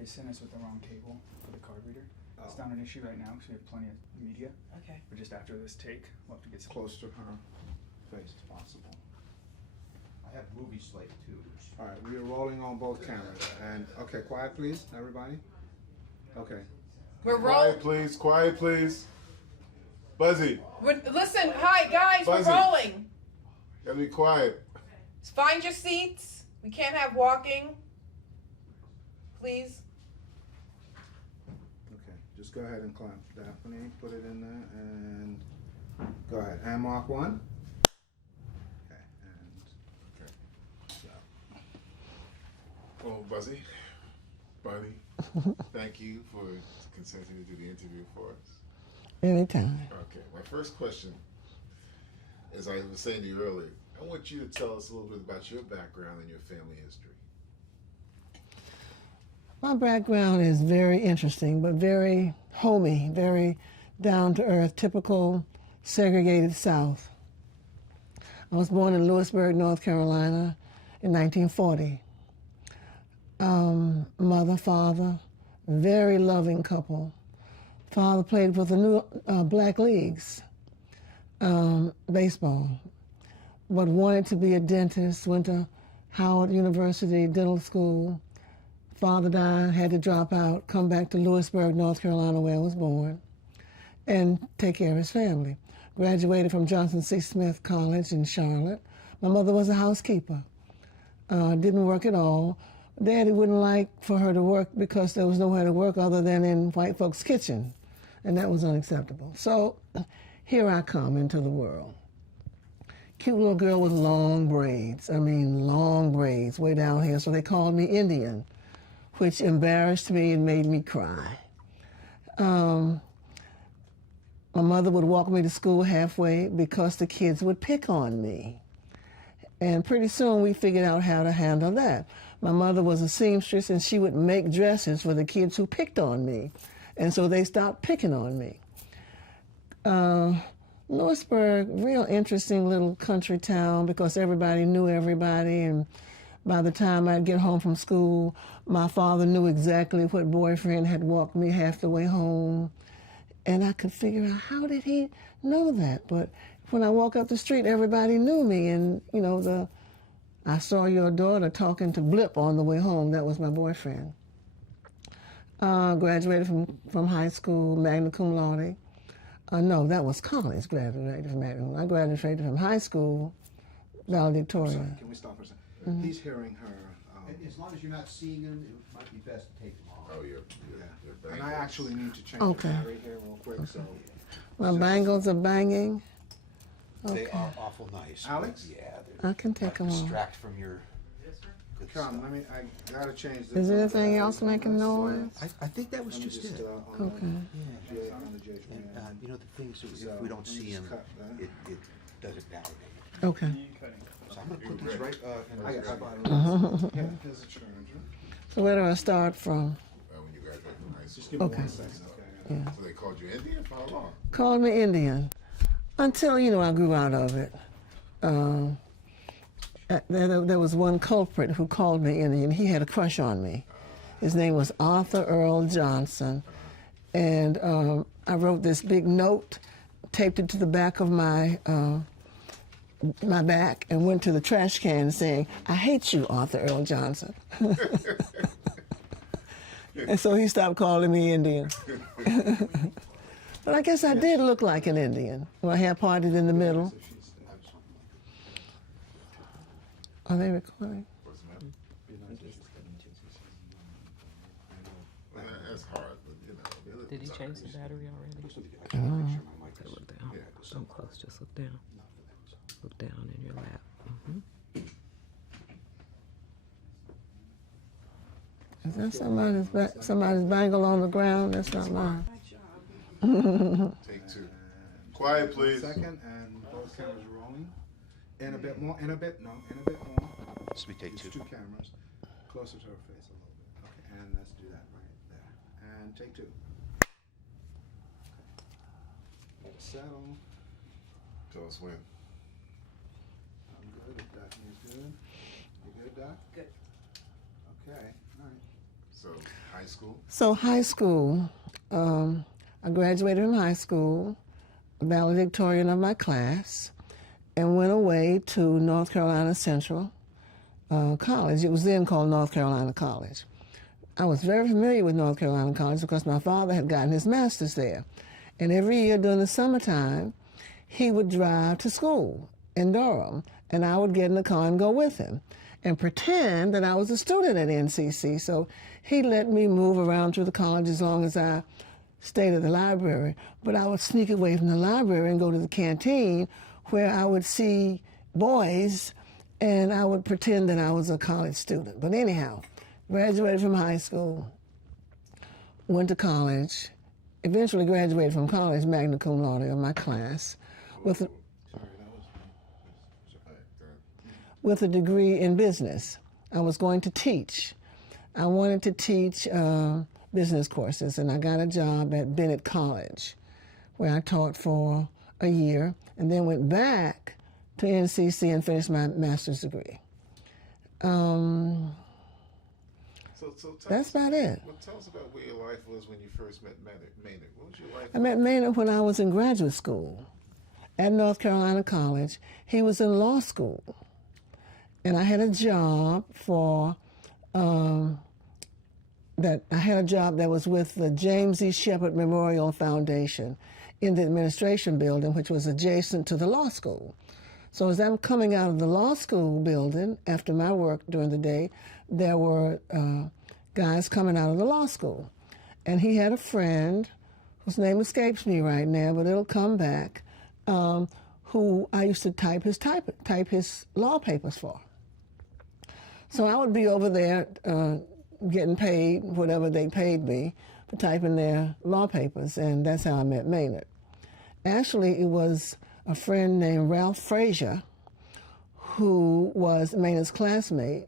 They sent us with the wrong table for the card reader. It's not an issue right now because we have plenty of media. Okay. But just after this take, we'll have to get some. Close to her face as possible. I have movie slate too. All right, we are rolling on both cameras. And, okay, quiet please, everybody. Okay. We're rolling. Quiet, please. Quiet, please. Buzzy, Listen, hi guys, Buzzy. we're rolling. gotta be quiet. Find your seats. We can't have walking. Please. Okay, just go ahead and clap. Daphne, put it in there and go ahead. And mark one. Okay, and Well, Buzzy, Bunnie, thank you for consenting to do the interview for us. Anytime. Okay, my first question, as I was saying to you earlier, I want you to tell us a little bit about your background and your family history. My background is very interesting, but very homey, very down to earth, typical segregated South. I was born in Lewisburg, North Carolina in 1940. Mother, father, very loving couple. Father played for the new Black Leagues, baseball, but wanted to be a dentist, went to Howard University Dental School. Father died, had to drop out, come back to Lewisburg, North Carolina, where I was born, and take care of his family. Graduated from Johnson C. Smith College in Charlotte. My mother was a housekeeper. Didn't work at all. Daddy wouldn't like for her to work because there was nowhere to work other than in white folks' kitchen, and that was unacceptable. So here I come into the world. Cute little girl with long braids. I mean, long braids way down here, so they called me Indian, which embarrassed me and made me cry. My mother would walk me to school halfway because the kids would pick on me. And pretty soon we figured out how to handle that. My mother was a seamstress and she would make dresses for the kids who picked on me. And so they stopped picking on me. Lewisburg, real interesting little country town because everybody knew everybody, and by the time I'd get home from school, my father knew exactly what boyfriend had walked me half the way home. And I could figure out, how did he know that? But when I walk up the street, everybody knew me. And, you know, I saw your daughter talking to Blip on the way home. That was my boyfriend. Graduated from high school, magna cum laude. No, that was college, graduated from magna cum laude. I graduated from high school, valedictorian. can we stop for a second? He's hearing her. As long as you're not seeing them, it might be best to take them off. Oh, you're And I actually need to change Okay. the battery here real quick, so. My bangles are banging. They Okay. are awful nice. but Alex? Yeah. I can take them off. Distract from your good Come, stuff. I gotta change this. Is anything else making noise? I think that was Let me just it. Okay. Yeah. On the J And, you know, the things, that So, if we don't see just them, cut that. it doesn't validate. Okay. So I'm gonna put these right, in I my got spot. Yeah, there's a charger. So where do I start from? when you graduated from high Just school. give me Okay. 1 second, okay? Yeah. So they called you Indian for how long? Called me Indian until, you know, I grew out of it. There was one culprit who called me Indian. He had a crush on me. His name was Arthur Earl Johnson. And I wrote this big note, taped it to the back of my back, and went to the trash can saying, "I hate you, Arthur Earl Johnson." And so he stopped calling me Indian. But I guess I did look like an Indian. My hair parted in the middle. Are they recording? What's the matter? That's hard, but you know. Did you change the battery already? Look down. Yeah. Don't close, just look down. Look down in your lap. Is that somebody's bangle on the ground? That's not mine. Take two. Quiet, please. 1 second, and both cameras are rolling. In a bit more, in a bit more. This will be take It's two. 2 cameras. Closer to her face a little bit. Okay, and let's do that right there. And take 2. Okay. Settle. Tell us when. I'm good. Daphne is good. You good, Doc? Good. Okay. All right. So high school. So high school, I graduated from high school, valedictorian of my class, and went away to North Carolina Central College. It was then called North Carolina College. I was very familiar with North Carolina College because my father had gotten his master's there. And every year during the summertime, he would drive to school in Durham, and I would get in the car and go with him and pretend that I was a student at NCC. So he let me move around through the college as long as I stayed at the library. But I would sneak away from the library and go to the canteen where I would see boys and I would pretend that I was a college student. But anyhow, graduated from high school, went to college, eventually graduated from college, magna cum laude of my class, with a degree in business. I was going to teach. I wanted to teach business courses, and I got a job at Bennett College, where I taught for a year, and then went back to NCC and finished my master's degree. That's about it. Well, tell us about what your life was when you first met Maynard. What was your life? I met Maynard when I was in graduate school at North Carolina College. He was in law school, and I had a job that was with the James E. Shepard Memorial Foundation in the administration building, which was adjacent to the law school. So as I'm coming out of the law school building after my work during the day, there were guys coming out of the law school. And he had a friend, whose name escapes me right now, but it'll come back, who I used to type his law papers for. So I would be over there getting paid whatever they paid me for typing their law papers, and that's how I met Maynard. Actually, it was a friend named Ralph Frazier, who was Maynard's classmate.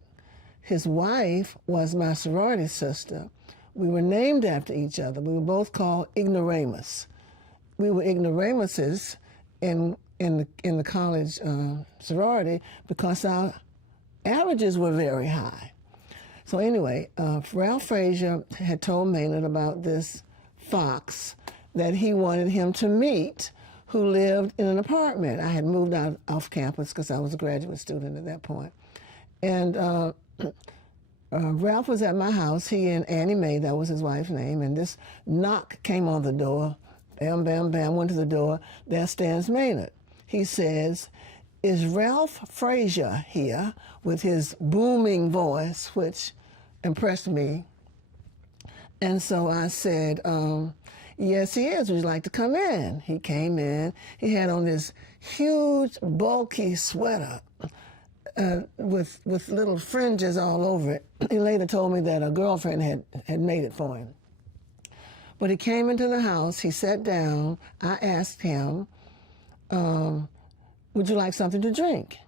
His wife was my sorority sister. We were named after each other. We were both called ignoramus. We were ignoramuses in the college sorority because our averages were very high. So anyway, Ralph Frazier had told Maynard about this fox that he wanted him to meet, who lived in an apartment. I had moved out off campus because I was a graduate student at that point. And Ralph was at my house, he and Annie Mae, that was his wife's name, and this knock came on the door. Bam, bam, bam, went to the door. There stands Maynard. He says, "Is Ralph Frazier here?" with his booming voice, which impressed me. And so I said, "Yes, he is. Would you like to come in?" He came in. He had on this huge, bulky sweater with little fringes all over it. He later told me that a girlfriend had made it for him. But he came into the house. He sat down. I asked him, "Would you like something to drink?"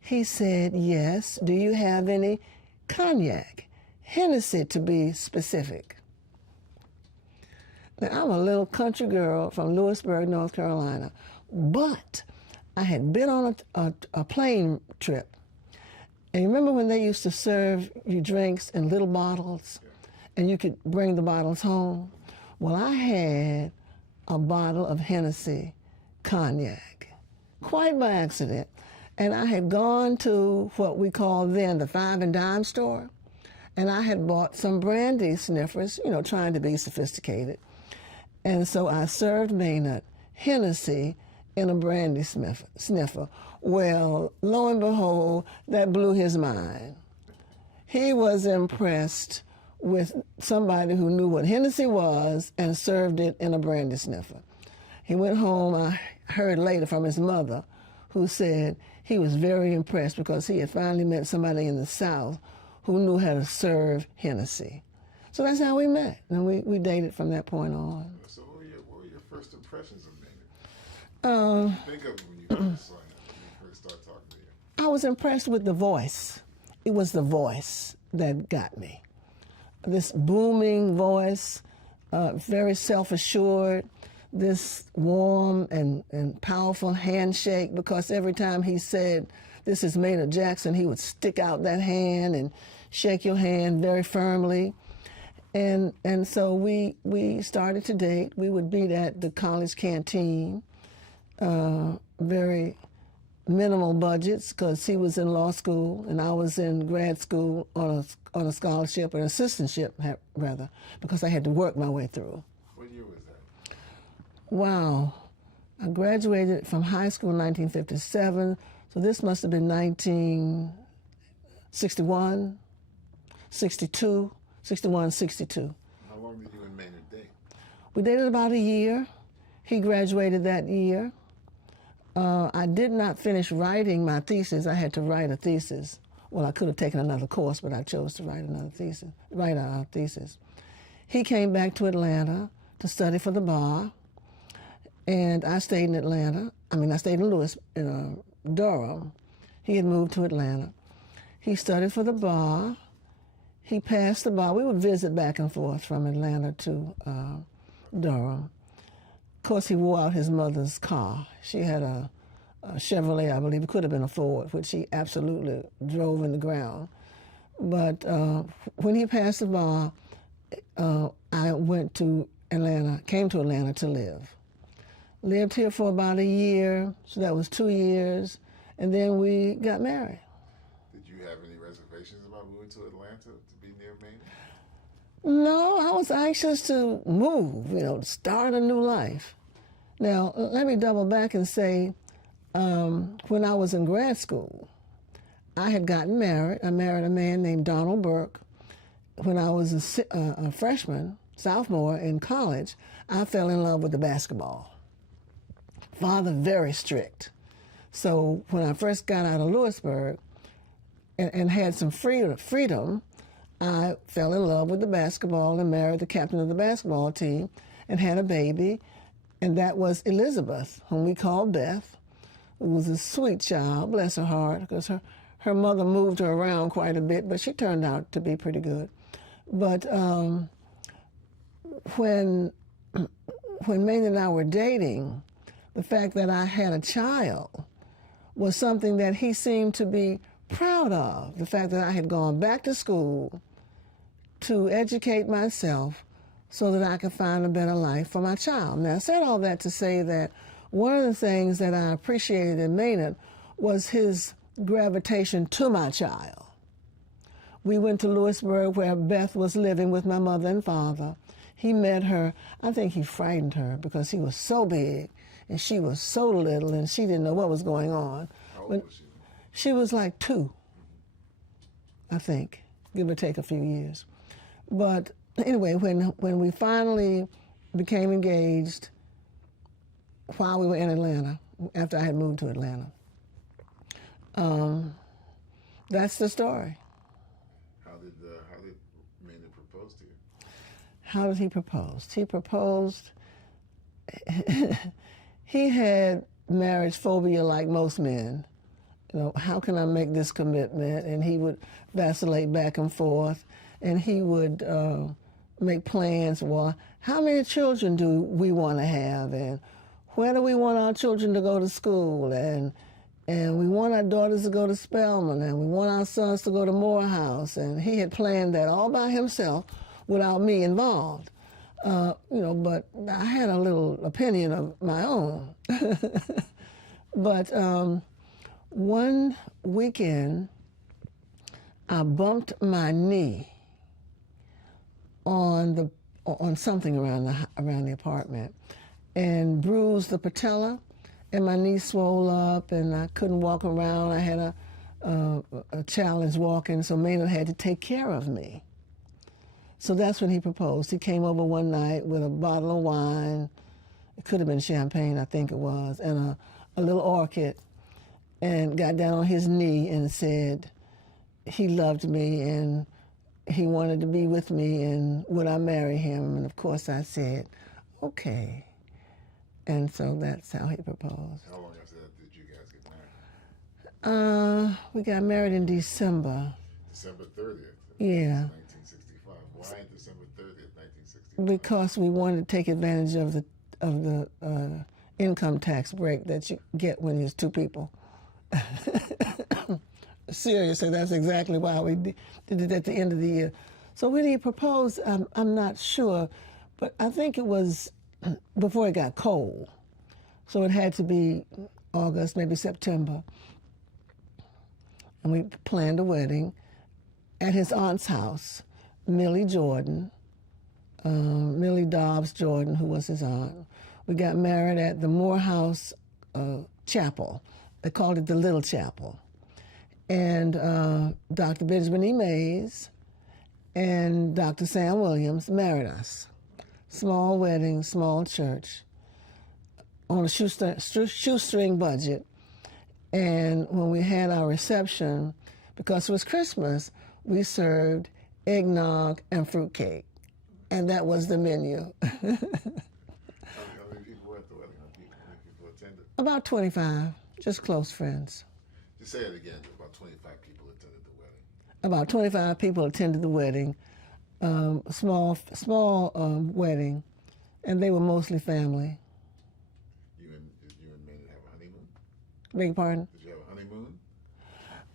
He said, "Yes. Do you have any cognac? Hennessy, to be specific." Now, I'm a little country girl from Lewisburg, North Carolina, but I had been on a plane trip. And you remember when they used to serve you drinks in little bottles, and you could bring the bottles home? Well, I had a bottle of Hennessy cognac, quite by accident. And I had gone to what we called then the Five and Dime store, and I had bought some brandy sniffers, trying to be sophisticated. And so I served Maynard Hennessy in a brandy sniffer. Well, lo and behold, that blew his mind. He was impressed with somebody who knew what Hennessy was and served it in a brandy sniffer. He went home, I heard later from his mother, who said he was very impressed because he had finally met somebody in the South who knew how to serve Hennessy. So that's how we met, and we dated from that point on. So what were your first impressions of Maynard? Think of when you first saw him, when you first started talking to you. I was impressed with the voice. It was the voice that got me. This booming voice, very self-assured, this warm and powerful handshake, because every time he said, "This is Maynard Jackson," he would stick out that hand and shake your hand very firmly. And so we started to date. We would meet at the college canteen, very minimal budgets, because he was in law school and I was in grad school on a scholarship, or assistantship rather, because I had to work my way through. What year was that? Wow. I graduated from high school in 1957, so this must have been 1961, 62, 61, 62. How long did you and Maynard date? We dated about a year. He graduated that year. I did not finish writing my thesis. I had to write a thesis. Well, I could have taken another course, but I chose to write a thesis. He came back to Atlanta to study for the bar, and I stayed in Atlanta. I stayed in Durham. He had moved to Atlanta. He studied for the bar. He passed the bar. We would visit back and forth from Atlanta to Durham. Of course, he wore out his mother's car. She had a Chevrolet, I believe. It could have been a Ford, which he absolutely drove in the ground. But when he passed the bar, I went to Atlanta, came to Atlanta to live. Lived here for about a year, so that was 2 years, and then we got married. Did you have any reservations about moving to Atlanta to be near Maynard? No, I was anxious to move, to start a new life. Now, let me double back and say, when I was in grad school, I had gotten married. I married a man named Donald Burke. When I was a freshman, sophomore in college, I fell in love with the basketball. Father, very strict. So when I first got out of Lewisburg and had some freedom, I fell in love with the basketball and married the captain of the basketball team and had a baby, and that was Elizabeth, whom we called Beth, who was a sweet child, bless her heart, because her mother moved her around quite a bit, but she turned out to be pretty good. But when Maynard and I were dating, the fact that I had a child was something that he seemed to be proud of. The fact that I had gone back to school to educate myself so that I could find a better life for my child. Now, I said all that to say that one of the things that I appreciated in Maynard was his gravitation to my child. We went to Lewisburg, where Beth was living with my mother and father. He met her. I think he frightened her because he was so big and she was so little and she didn't know what was going on. How old was she? She was like 2, I think, give or take a few years. But anyway, when we finally became engaged, while we were in Atlanta, after I had moved to Atlanta, that's the story. How did Maynard propose to you? How did he propose? He proposed, he had marriage phobia like most men. How can I make this commitment? And he would vacillate back and forth, and he would make plans. Well, how many children do we want to have? And where do we want our children to go to school? And we want our daughters to go to Spelman, and we want our sons to go to Morehouse. And he had planned that all by himself without me involved. But I had a little opinion of my own. But one weekend, I bumped my knee on something around the apartment, and bruised the patella, and my knee swelled up, and I couldn't walk around. I had a challenge walking, so Maynard had to take care of me. So that's when he proposed. He came over one night with a bottle of wine. It could have been champagne, I think it was, and a little orchid, and got down on his knee and said he loved me and he wanted to be with me and would I marry him? And of course I said, okay. And so that's how he proposed. How long after that did you guys get married? We got married in December. December 30th. Yeah. 1965. Why December 30th, 1965? Because we wanted to take advantage of the income tax break that you get when there's 2 people. Seriously, that's exactly why we did it at the end of the year. So when he proposed, I'm not sure, but I think it was before it got cold. So it had to be August, maybe September. And we planned a wedding at his aunt's house, Millie Jordan, Millie Dobbs Jordan, who was his aunt. We got married at the Morehouse Chapel. They called it the Little Chapel. And Dr. Benjamin E. Mays and Dr. Sam Williams married us. Small wedding, small church, on a shoestring budget. And when we had our reception, because it was Christmas, we served eggnog and fruitcake. And that was the menu. How many people were at the wedding? How many people attended? About 25, just close friends. Just say it again. About 25 people attended the wedding. About 25 people attended the wedding, small wedding, and they were mostly family. You and Maynard have a honeymoon? Beg your pardon? Did you have a honeymoon?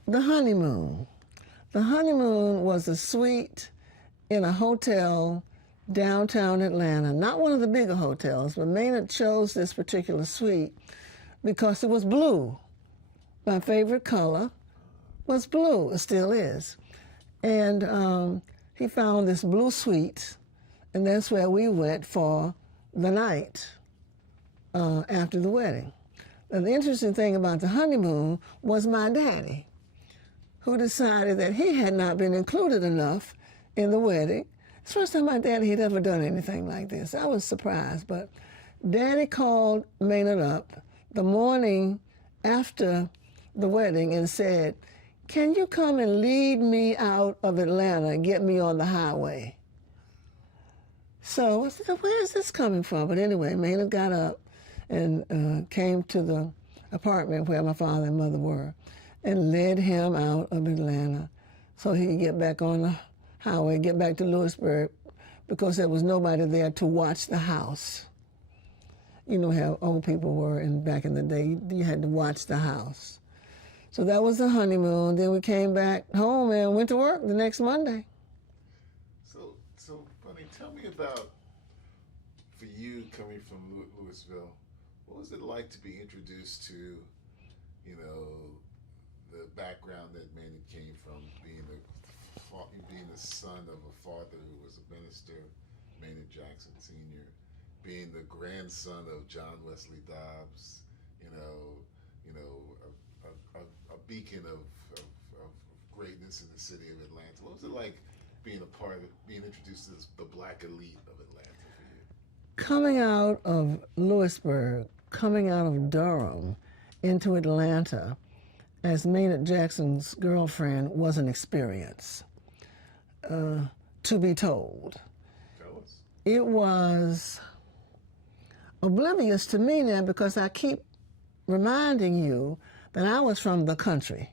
The honeymoon. The honeymoon was a suite in a hotel downtown Atlanta, not one of the bigger hotels, but Maynard chose this particular suite because it was blue. My favorite color was blue, it still is. And he found this blue suite, and that's where we went for the night after the wedding. And the interesting thing about the honeymoon was my daddy, who decided that he had not been included enough in the wedding. It's the first time my daddy had ever done anything like this. I was surprised, but Daddy called Maynard up the morning after the wedding and said, "Can you come and lead me out of Atlanta and get me on the highway?" So I said, where is this coming from? But anyway, Maynard got up and came to the apartment where my father and mother were and led him out of Atlanta so he could get back on the highway, get back to Lewisburg, because there was nobody there to watch the house. You know how old people were back in the day. You had to watch the house. So that was the honeymoon. Then we came back home and went to work the next Monday. So Bunnie, tell me about, for you coming from Louisville, what was it like to be introduced to, the background that Maynard came from, being the son of a father who was a minister, Maynard Jackson Sr., being the grandson of John Wesley Dobbs, a beacon of greatness in the city of Atlanta. What was it like being introduced to the black elite of Atlanta for you? Coming out of Lewisburg, coming out of Durham into Atlanta as Maynard Jackson's girlfriend was an experience, to be told. Tell us. It was oblivious to me now because I keep reminding you that I was from the country,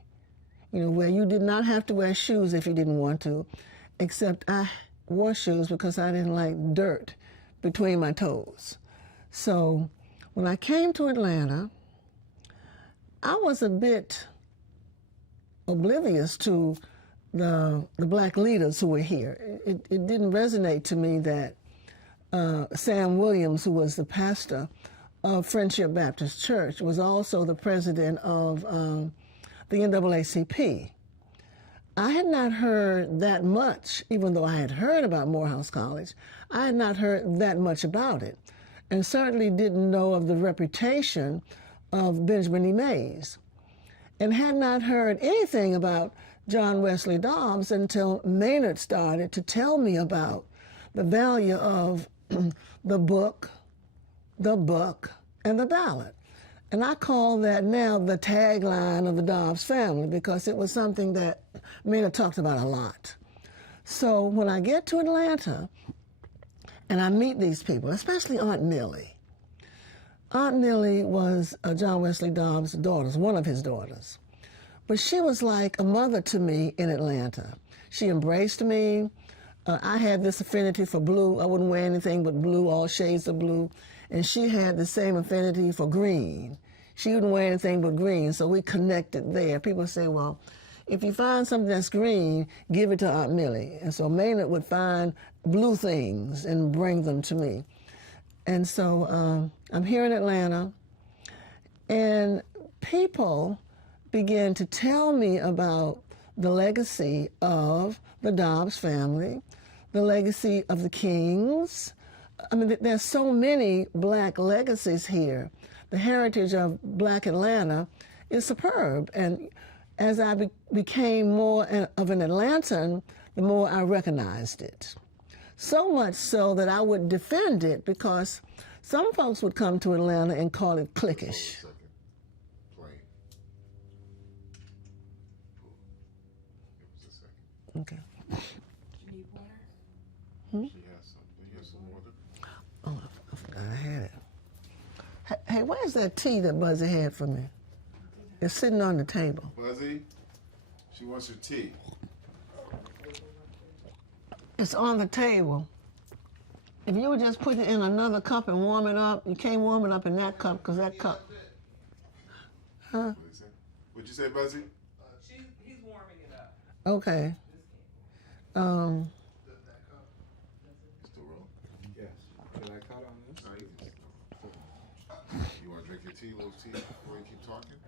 where you did not have to wear shoes if you didn't want to, except I wore shoes because I didn't like dirt between my toes. So when I came to Atlanta, I was a bit oblivious to the black leaders who were here. It didn't resonate to me that Sam Williams, who was the pastor of Friendship Baptist Church, was also the president of the NAACP. I had not heard that much, even though I had heard about Morehouse College. I had not heard that much about it, and certainly didn't know of the reputation of Benjamin E. Mays, and had not heard anything about John Wesley Dobbs until Maynard started to tell me about the value of the book, and the ballot. And I call that now the tagline of the Dobbs family because it was something that Maynard talked about a lot. So when I get to Atlanta and I meet these people, especially Aunt Millie. Aunt Millie was John Wesley Dobbs' daughter, one of his daughters. But she was like a mother to me in Atlanta. She embraced me. I had this affinity for blue. I wouldn't wear anything but blue, all shades of blue. And she had the same affinity for green. She wouldn't wear anything but green, so we connected there. People say, well, if you find something that's green, give it to Aunt Millie. And so Maynard would find blue things and bring them to me. And so I'm here in Atlanta, and people began to tell me about the legacy of the Dobbs family, the legacy of the Kings. I mean, there's so many black legacies here. The heritage of black Atlanta is superb. And as I became more of an Atlantan, the more I recognized it. So much so that I would defend it, because some folks would come to Atlanta and call it cliquish. Okay. You need water? She has some. Do you have some water? Oh, I forgot I had it. Hey, where's that tea that Buzzy had for me? It's sitting on the table. Buzzy, she wants her tea. It's on the table. If you would just put it in another cup and warm it up, you can't warm it up in that cup, because that cup. Huh? What'd you say, Buzzy? He's warming it up. Okay. Still rolling? Yes. Should I cut on this? No, you want to drink your tea, little tea, before you keep talking?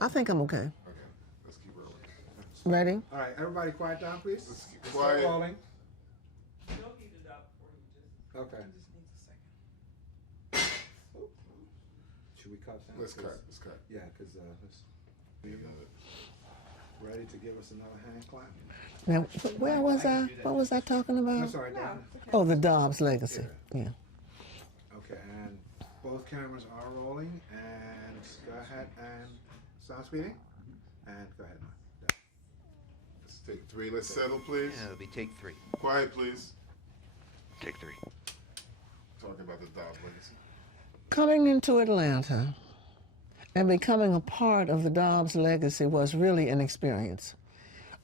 I think I'm okay. Okay, let's keep rolling. Ready? All right, everybody quiet down, please. Let's keep Start quiet. rolling. Don't heat it up before you just. Okay. He just needs a second. Should we cut down? Let's cut. Let's cut. Yeah, because You got it. ready to give us another hand clap? Now, where was I? What was I talking about? That's all right, Donna. Oh, the Dobbs legacy. Yeah. Okay, and both cameras are rolling, and go ahead and sound speeding, and go ahead. Let's take 3. Let's settle, please. Yeah, it'll be take 3. Quiet, please. Take 3. Talking about the Dobbs legacy. Coming into Atlanta and becoming a part of the Dobbs legacy was really an experience,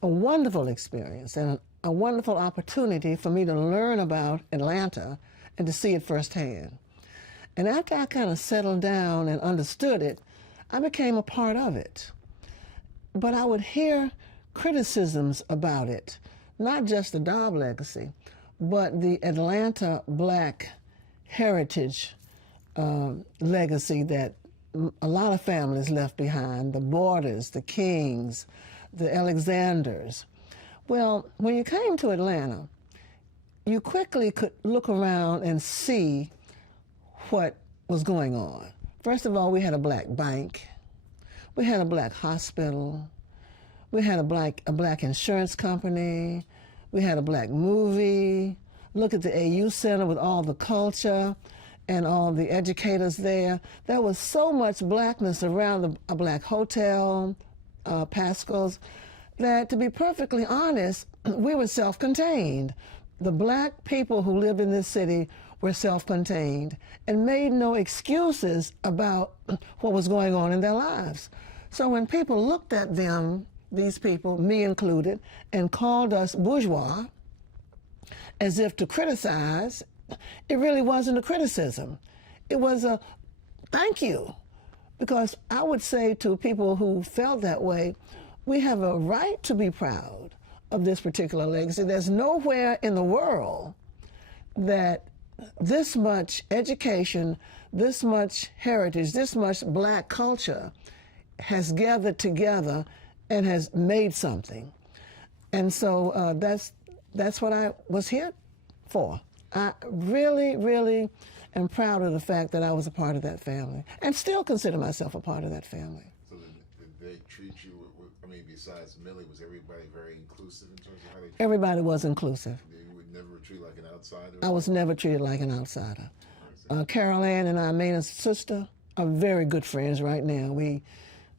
a wonderful experience, and a wonderful opportunity for me to learn about Atlanta and to see it firsthand. And after I kind of settled down and understood it, I became a part of it. But I would hear criticisms about it, not just the Dobbs legacy, but the Atlanta black heritage legacy that a lot of families left behind, the Borders, the Kings, the Alexanders. Well, when you came to Atlanta, you quickly could look around and see what was going on. First of all, we had a black bank. We had a black hospital. We had a black insurance company. We had a black movie. Look at the AU Center with all the culture and all the educators there. There was so much blackness around a black hotel, Pascal's, that to be perfectly honest, we were self-contained. The black people who lived in this city were self-contained and made no excuses about what was going on in their lives. So when people looked at them, these people, me included, and called us bourgeois, as if to criticize, it really wasn't a criticism. It was a thank you. Because I would say to people who felt that way, we have a right to be proud of this particular legacy. There's nowhere in the world that this much education, this much heritage, this much black culture has gathered together and has made something. And so that's what I was here for. I really, really am proud of the fact that I was a part of that family and still consider myself a part of that family. So did they treat you, besides Millie, was everybody very inclusive in terms of how they treated Everybody was inclusive. you? You would never treat like an outsider? I was never treated like an outsider. Carol Ann and I, Maynard's sister, are very good friends right now. We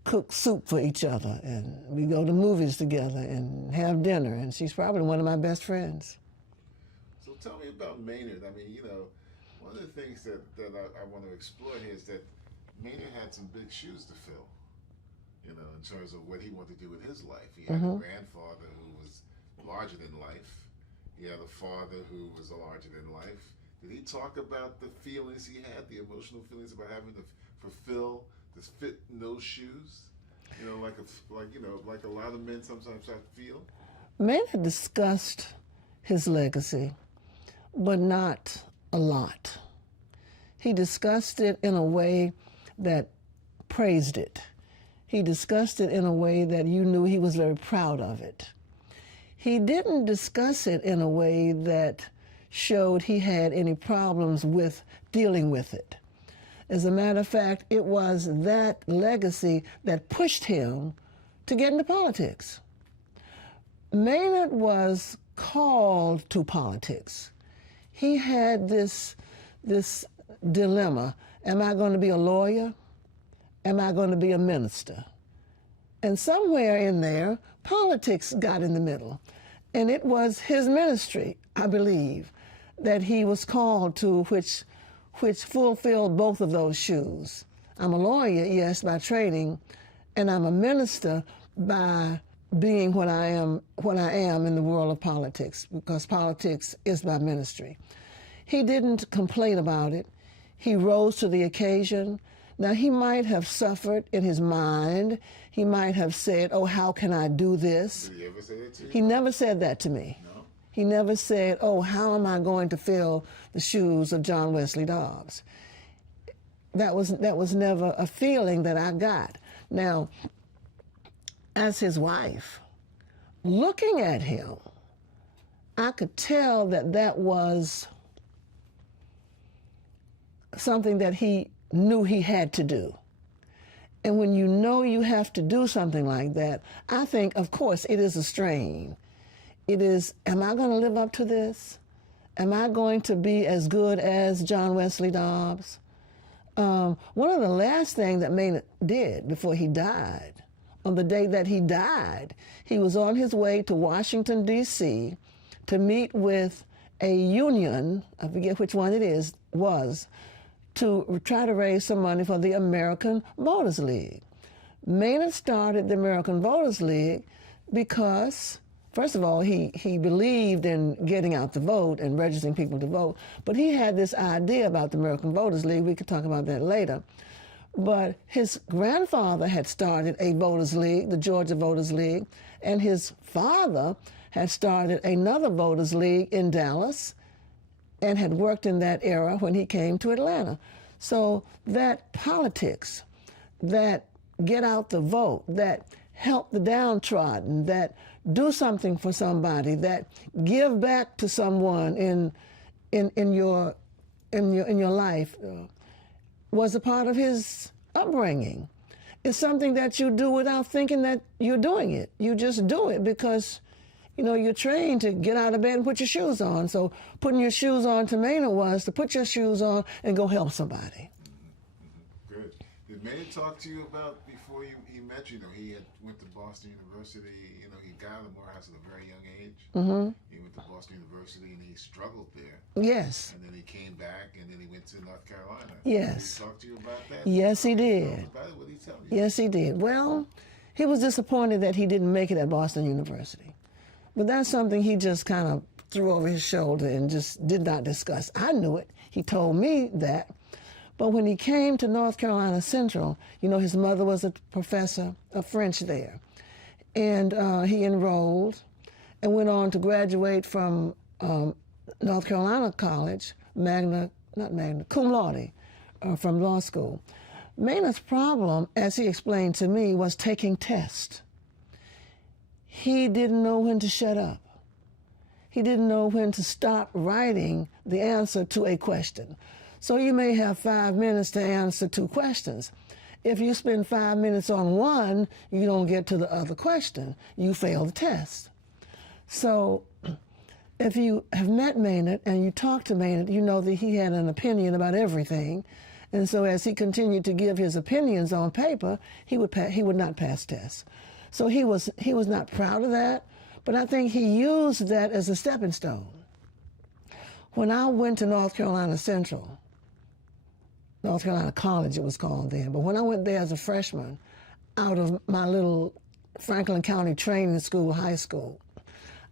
cook soup for each other, and we go to movies together and have dinner, and she's probably one of my best friends. So tell me about Maynard. One of the things that I want to explore here is that Maynard had some big shoes to fill, in terms of what he wanted to do with his life. He had a grandfather who was larger than life. He had a father who was larger than life. Did he talk about the feelings he had, the emotional feelings about having to fulfill, to fit in those shoes? You know, like a lot of men sometimes I feel. Maynard discussed his legacy, but not a lot. He discussed it in a way that praised it. He discussed it in a way that you knew he was very proud of it. He didn't discuss it in a way that showed he had any problems with dealing with it. As a matter of fact, it was that legacy that pushed him to get into politics. Maynard was called to politics. He had this dilemma. Am I going to be a lawyer? Am I going to be a minister? And somewhere in there, politics got in the middle. And it was his ministry, I believe, that he was called to, which fulfilled both of those shoes. I'm a lawyer, yes, by training, and I'm a minister by being what I am in the world of politics, because politics is my ministry. He didn't complain about it. He rose to the occasion. Now, he might have suffered in his mind. He might have said, oh, how can I do this? Did he ever say that to you? He never said that to me. No? He never said, oh, how am I going to fill the shoes of John Wesley Dobbs? That was never a feeling that I got. Now, as his wife, looking at him, I could tell that that was something that he knew he had to do. And when you know you have to do something like that, I think, of course, it is a strain. It is, am I going to live up to this? Am I going to be as good as John Wesley Dobbs? One of the last things that Maynard did before he died, on the day that he died, he was on his way to Washington, D.C. to meet with a union, I forget which one it is, was, to try to raise some money for the American Voters League. Maynard started the American Voters League because, first of all, he believed in getting out the vote and registering people to vote, but he had this idea about the American Voters League. We could talk about that later. But his grandfather had started a Voters League, the Georgia Voters League, and his father had started another Voters League in Dallas and had worked in that era when he came to Atlanta. So that politics, that get out the vote, that help the downtrodden, that do something for somebody, that give back to someone in your life, was a part of his upbringing. It's something that you do without thinking that you're doing it. You just do it because, you know, you're trained to get out of bed and put your shoes on. So putting your shoes on to Maynard was to put your shoes on and go help somebody. Good. Did Maynard talk to you about, before he met you, he had went to Boston University, he got out of Morehouse at a very young age. Mm-hmm. He went to Boston University and he struggled there. Yes. And then he came back and then he went to North Carolina. Yes. Did he talk to you about that? Yes, he did. What did he tell you? Yes, he did. Well, he was disappointed that he didn't make it at Boston University. But that's something he just kind of threw over his shoulder and just did not discuss. I knew it. He told me that. But when he came to North Carolina Central, his mother was a professor of French there. And he enrolled and went on to graduate from North Carolina College, cum laude, from law school. Maynard's problem, as he explained to me, was taking tests. He didn't know when to shut up. He didn't know when to stop writing the answer to a question. So you may have 5 minutes to answer 2 questions. If you spend 5 minutes on one, you don't get to the other question. You fail the test. So if you have met Maynard and you talk to Maynard, you know that he had an opinion about everything. And so as he continued to give his opinions on paper, he would not pass tests. So he was not proud of that, but I think he used that as a stepping stone. When I went to North Carolina Central, North Carolina College it was called then, but when I went there as a freshman, out of my little Franklin County Training School, high school,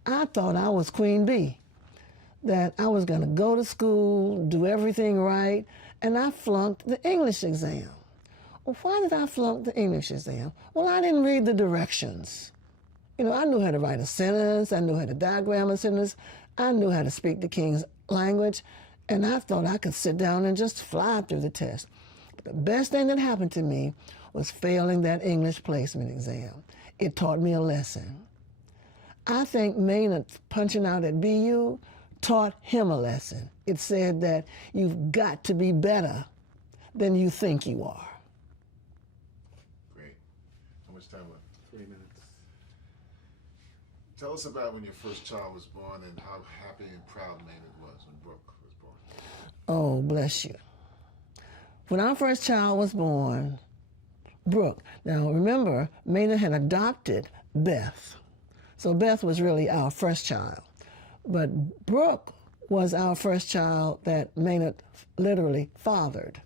I thought I was Queen Bee, that I was going to go to school, do everything right, and I flunked the English exam. Well, why did I flunk the English exam? Well, I didn't read the directions. You know, I knew how to write a sentence, I knew how to diagram a sentence, I knew how to speak the King's language, and I thought I could sit down and just fly through the test. But the best thing that happened to me was failing that English placement exam. It taught me a lesson. I think Maynard punching out at BU taught him a lesson. It said that you've got to be better than you think you are. Great. How much time left? 3 minutes. Tell us about when your first child was born and how happy and proud Maynard was when Brooke was born. Oh, bless you. When our first child was born, Brooke. Now remember, Maynard had adopted Beth. So Beth was really our first child. But Brooke was our first child that Maynard literally fathered.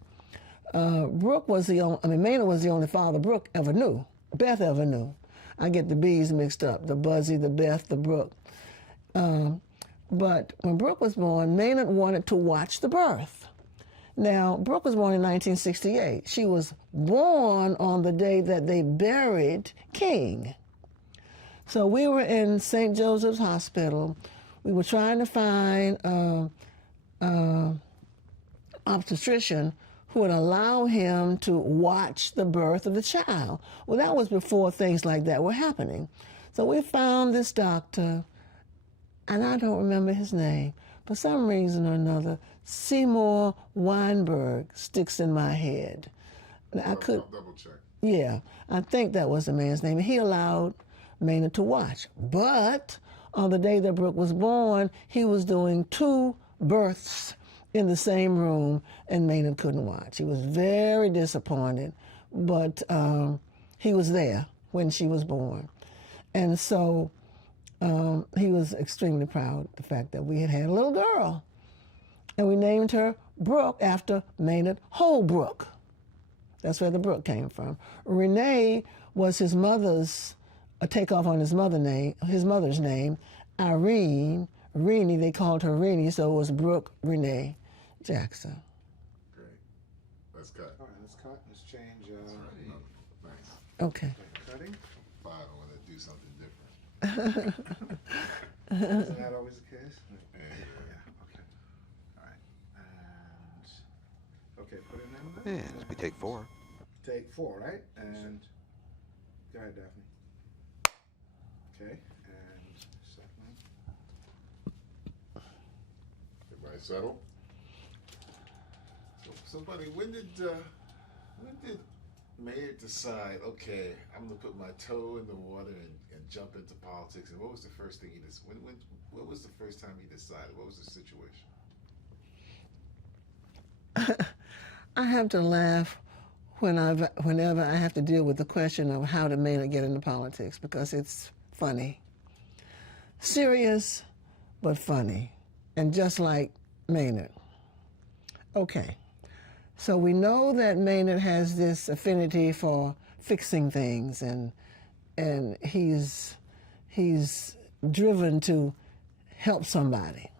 Maynard was the only father Brooke ever knew, Beth ever knew. I get the B's mixed up, the Buzzy, the Beth, the Brooke. But when Brooke was born, Maynard wanted to watch the birth. Now, Brooke was born in 1968. She was born on the day that they buried King. So we were in St. Joseph's Hospital. We were trying to find an obstetrician who would allow him to watch the birth of the child. Well, that was before things like that were happening. So we found this doctor, and I don't remember his name. For some reason or another, Seymour Weinberg sticks in my head. I could double check. Yeah, I think that was the man's name. He allowed Maynard to watch. But on the day that Brooke was born, he was doing 2 births in the same room, and Maynard couldn't watch. He was very disappointed, but he was there when she was born. And so he was extremely proud of the fact that we had a little girl. And we named her Brooke after Maynard Holbrook. That's where the Brooke came from. Renee was his mother's, a takeoff on his mother's name. Irene, Renee, they called her Renee, so it was Brooke Renee Jackson. Great. Let's cut. All right, let's cut. Let's change. Nice. Okay. Cutting. 5, I want to do something different. Isn't that always the case? Yeah. Okay. All right. And okay, put it in Yeah, there. we take 4. Take 4, right? And go ahead, Daphne. Okay. And second. Everybody settle? So buddy, when did Maynard decide, okay, I'm gonna put my toe in the water and jump into politics? And what was the first thing he decided? What was the first time he decided? What was the situation? I have to laugh whenever I have to deal with the question of how did Maynard get into politics, because it's funny. Serious, but funny. And just like Maynard. Okay. So we know that Maynard has this affinity for fixing things, and he's driven to help somebody.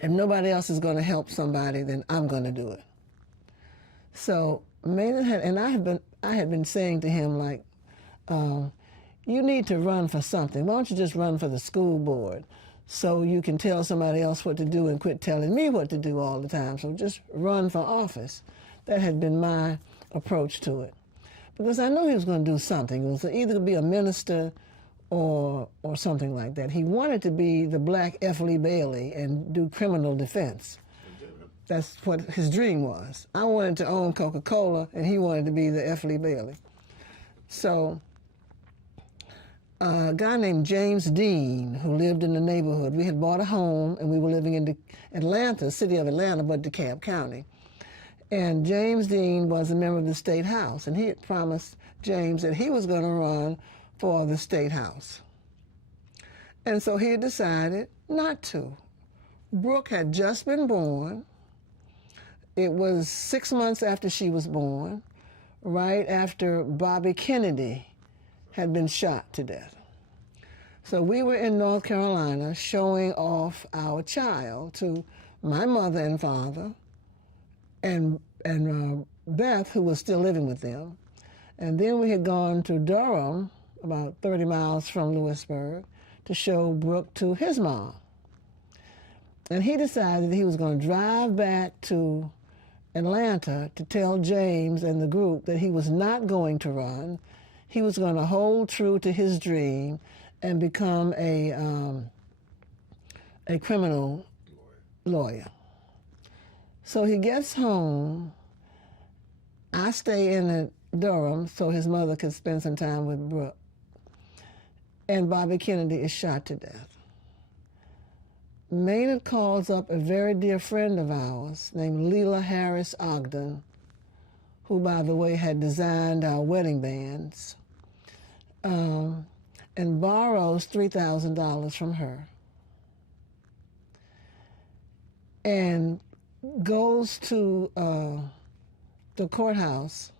If nobody else is going to help somebody, then I'm going to do it. So Maynard I had been saying to him, like, you need to run for something. Why don't you just run for the school board so you can tell somebody else what to do and quit telling me what to do all the time? So just run for office. That had been my approach to it. Because I knew he was going to do something. It was either to be a minister or something like that. He wanted to be the black F. Lee Bailey and do criminal defense. That's what his dream was. I wanted to own Coca-Cola, and he wanted to be the F. Lee Bailey. So a guy named James Dean, who lived in the neighborhood, we had bought a home, and we were living in Atlanta, city of Atlanta, but DeKalb County. And James Dean was a member of the State House, and he had promised James that he was going to run for the State House. And so he had decided not to. Brooke had just been born. It was 6 months after she was born, right after Bobby Kennedy had been shot to death. So we were in North Carolina showing off our child to my mother and father and Beth, who was still living with them. And then we had gone to Durham, about 30 miles from Lewisburg, to show Brooke to his mom. And he decided that he was going to drive back to Atlanta to tell James and the group that he was not going to run. He was going to hold true to his dream and become a criminal lawyer. So he gets home. I stay in Durham so his mother could spend some time with Brooke. And Bobby Kennedy is shot to death. Maynard calls up a very dear friend of ours named Leela Harris Ogden, who, by the way, had designed our wedding bands, and borrows $3,000 from her and goes to the courthouse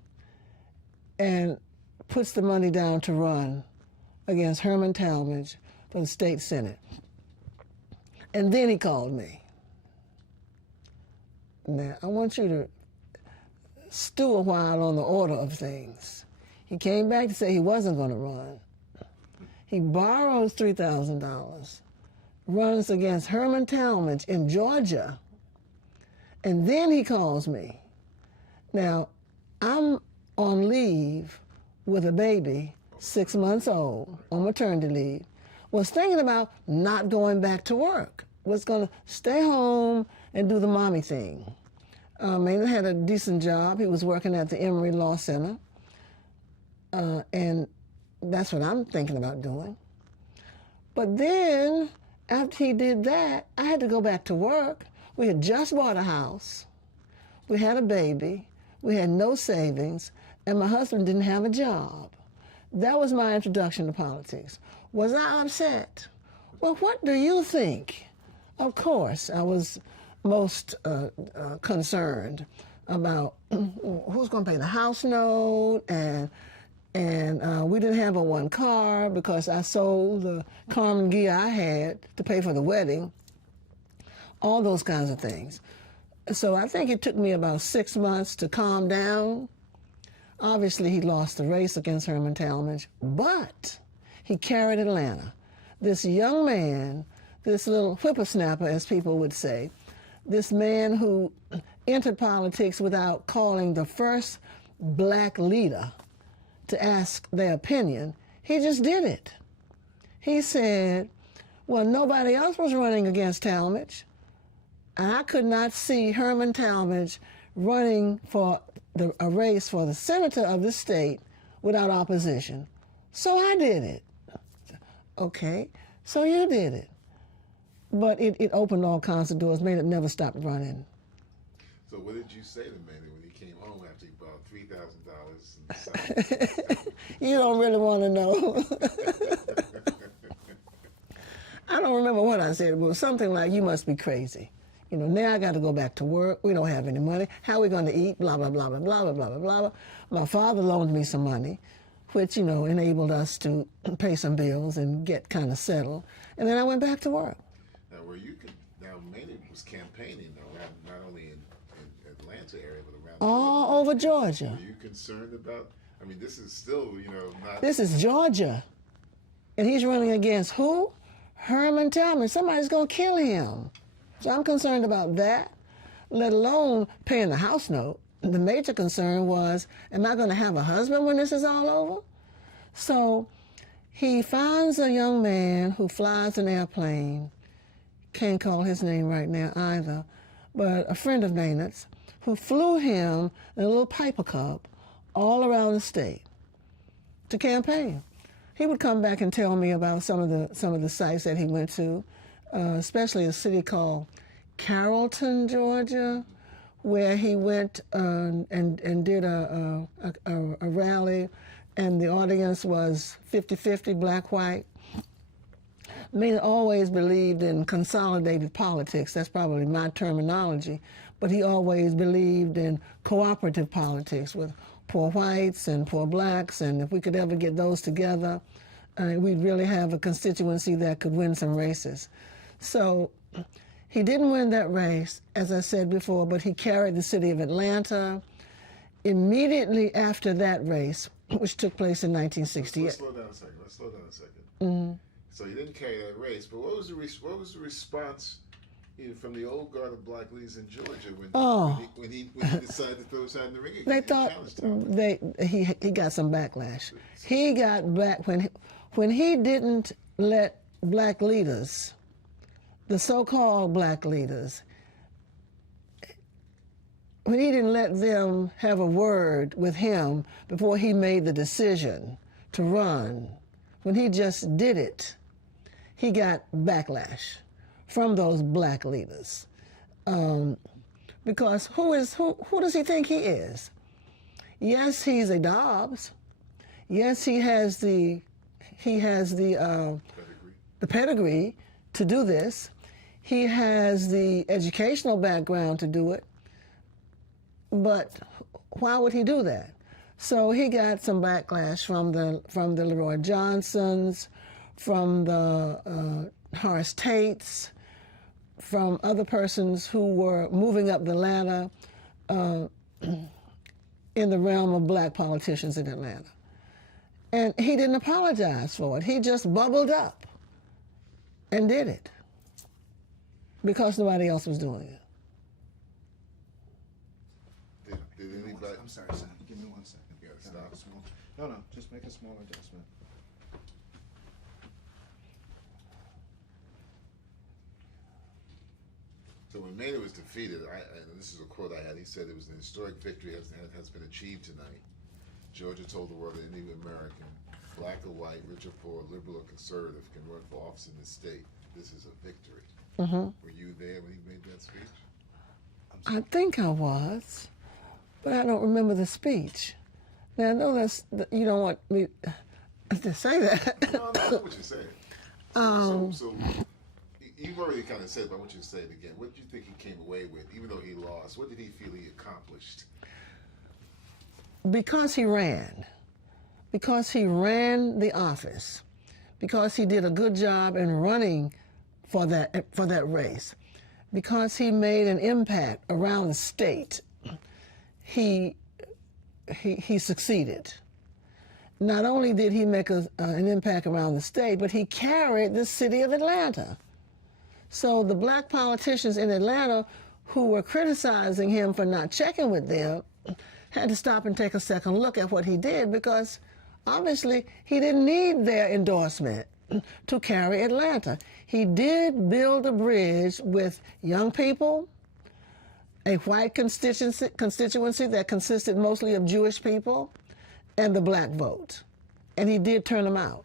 and puts the money down to run against Herman Talmadge for the state senate. And then he called me. Now, I want you to stew a while on the order of things. He came back to say he wasn't going to run. He borrows $3,000, runs against Herman Talmadge in Georgia, and then he calls me. Now, I'm on leave with a baby, 6 months old, on maternity leave, was thinking about not going back to work, was going to stay home and do the mommy thing. Maynard had a decent job. He was working at the Emory Law Center, and that's what I'm thinking about doing. But then, after he did that, I had to go back to work. We had just bought a house. We had a baby. We had no savings, and my husband didn't have a job. That was my introduction to politics. Was I upset? Well, what do you think? Of course, I was most concerned about who's going to pay the house note, and we didn't have a one car because I sold the Carmen Gia I had to pay for the wedding, all those kinds of things. So I think it took me about 6 months to calm down. Obviously, he lost the race against Herman Talmadge, but he carried Atlanta. This young man, this little whippersnapper, as people would say, this man who entered politics without calling the first black leader to ask their opinion, he just did it. He said, well, nobody else was running against Talmadge, and I could not see Herman Talmadge running for a race for the senator of the state without opposition. So I did it. Okay, so you did it. But it opened all kinds of doors, made it never stop running. So what did you say to Maynard when he came home after he bought $3,000? You don't really want to know. I don't remember what I said, but it was something like, you must be crazy. You know, now I got to go back to work. We don't have any money. How are we going to eat? Blah, blah, blah, blah, blah, blah, blah, blah, blah. My father loaned me some money, which, you know, enabled us to pay some bills and get kind of settled. And then I went back to work. Now Maynard was campaigning around, not only in Atlanta area, but around all over Georgia. Were you concerned about, I mean, this is still, you know, not... This is Georgia. And he's running against who? Herman Talmadge. Somebody's going to kill him. So I'm concerned about that, let alone paying the house note. The major concern was, am I going to have a husband when this is all over? So he finds a young man who flies an airplane, can't call his name right now either, but a friend of Maynard's, who flew him in a little Piper Cup all around the state to campaign. He would come back and tell me about some of the sites that he went to, especially a city called Carrollton, Georgia, where he went and did a rally, and the audience was 50-50, black-white. Maynard always believed in consolidated politics. That's probably my terminology. But he always believed in cooperative politics with poor whites and poor blacks, and if we could ever get those together, we'd really have a constituency that could win some races. So he didn't win that race, as I said before, but he carried the city of Atlanta, immediately after that race, which took place in Let's 1968. slow down a second. So you didn't carry that race, but what was the response from the old guard of black leaders in Georgia when he decided to throw his hat in the ring? They thought he got some backlash. He got back when he didn't let black leaders, the so-called black leaders, when he didn't let them have a word with him before he made the decision to run, when he just did it, he got backlash from those black leaders. Because who does he think he is? Yes, he's a Dobbs. Yes, he has the pedigree to do this. He has the educational background to do it. But why would he do that? So he got some backlash from the Leroy Johnsons, from the Horace Tates, from other persons who were moving up the ladder in the realm of black politicians in Atlanta. And he didn't apologize for it. He just bubbled up and did it because nobody else was doing it. Did anybody? I'm sorry, son. Give me 1 second. You gotta stop. No, just make a small adjustment. So when Maynard was defeated, and this is a quote I had, he said it was an historic victory has been achieved tonight. Georgia told the world that any American, black or white, rich or poor, liberal or conservative, can run for office in this state. This is a victory. Were you there when he made that speech? I think I was, but I don't remember the speech. Now, I know you don't want me to say that. No, I know what you're saying. So you've already kind of said it, but I want you to say it again. What did you think he came away with, even though he lost? What did he feel he accomplished? Because he ran the office, because he did a good job in running for that race, because he made an impact around the state, he succeeded. Not only did he make an impact around the state, but he carried the city of Atlanta. So the black politicians in Atlanta who were criticizing him for not checking with them had to stop and take a second look at what he did, because obviously he didn't need their endorsement to carry Atlanta. He did build a bridge with young people, a white constituency that consisted mostly of Jewish people, and the black vote. And he did turn them out.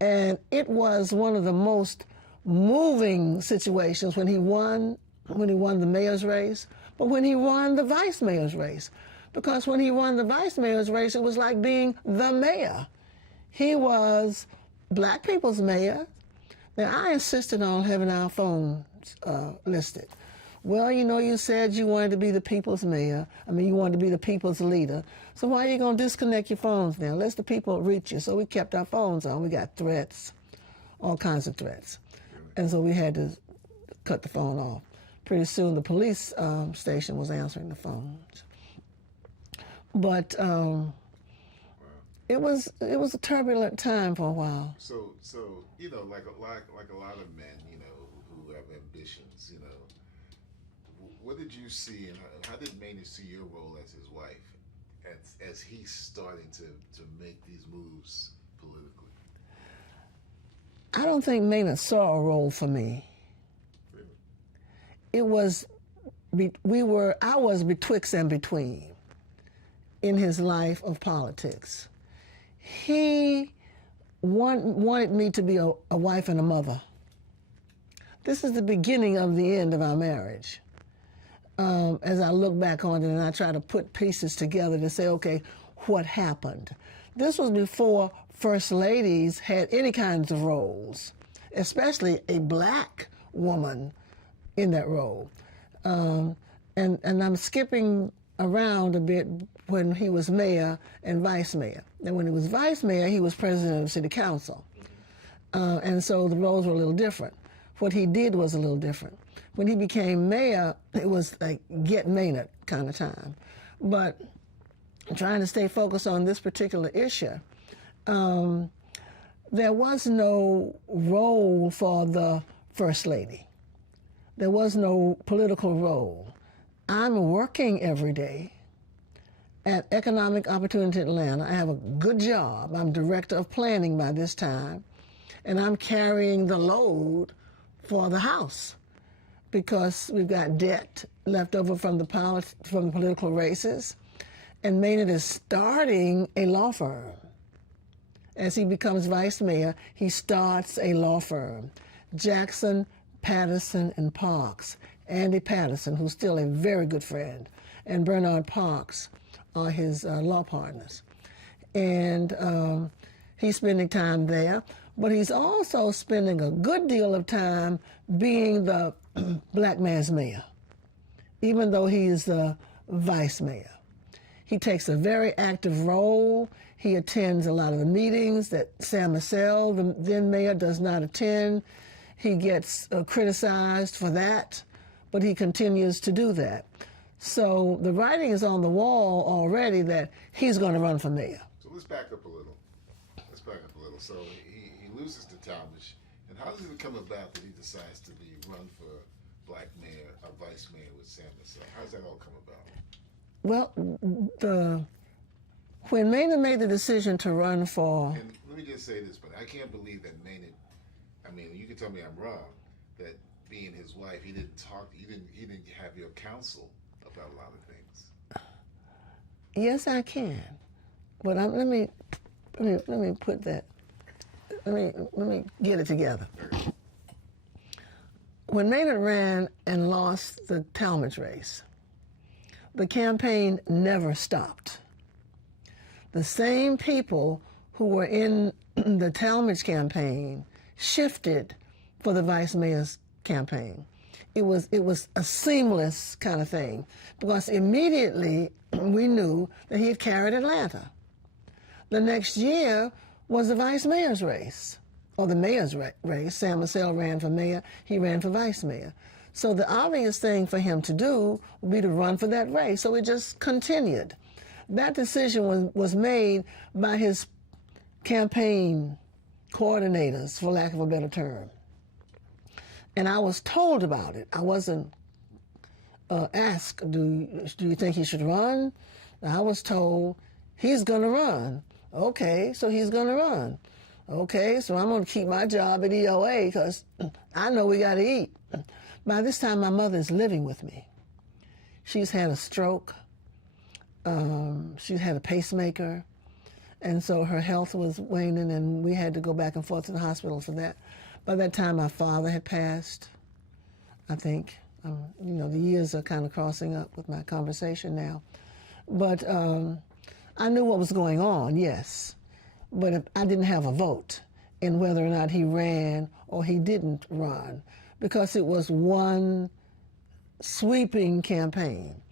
And it was one of the most moving situations when he won the mayor's race, but when he won the vice mayor's race. Because when he won the vice mayor's race, it was like being the mayor. He was black people's mayor. Now, I insisted on having our phones listed. Well, you said you wanted to be the people's mayor. You wanted to be the people's leader. So why are you going to disconnect your phones now? Let the people reach you. So we kept our phones on. We got threats, all kinds of threats. And so we had to cut the phone off. Pretty soon the police station was answering the phones. But it was a turbulent time for a while. So like a lot of men, who have ambitions, what did you see, and how did Maynard see your role as his wife, as he's starting to make these moves politically? I don't think Maynard saw a role for me. Really? It was, I was betwixt and between in his life of politics. He wanted me to be a wife and a mother. This is the beginning of the end of our marriage. As I look back on it and I try to put pieces together to say, okay, what happened? This was before first ladies had any kinds of roles, especially a black woman in that role. And I'm skipping around a bit when he was mayor and vice mayor. And when he was vice mayor, he was president of the city council. And so the roles were a little different. What he did was a little different. When he became mayor, it was like get Maynard kind of time. But trying to stay focused on this particular issue, there was no role for the First Lady. There was no political role. I'm working every day at Economic Opportunity Atlanta. I have a good job. I'm director of planning by this time, and I'm carrying the load for the House because we've got debt left over from the political races, and Maynard is starting a law firm. As he becomes vice mayor, he starts a law firm. Jackson, Patterson, and Parks. Andy Patterson, who's still a very good friend, and Bernard Parks are his law partners. And he's spending time there, but he's also spending a good deal of time being the black man's mayor, even though he is the vice mayor. He takes a very active role. He attends a lot of the meetings that Sam Massell, the then mayor, does not attend. He gets criticized for that, but he continues to do that. So the writing is on the wall already that he's going to run for mayor. So let's back up a little. So he loses to Talmadge, and how does it come about that he decides to run for black mayor, or vice mayor with Sam Massell? How does that all come about? Well, when Maynard made the decision to run for... And let me just say this, but I can't believe that Maynard, I mean, you can tell me I'm wrong, that being his wife, he didn't have your counsel about a lot of things. Yes, I can. But let me put that, let me get it together. When Maynard ran and lost the Talmadge race, the campaign never stopped. The same people who were in the Talmadge campaign shifted for the vice mayor's campaign. It was a seamless kind of thing because immediately we knew that he had carried Atlanta. The next year was the vice mayor's race, or the mayor's race. Sam Massell ran for mayor, he ran for vice mayor. So the obvious thing for him to do would be to run for that race. So it just continued. That decision was made by his campaign coordinators, for lack of a better term. And I was told about it. I wasn't asked, do you think he should run? I was told, he's going to run. Okay, so he's going to run. Okay, so I'm going to keep my job at EOA because I know we got to eat. By this time, my mother is living with me. She's had a stroke. She's had a pacemaker. And so her health was waning, and we had to go back and forth to the hospital for that. By that time, my father had passed, I think. The years are kind of crossing up with my conversation now. But I knew what was going on, yes. But if I didn't have a vote in whether or not he ran or he didn't run, because it was one sweeping campaign.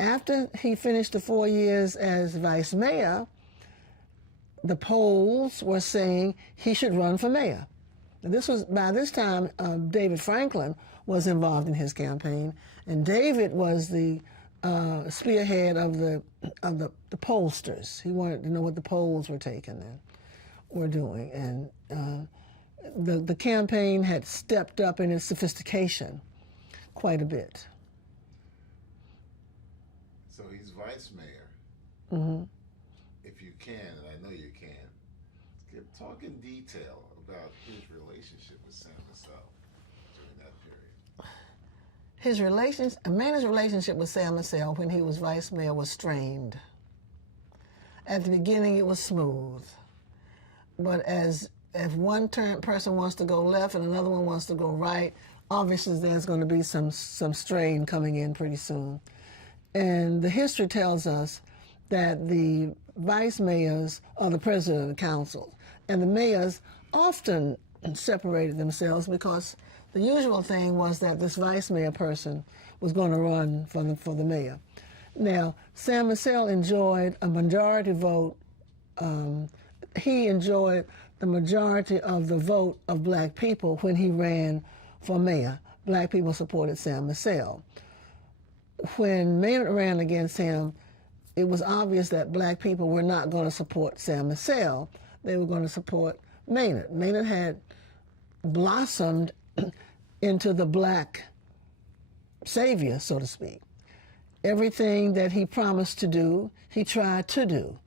After he finished the 4 years as vice mayor, the polls were saying he should run for mayor. By this time, David Franklin was involved in his campaign, and David was the spearhead of the pollsters. He wanted to know what the polls were taking and were doing, and the campaign had stepped up in its sophistication quite a bit. So he's vice mayor. Mm-hmm. If you can, and I know you can, talk in detail about his relationship with Sam Massell during that period. Maynard's relationship with Sam Massell when he was vice mayor was strained. At the beginning, it was smooth. But if one person wants to go left and another one wants to go right, obviously there's going to be some strain coming in pretty soon. And the history tells us that the vice mayors are the president of the council, and the mayors often separated themselves because the usual thing was that this vice mayor person was going to run for the mayor. Now, Sam Massell enjoyed a majority vote. He enjoyed the majority of the vote of black people when he ran for mayor. Black people supported Sam Massell. When Maynard ran against him, it was obvious that black people were not going to support Sam Massell. They were going to support Maynard. Maynard had blossomed into the black savior, so to speak. Everything that he promised to do, he tried to do.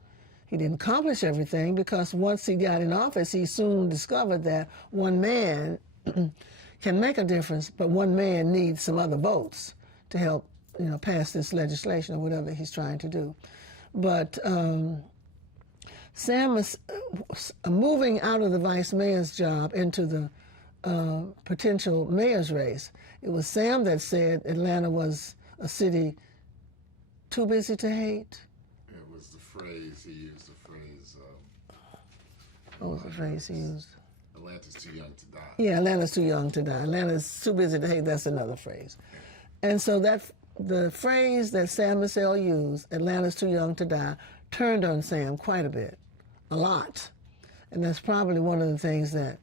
He didn't accomplish everything because once he got in office, he soon discovered that one man can make a difference, but one man needs some other votes to help, pass this legislation or whatever he's trying to do. But Sam was moving out of the vice mayor's job into the potential mayor's race. It was Sam that said Atlanta was a city too busy to hate. It was the phrase, he used the phrase. What was the phrase he used? Atlanta's too young to die. Yeah, Atlanta's too young to die. Atlanta's too busy to hate, that's another phrase. And so the phrase that Sam Massell used, Atlanta's too young to die, turned on Sam quite a bit, a lot. And that's probably one of the things that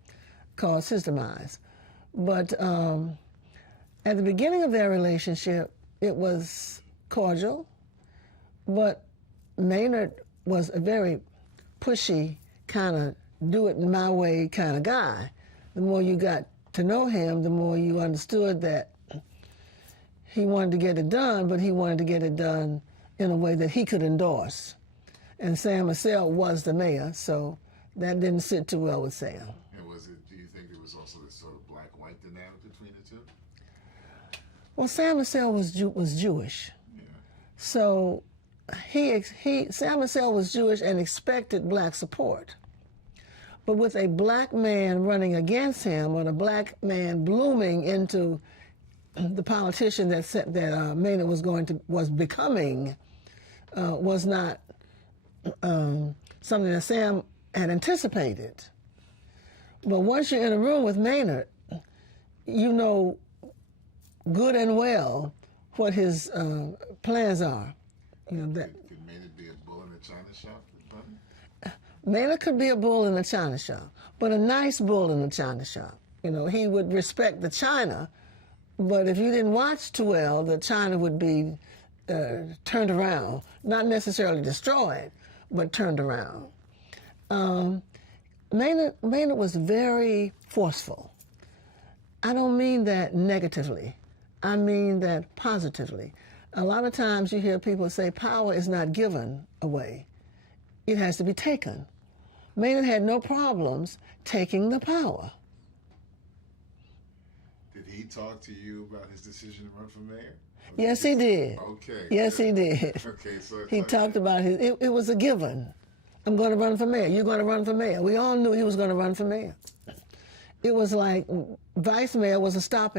caused his demise. But at the beginning of their relationship, it was cordial, but Maynard was a very pushy, kind of do it my way kind of guy. The more you got to know him, the more you understood that he wanted to get it done, but he wanted to get it done in a way that he could endorse. And Sam Massell was the mayor, so that didn't sit too well with Sam. And do you think there was also this sort of black-white dynamic between the two? Well, Sam Massell was Jewish. Yeah. So Sam Massell was Jewish and expected black support. But with a black man running against him, or a black man blooming into the politician that Maynard was becoming, was not something that Sam had anticipated. But once you're in a room with Maynard, you know good and well what his plans are. Could Maynard be a bull in a china shop with Bunnie? Maynard could be a bull in a china shop, but a nice bull in a china shop. He would respect the china, but if you didn't watch too well, the china would be turned around, not necessarily destroyed, but turned around. Maynard was very forceful. I don't mean that negatively. I mean that positively. A lot of times you hear people say power is not given away. It has to be taken. Maynard had no problems taking the power. Did he talk to you about his decision to run for mayor? Yes, he did. Okay. Yes, he did. Okay, so He talked about it was a given. I'm going to run for mayor. You're going to run for mayor. We all knew he was going to run for mayor. It was like vice mayor was a stop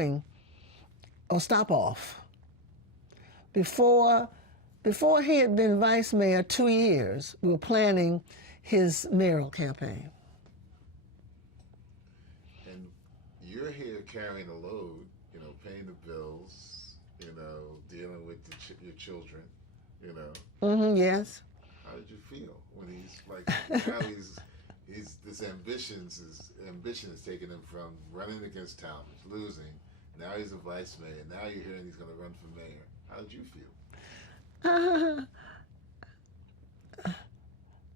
off. Before he had been vice mayor 2 years, we were planning his mayoral campaign. And you're here carrying a load, paying the bills, dealing with your children, Yes. How did you feel when he's like, now he's this ambition is taking him from running against Talmadge, losing. Now he's a vice mayor. Now you're hearing he's going to run for mayor. How did you feel?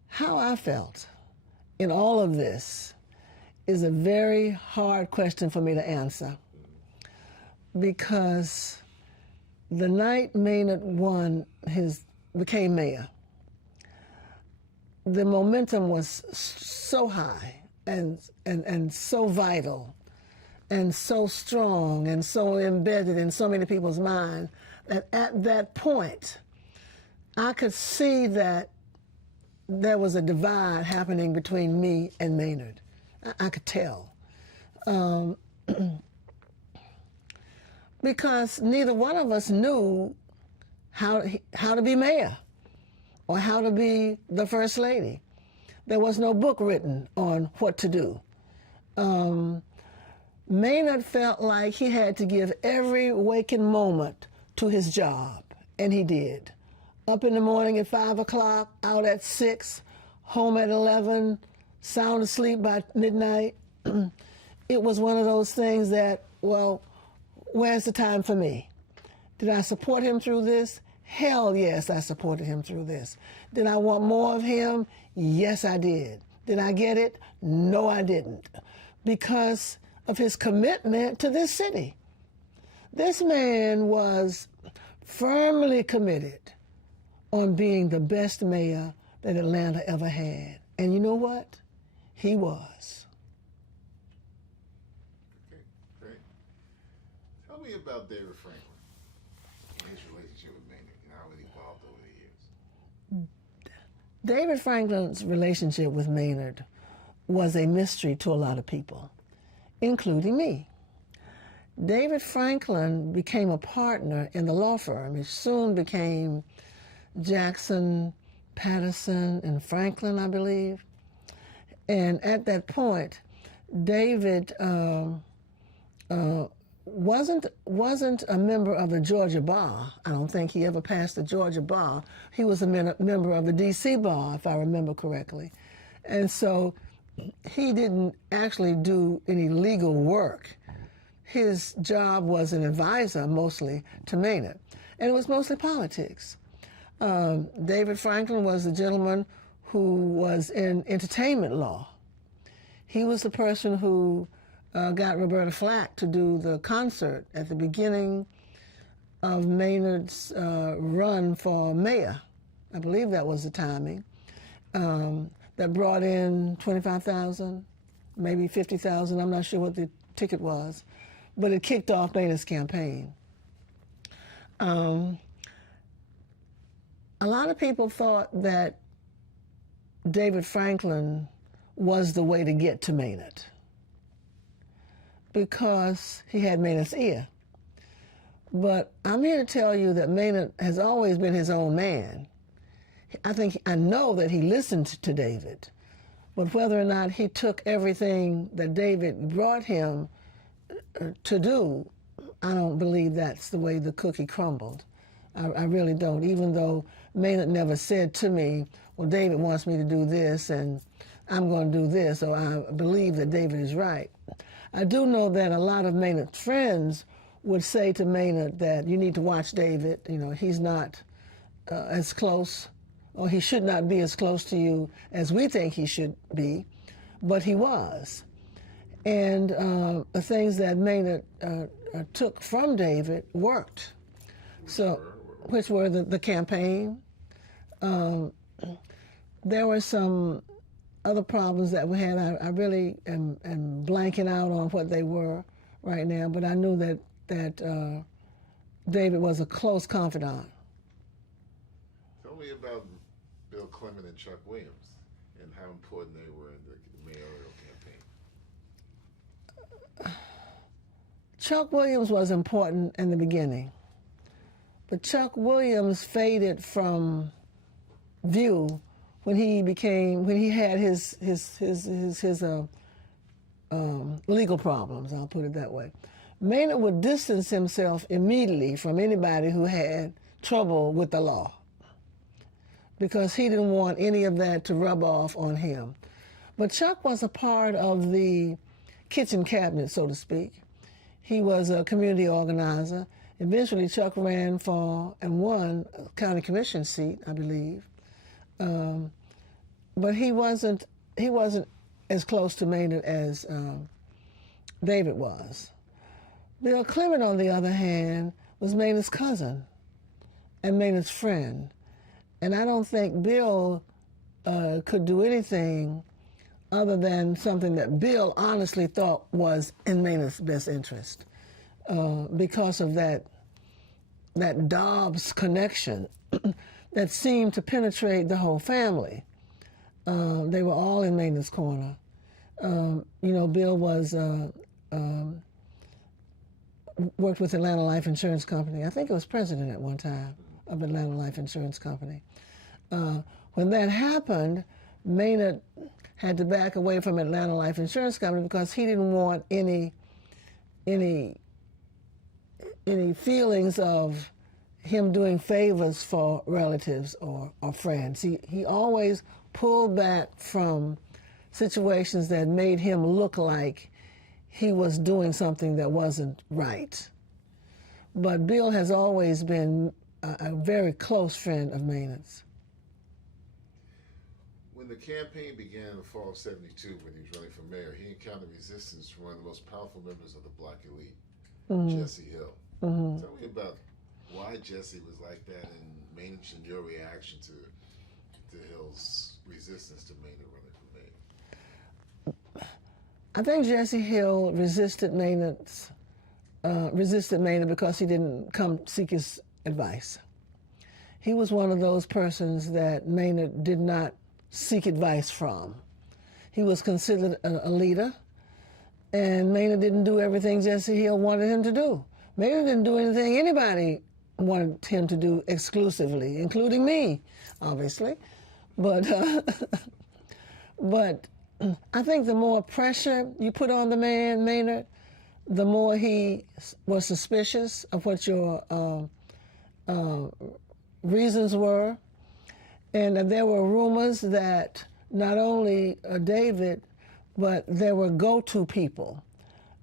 How I felt in all of this is a very hard question for me to answer, because the night Maynard became mayor, the momentum was so high and so vital and so strong and so embedded in so many people's minds that at that point, I could see that there was a divide happening between me and Maynard. I could tell. Because neither one of us knew how to be mayor or how to be the first lady. There was no book written on what to do. Maynard felt like he had to give every waking moment to his job, and he did. Up in the morning at 5 o'clock, out at 6, home at 11, sound asleep by midnight. It was one of those things that, well, where's the time for me? Did I support him through this? Hell yes, I supported him through this. Did I want more of him? Yes, I did. Did I get it? No, I didn't. Because of his commitment to this city. This man was firmly committed on being the best mayor that Atlanta ever had. And you know what? He was. Okay, great. Tell me about David Franklin and his relationship with Maynard and how it evolved over the years. David Franklin's relationship with Maynard was a mystery to a lot of people, including me. David Franklin became a partner in the law firm. It soon became Jackson, Patterson, and Franklin, I believe. And at that point, David wasn't a member of the Georgia Bar. I don't think he ever passed the Georgia Bar. He was a member of the D.C. Bar, if I remember correctly. And so he didn't actually do any legal work. His job was an advisor, mostly, to Maynard. And it was mostly politics. David Franklin was the gentleman who was in entertainment law. He was the person who got Roberta Flack to do the concert at the beginning of Maynard's run for mayor. I believe that was the timing. That brought in 25,000, maybe 50,000. I'm not sure what the ticket was, but it kicked off Maynard's campaign. A lot of people thought that David Franklin was the way to get to Maynard because he had Maynard's ear. But I'm here to tell you that Maynard has always been his own man. I know that he listened to David, but whether or not he took everything that David brought him to do, I don't believe that's the way the cookie crumbled. I really don't, even though Maynard never said to me, well, David wants me to do this and I'm going to do this, or I believe that David is right. I do know that a lot of Maynard's friends would say to Maynard that you need to watch David. You know, he's not as close, or he should not be as close to you as we think he should be, but he was. And the things that Maynard took from David worked. Which were the campaign. There were some other problems that we had. I really am blanking out on what they were right now, but I knew that David was a close confidant. Tell me about Bill Clement and Chuck Williams and how important they were in the mayoral campaign. Chuck Williams was important in the beginning, but Chuck Williams faded from view when he had his legal problems. I'll put it that way. Maynard would distance himself immediately from anybody who had trouble with the law because he didn't want any of that to rub off on him. But Chuck was a part of the kitchen cabinet, so to speak. He was a community organizer. Eventually, Chuck ran for and won a county commission seat, I believe. But he wasn't as close to Maynard as David was. Bill Clement, on the other hand, was Maynard's cousin and Maynard's friend. And I don't think Bill could do anything other than something that Bill honestly thought was in Maynard's best interest because of that Dobbs connection that seemed to penetrate the whole family. They were all in Maynard's corner. Bill was worked with Atlanta Life Insurance Company. I think it was president at one time of Atlanta Life Insurance Company. When that happened, Maynard had to back away from Atlanta Life Insurance Company because he didn't want any feelings of him doing favors for relatives or friends. He always pulled back from situations that made him look like he was doing something that wasn't right. But Bill has always been a very close friend of Maynard's. When the campaign began in the fall of '72, when he was running for mayor, he encountered resistance from one of the most powerful members of the black elite, Jesse Hill. Tell me about why Jesse was like that, and Maynard, and your reaction to Hill's resistance to Maynard running for mayor. I think Jesse Hill resisted Maynard because he didn't come seek his advice. He was one of those persons that Maynard did not seek advice from. He was considered a leader, and Maynard didn't do everything Jesse Hill wanted him to do. Maynard didn't do anything anybody wanted him to do exclusively, including me, obviously. But I think the more pressure you put on the man, Maynard, the more he was suspicious of what your reasons were. And there were rumors that not only David, but there were go-to people,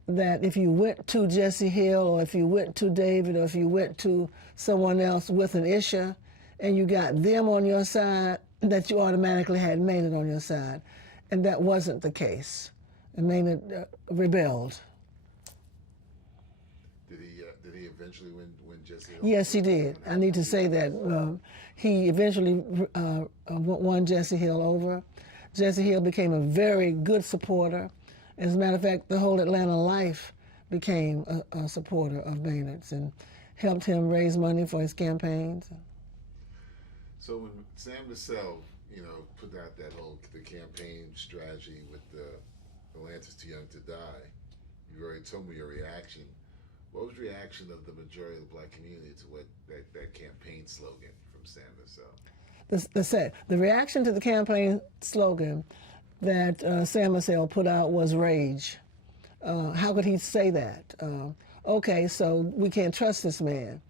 that if you went to Jesse Hill, or if you went to David, or if you went to someone else with an issue and you got them on your side, that you automatically had Maynard on your side. And that wasn't the case. And Maynard rebelled. Did he eventually win Jesse Hill? Yes, he did. I need to say that. He eventually won Jesse Hill over. Jesse Hill became a very good supporter. As a matter of fact, the whole Atlanta Life became a supporter of Maynard's and helped him raise money for his campaigns. So when Sam Cassell, put out the campaign strategy with the Land is Too Young to Die, you already told me your reaction. What was the reaction of the majority of the black community to what that campaign slogan from Sam Cassell? The reaction to the campaign slogan that Sam Cassell put out was rage. How could he say that? Okay, so we can't trust this man.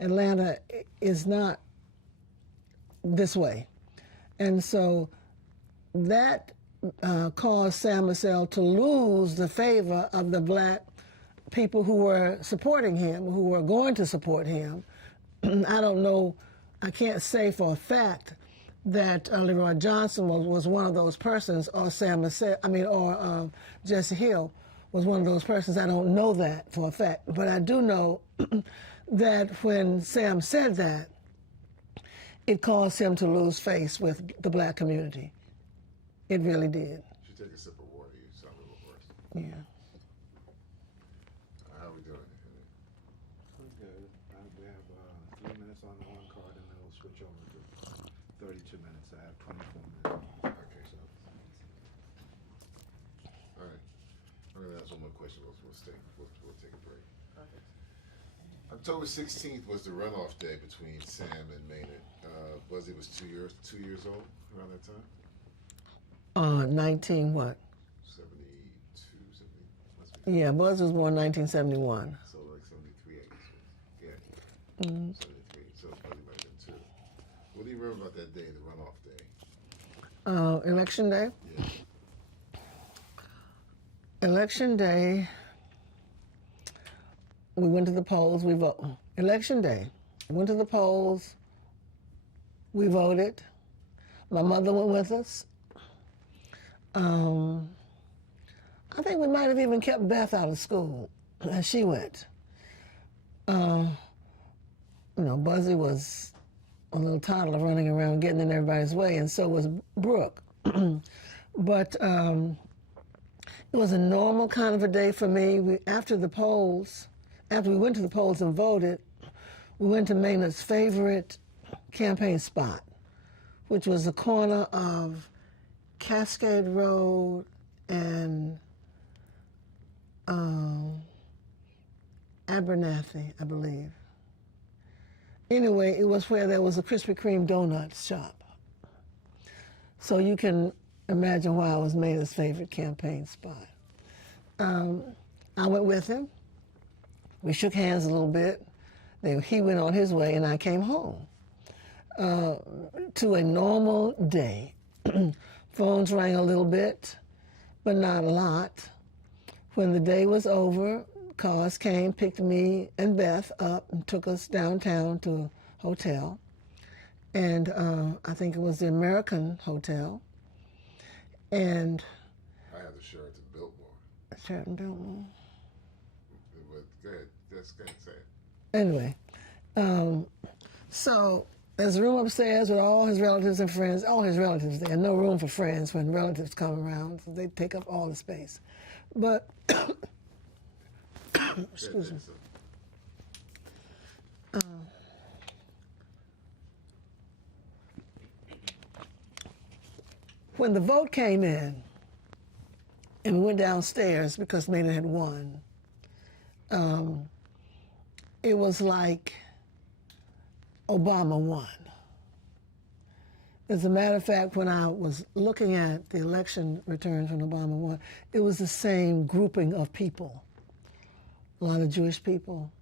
Atlanta is not this way. And so that caused Sam Cassell to lose the favor of the black people who were supporting him, who were going to support him. I don't know, I can't say for a fact that Leroy Johnson was one of those persons, or Jesse Hill was one of those persons. I don't know that for a fact, but I do know that when Sam said that, it caused him to lose face with the black community. It really did. You should take a sip of water. You sound a little worse. Yeah. How are we doing? We're good. We have 3 minutes on the one card, and then we'll switch over to 32 minutes. I have 24 minutes. Okay. So, All right. I'm gonna ask one more question. We'll take a break. October 16th was the runoff day between Sam and Maynard. Buzzy was 2 years old around that time. 19 what? 72, 70. Must be. Yeah, Buzz was born 1971. So like 73, I guess. Yeah. 73. So Buzzy might have been 2. What do you remember about that day, the runoff day? Election day? Yeah. Election day, we went to the polls, we voted. Election day, we went to the polls, we voted. My mother went with us. I think we might have even kept Beth out of school as she went. Buzzy was a little toddler running around getting in everybody's way, and so was Brooke. But it was a normal kind of a day for me. After we went to the polls and voted, we went to Maynard's favorite campaign spot, which was the corner of Cascade Road and Abernathy, I believe. Anyway, it was where there was a Krispy Kreme donuts shop. So you can imagine why it was Maynard's favorite campaign spot. I went with him. We shook hands a little bit. Then he went on his way and I came home. To a normal day. Phones rang a little bit, but not a lot. When the day was over, cars came, picked me and Beth up and took us downtown to hotel, and I think it was the American Hotel, and I had the Sheraton Biltmore. Sheraton Biltmore. But go ahead. Just go ahead and say it. Anyway, so there's a room upstairs with all his relatives and friends. All his relatives there. No room for friends when relatives come around. So they take up all the space. But excuse me. When the vote came in, and we went downstairs because Maynard had won, it was like Obama won. As a matter of fact, when I was looking at the election returns when Obama won, it was the same grouping of people. A lot of Jewish people,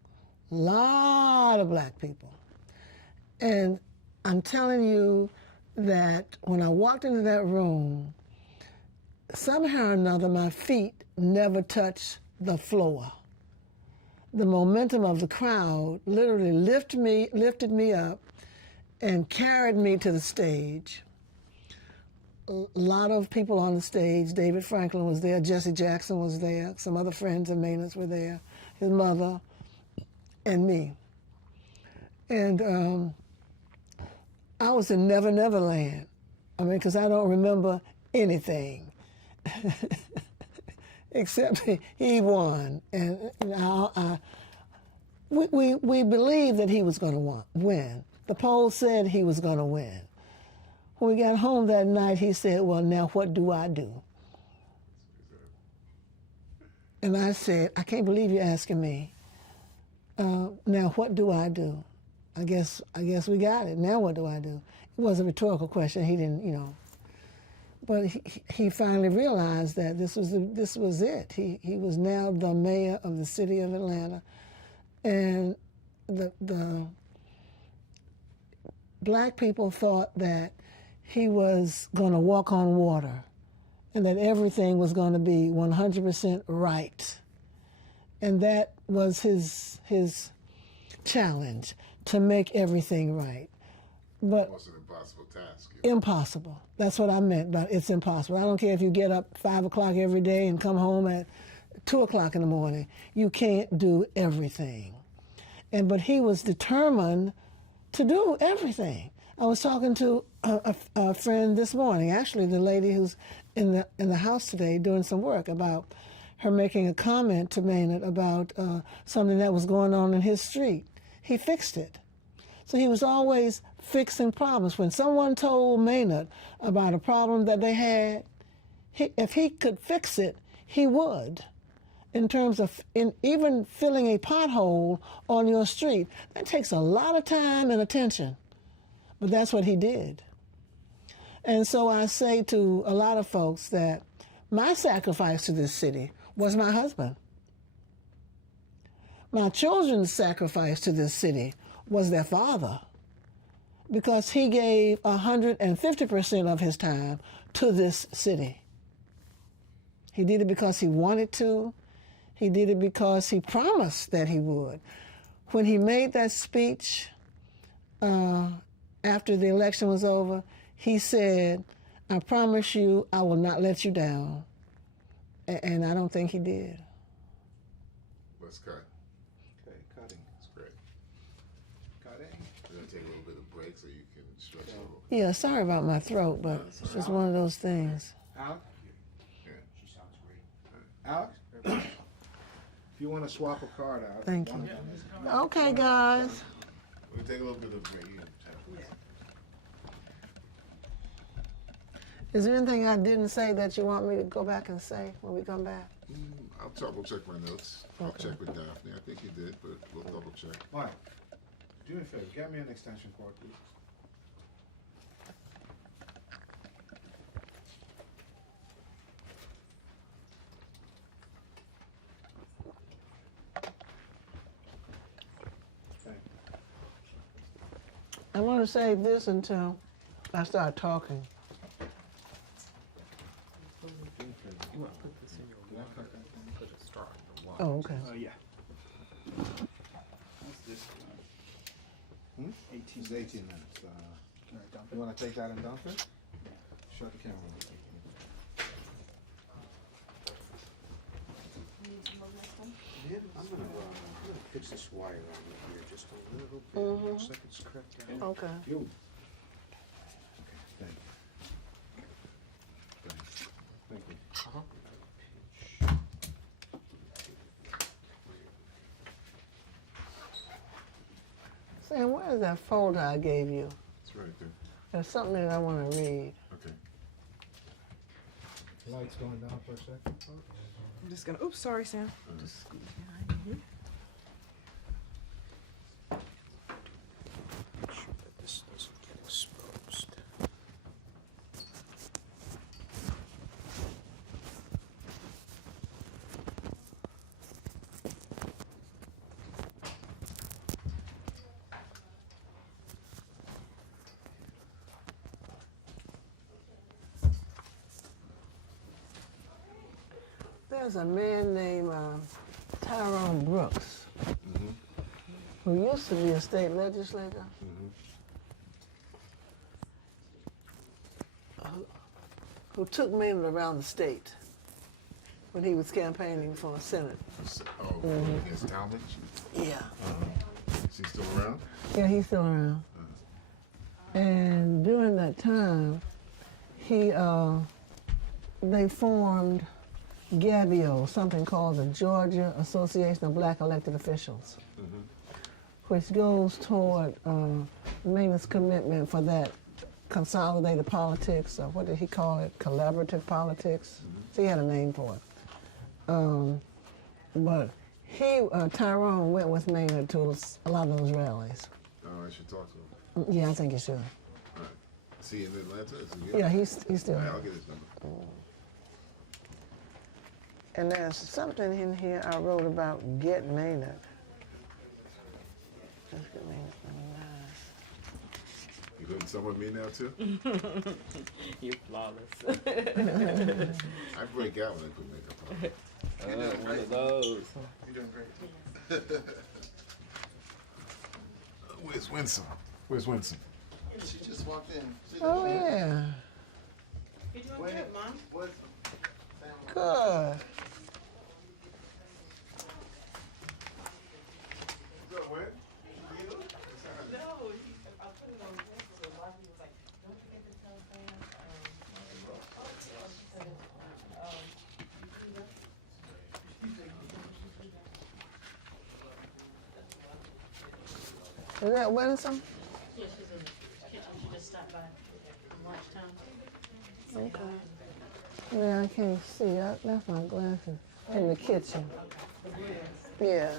a lot of black people. And I'm telling you that when I walked into that room, somehow or another, my feet never touched the floor. The momentum of the crowd literally lifted me up and carried me to the stage. A lot of people on the stage. David Franklin was there, Jesse Jackson was there, some other friends of Maynard's were there, his mother, and me. And I was in Never Never Land. I mean, because I don't remember anything. Except he won. And we believed that he was going to win. The poll said he was going to win. When we got home that night, he said, well, now what do I do? And I said, I can't believe you're asking me. Now what do I do? I guess we got it. Now what do I do? It was a rhetorical question. He didn't, But he finally realized that this was it. He was now the mayor of the city of Atlanta, and the black people thought that he was going to walk on water, and that everything was going to be 100% right, and that was his challenge, to make everything right. But It was an impossible task. impossible. That's what I meant by it's impossible. I don't care if you get up 5 o'clock every day and come home at 2 o'clock in the morning. You can't do everything. But he was determined to do everything. I was talking to a friend this morning, actually the lady who's in the house today doing some work, about her making a comment to Maynard about something that was going on in his street. He fixed it. So he was always fixing problems. When someone told Maynard about a problem that they had, if he could fix it, he would. In terms of even filling a pothole on your street, that takes a lot of time and attention. But that's what he did. And so I say to a lot of folks that my sacrifice to this city was my husband. My children's sacrifice to this city was their father, because he gave 150% of his time to this city. He did it because he wanted to. He did it because he promised that he would. When he made that speech after the election was over, he said, I promise you I will not let you down. And I don't think he did. Let's cut. Okay, cutting. That's great. Cutting. We're going to take a little bit of break so you can stretch a little. Yeah, sorry about my throat, but it's just one of those things. Alex? She sounds great. Alex? If you want to swap a card out. Thank one you. of them. Okay, guys. We'll take a little bit of break. Is there anything I didn't say that you want me to go back and say when we come back? I'll double check my notes. I'll check with Daphne. I think you did, but we'll double check. All right. Do me a favor. Get me an extension cord, please. Thank you. I want to save this until I start talking. You want to put this in your water? Put a straw in the water. Oh, okay. Yeah. What's this one? Hmm? 18 It's minutes. 18 minutes. Can I dump You it? want to take that and dump it? Shut the camera off. Yeah, I'm gonna fix this wire on here just a little bit. Looks like it's crept out. Okay. You. Thank you. Thanks. Thank you. Sam, where's that folder I gave you? It's right there. There's something that I want to read. Okay. Lights going down for a second. I'm just gonna. Oops, sorry, Sam. Just scoot behind you. Make sure that this doesn't get exposed. There's a man named Tyrone Brooks, who used to be a state legislator, who took Maynard around the state when he was campaigning for Senate. Against Talmadge? Yeah. Is he still around? Yeah, he's still around. And during that time, they formed GABIO, something called the Georgia Association of Black Elected Officials, which goes toward Maynard's commitment for that consolidated politics, or what did he call it, collaborative politics? So he had a name for it. But Tyrone went with Maynard to a lot of those rallies. Oh, I should talk to him. Yeah, I think you should. All right. Is he in Atlanta? Is he Yeah, he's still All right, here. I'll get his number. And there's something in here I wrote about Get Maynard. Let's get Maynard. You putting some with me now, too? You're flawless. I break out when I put makeup on. One of those. You're doing great. Where's Winsome? Where's Winsome? She just walked in. Oh, yeah. You doing good, Mom? Good. What's up, Win? Is that Winsome? Yeah, she's in the kitchen. She just stopped by lunchtime. Okay. Yeah, I can't see. That's my glasses. In the kitchen. Yeah.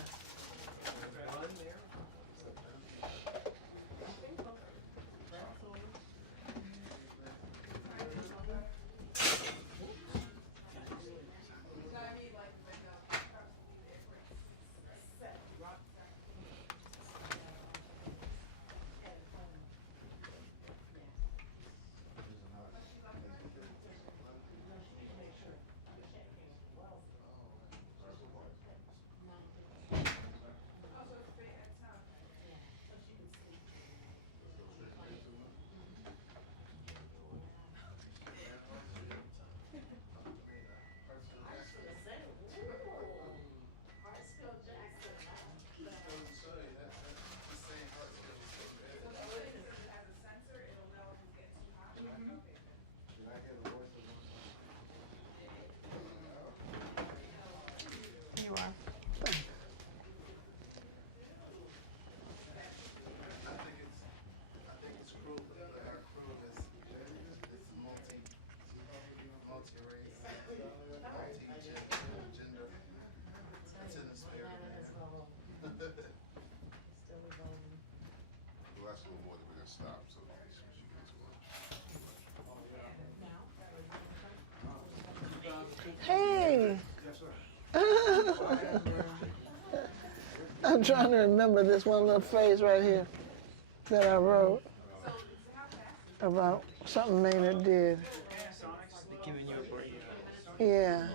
You are. I think it's cruel that our crew is multi-race, multi-gender. It's in the spirit, man. The last little more that we're gonna stop, so she gets one. Hey. I'm trying to remember this one little phrase right here that I wrote about something Maynard did. Giving you a break. Yeah.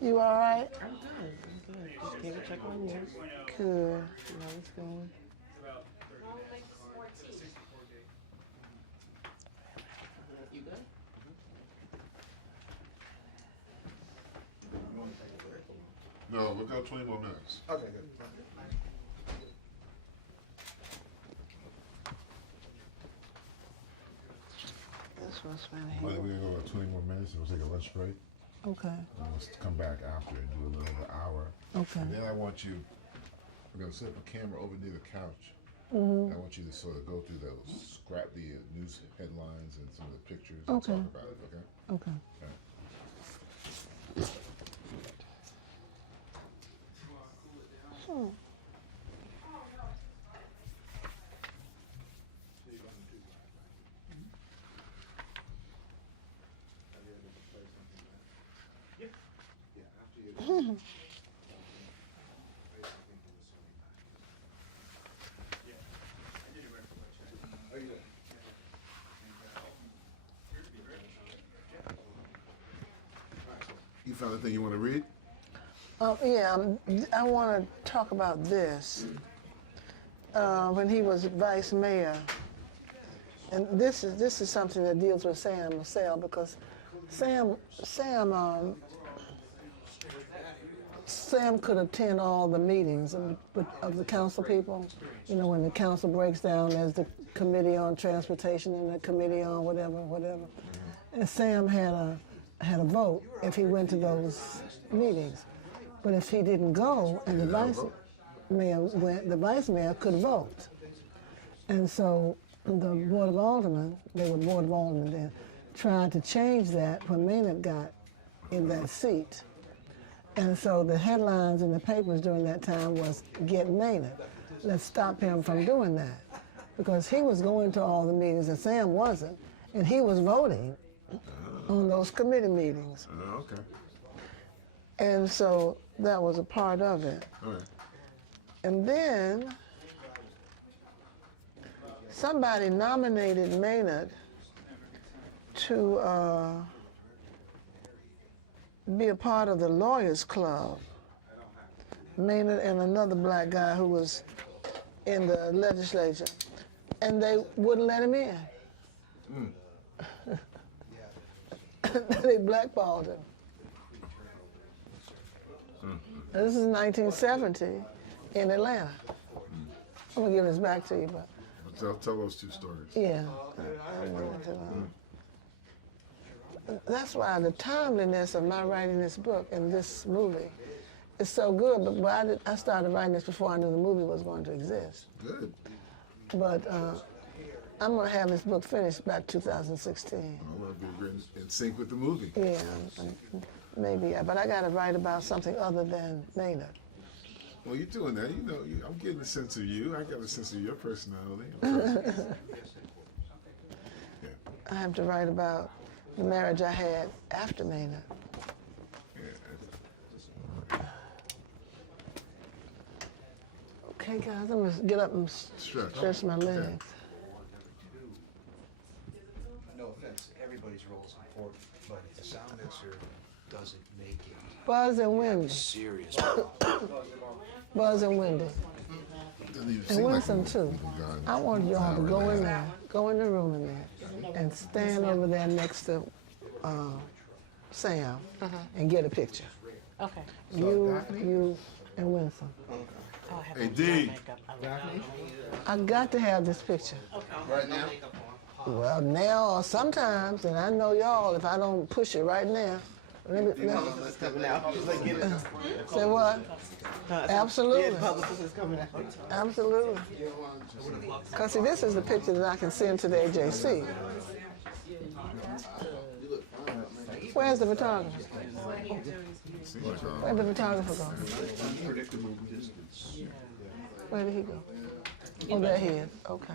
You all right? I'm good. I'm good. Just came to check on you. Good. See how it's going. about 30 I'll minutes. make some more It's a tea. 64 gig. You good? No, we'll go 20 more minutes. Okay, good. This was right We're here. gonna go about 20 more minutes, and we'll take a lunch break. Okay. And we'll come back after and do a little over an hour. Okay. And then I want you, we're gonna set up a camera over near the couch. Mm-hmm. I want you to sort of go through those, scrap the news headlines and some of the pictures Okay. and talk about it, okay? Okay. Sure. I did a record check. You found anything you want to read? Yeah, I want to talk about this. When he was vice mayor, and this is something that deals with Sam LaSalle, because Sam could attend all the meetings of the council people. You know, when the council breaks down, there's the committee on transportation and the committee on whatever. And Sam had a vote if he went to those meetings. But if he didn't go and the vice mayor went, the vice mayor could vote. And so the Board of Aldermen, they were Board of Aldermen then, tried to change that when Maynard got in that seat. And so the headlines in the papers during that time was, "Get Maynard. Let's stop him from doing that." Because he was going to all the meetings and Sam wasn't, and he was voting on those committee meetings. Okay. And so that was a part of it. All right. And then somebody nominated Maynard to be a part of the Lawyers Club. Maynard and another black guy who was in the legislature. And they wouldn't let him in. They blackballed him. This is 1970 in Atlanta. I'm gonna give this back to you, but Tell those two stories. yeah. That's why the timeliness of my writing this book and this movie is so good. But I started writing this before I knew the movie was going to exist. Good. But I'm gonna have this book finished by 2016. I want to be in sync with the movie. Yeah, maybe. But I got to write about something other than Maynard. Well, you're doing that. You know, I'm getting a sense of you. I got a sense of your personality. Yeah. I have to write about the marriage I had after Maynard. Yeah. Okay, guys, I'm gonna get up and stretch my legs. Okay. No offense, everybody's role is important, but if the sound mixer doesn't make it Buzz and Wendy. serious, Buzz and Wendy. Doesn't even And seem like Winston, a too. God. I want y'all to go in there, go in the room in there, and stand over there next to Sam and get a picture. Okay. You, and Winston. I'll have Hey, my D. makeup. I got to have this picture. Right now? Well, now or sometimes, and I know y'all, if I don't push it right now. Let me, say what? Absolutely. Absolutely. Because see, this is the picture that I can send to the AJC. Where's the photographer? Seems like, Where'd the photographer go? unpredictable distance. Where did he go? Oh, there he is. Okay.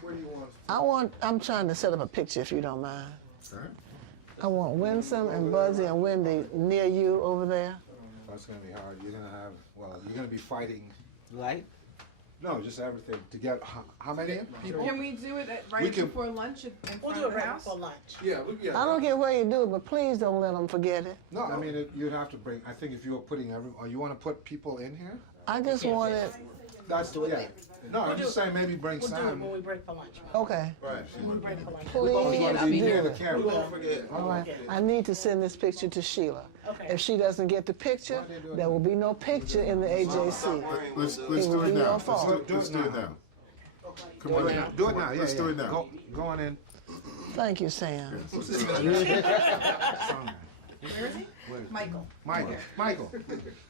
Where do you want? I'm trying to set up a picture if you don't mind. all right. I want Winsome and Buzzy and Wendy near you over there. That's gonna be hard. You're gonna be fighting. Light? No, just everything to get. How many people? Can we do it We right can- before lunch in We'll front do of it the right house? before lunch. Yeah. I don't care where you do it, but please don't let them forget it. No, I mean you'd have to bring. I think if you were putting you want to put people in here? I just want it. That's the, yeah. No, I'm just saying maybe bring We'll do it Sam. when we break for lunch. Okay. Right. When we break for lunch. Please I'll be do near the it. camera. Don't forget. All right. I need to send this picture to Sheila. Okay. If she doesn't get the picture, there will be no picture in the AJC. Let's It do will it be now. your fault. Let's do it now. Come Do on it now. in. Do it now. Yeah, Let's do yeah. it now. Go on in. Thank you, Sam. Where is he? Michael. Michael,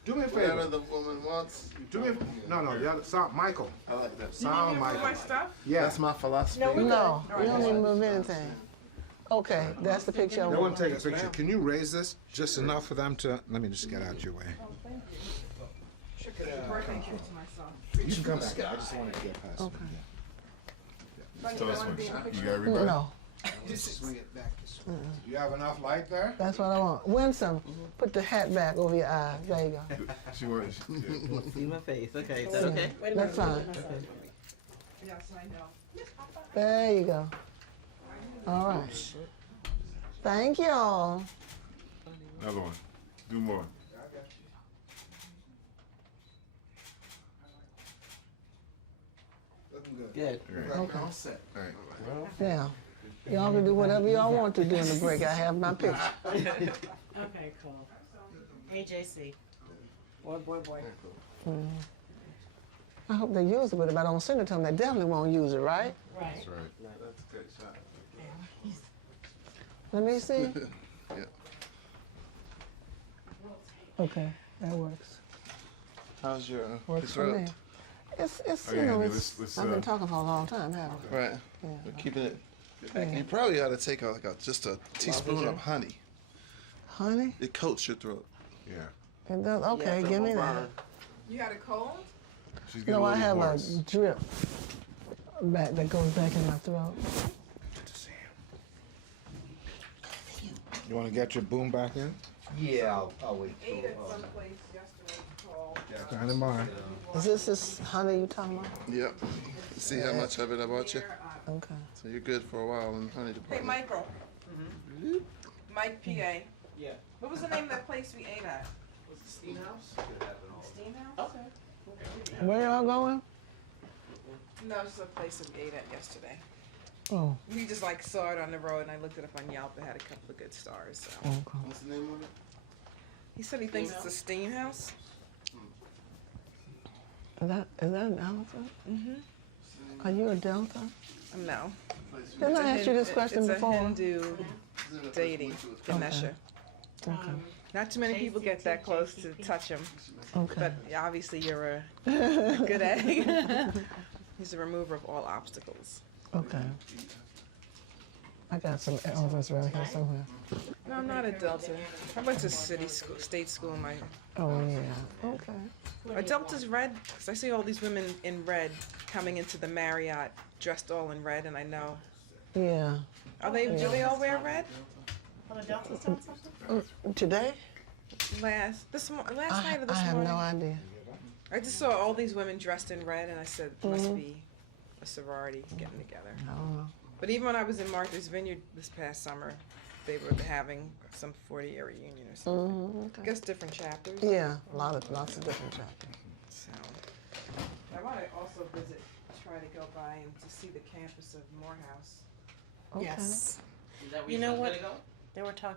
do me a Whatever favor. the woman wants. Do me a, no, the other side, Michael. I like that. Sound My Michael. stuff? Yeah. That's my philosophy. No, we're No, good. we don't need to move anything. Okay, that's the picture I They want want. to take a picture. Can you raise this just enough for them to, let me just get out your way. Birthday gift to myself. You can come back. I just wanted to get past. Okay. Toss one. You got everybody? No, Just swing it back this way. You have enough light there? that's what I want. Winsome, put the hat back over your eyes. There you go. She wants. Yeah. See my face. Okay, is that okay? Wait a That's minute. fine. Yes, I know. There you go. All right. Thank y'all. Another one. Do more. Looking good. Good. Okay. All set. All right. Now, y'all can do whatever y'all want to do in the break. I have my picture. Okay, cool. AJC. Boy. I hope they use it, but if I don't send it to them, they definitely won't use it, right? Right. That's right. That's a good shot. Let me see. Yeah. Okay, that works. How's your Works for me. It's Oh, you yeah, know, Andy, it's, let's, I've been talking for a long time, haven't I? Right. Yeah. We're keeping it. Yeah. You probably ought to take just a teaspoon of honey. Honey? It coats your throat. Yeah. It does, okay, give me that. You had a cold? She's getting No, a I little have hoarse. a drip back that goes back in my throat. You want to get your boom back in? Yeah, I'll wait. Ate at some place yesterday called. Standing by. Is this honey you talking about? Yep. See how much of it I bought you? Okay. So you're good for a while in the honey Hey, department. Michael. Mike PA. Yeah. What was the name of that place we ate at? Was it Steam House? Steam House? Okay. Where y'all going? No, it's a place that we ate at yesterday. Oh, We just like saw it on the road and I looked it up on Yelp. It had a couple of good stars. So. okay. What's the name of it? He said he thinks it's a steam house. Is that an elephant? Mm-hmm. Are you a Delta? No. Didn't I ask you this question it's before? a Hindu deity, Ganesha. Okay. Not too many people get that close to touch him, Okay. but obviously you're a good egg. He's a remover of all obstacles. Okay. I got some elephants around here somewhere. No, I'm not a Delta. I went to state school in my. Oh, yeah. Okay. Are Deltas red? Because I see all these women in red coming into the Marriott dressed all in red, and I know. Yeah. Are they? Do they all wear red? Oh, the Delta's doing something? Today? Last night or this I have morning? no idea. I just saw all these women dressed in red, and I said, must be a sorority getting together. I don't know. But even when I was in Martha's Vineyard this past summer, they were having some 40-year reunion or something. I guess different chapters. Yeah, lots of different chapters. So I want to also try to go by and to see the campus of Morehouse. Okay. Yes. You know what? They were talking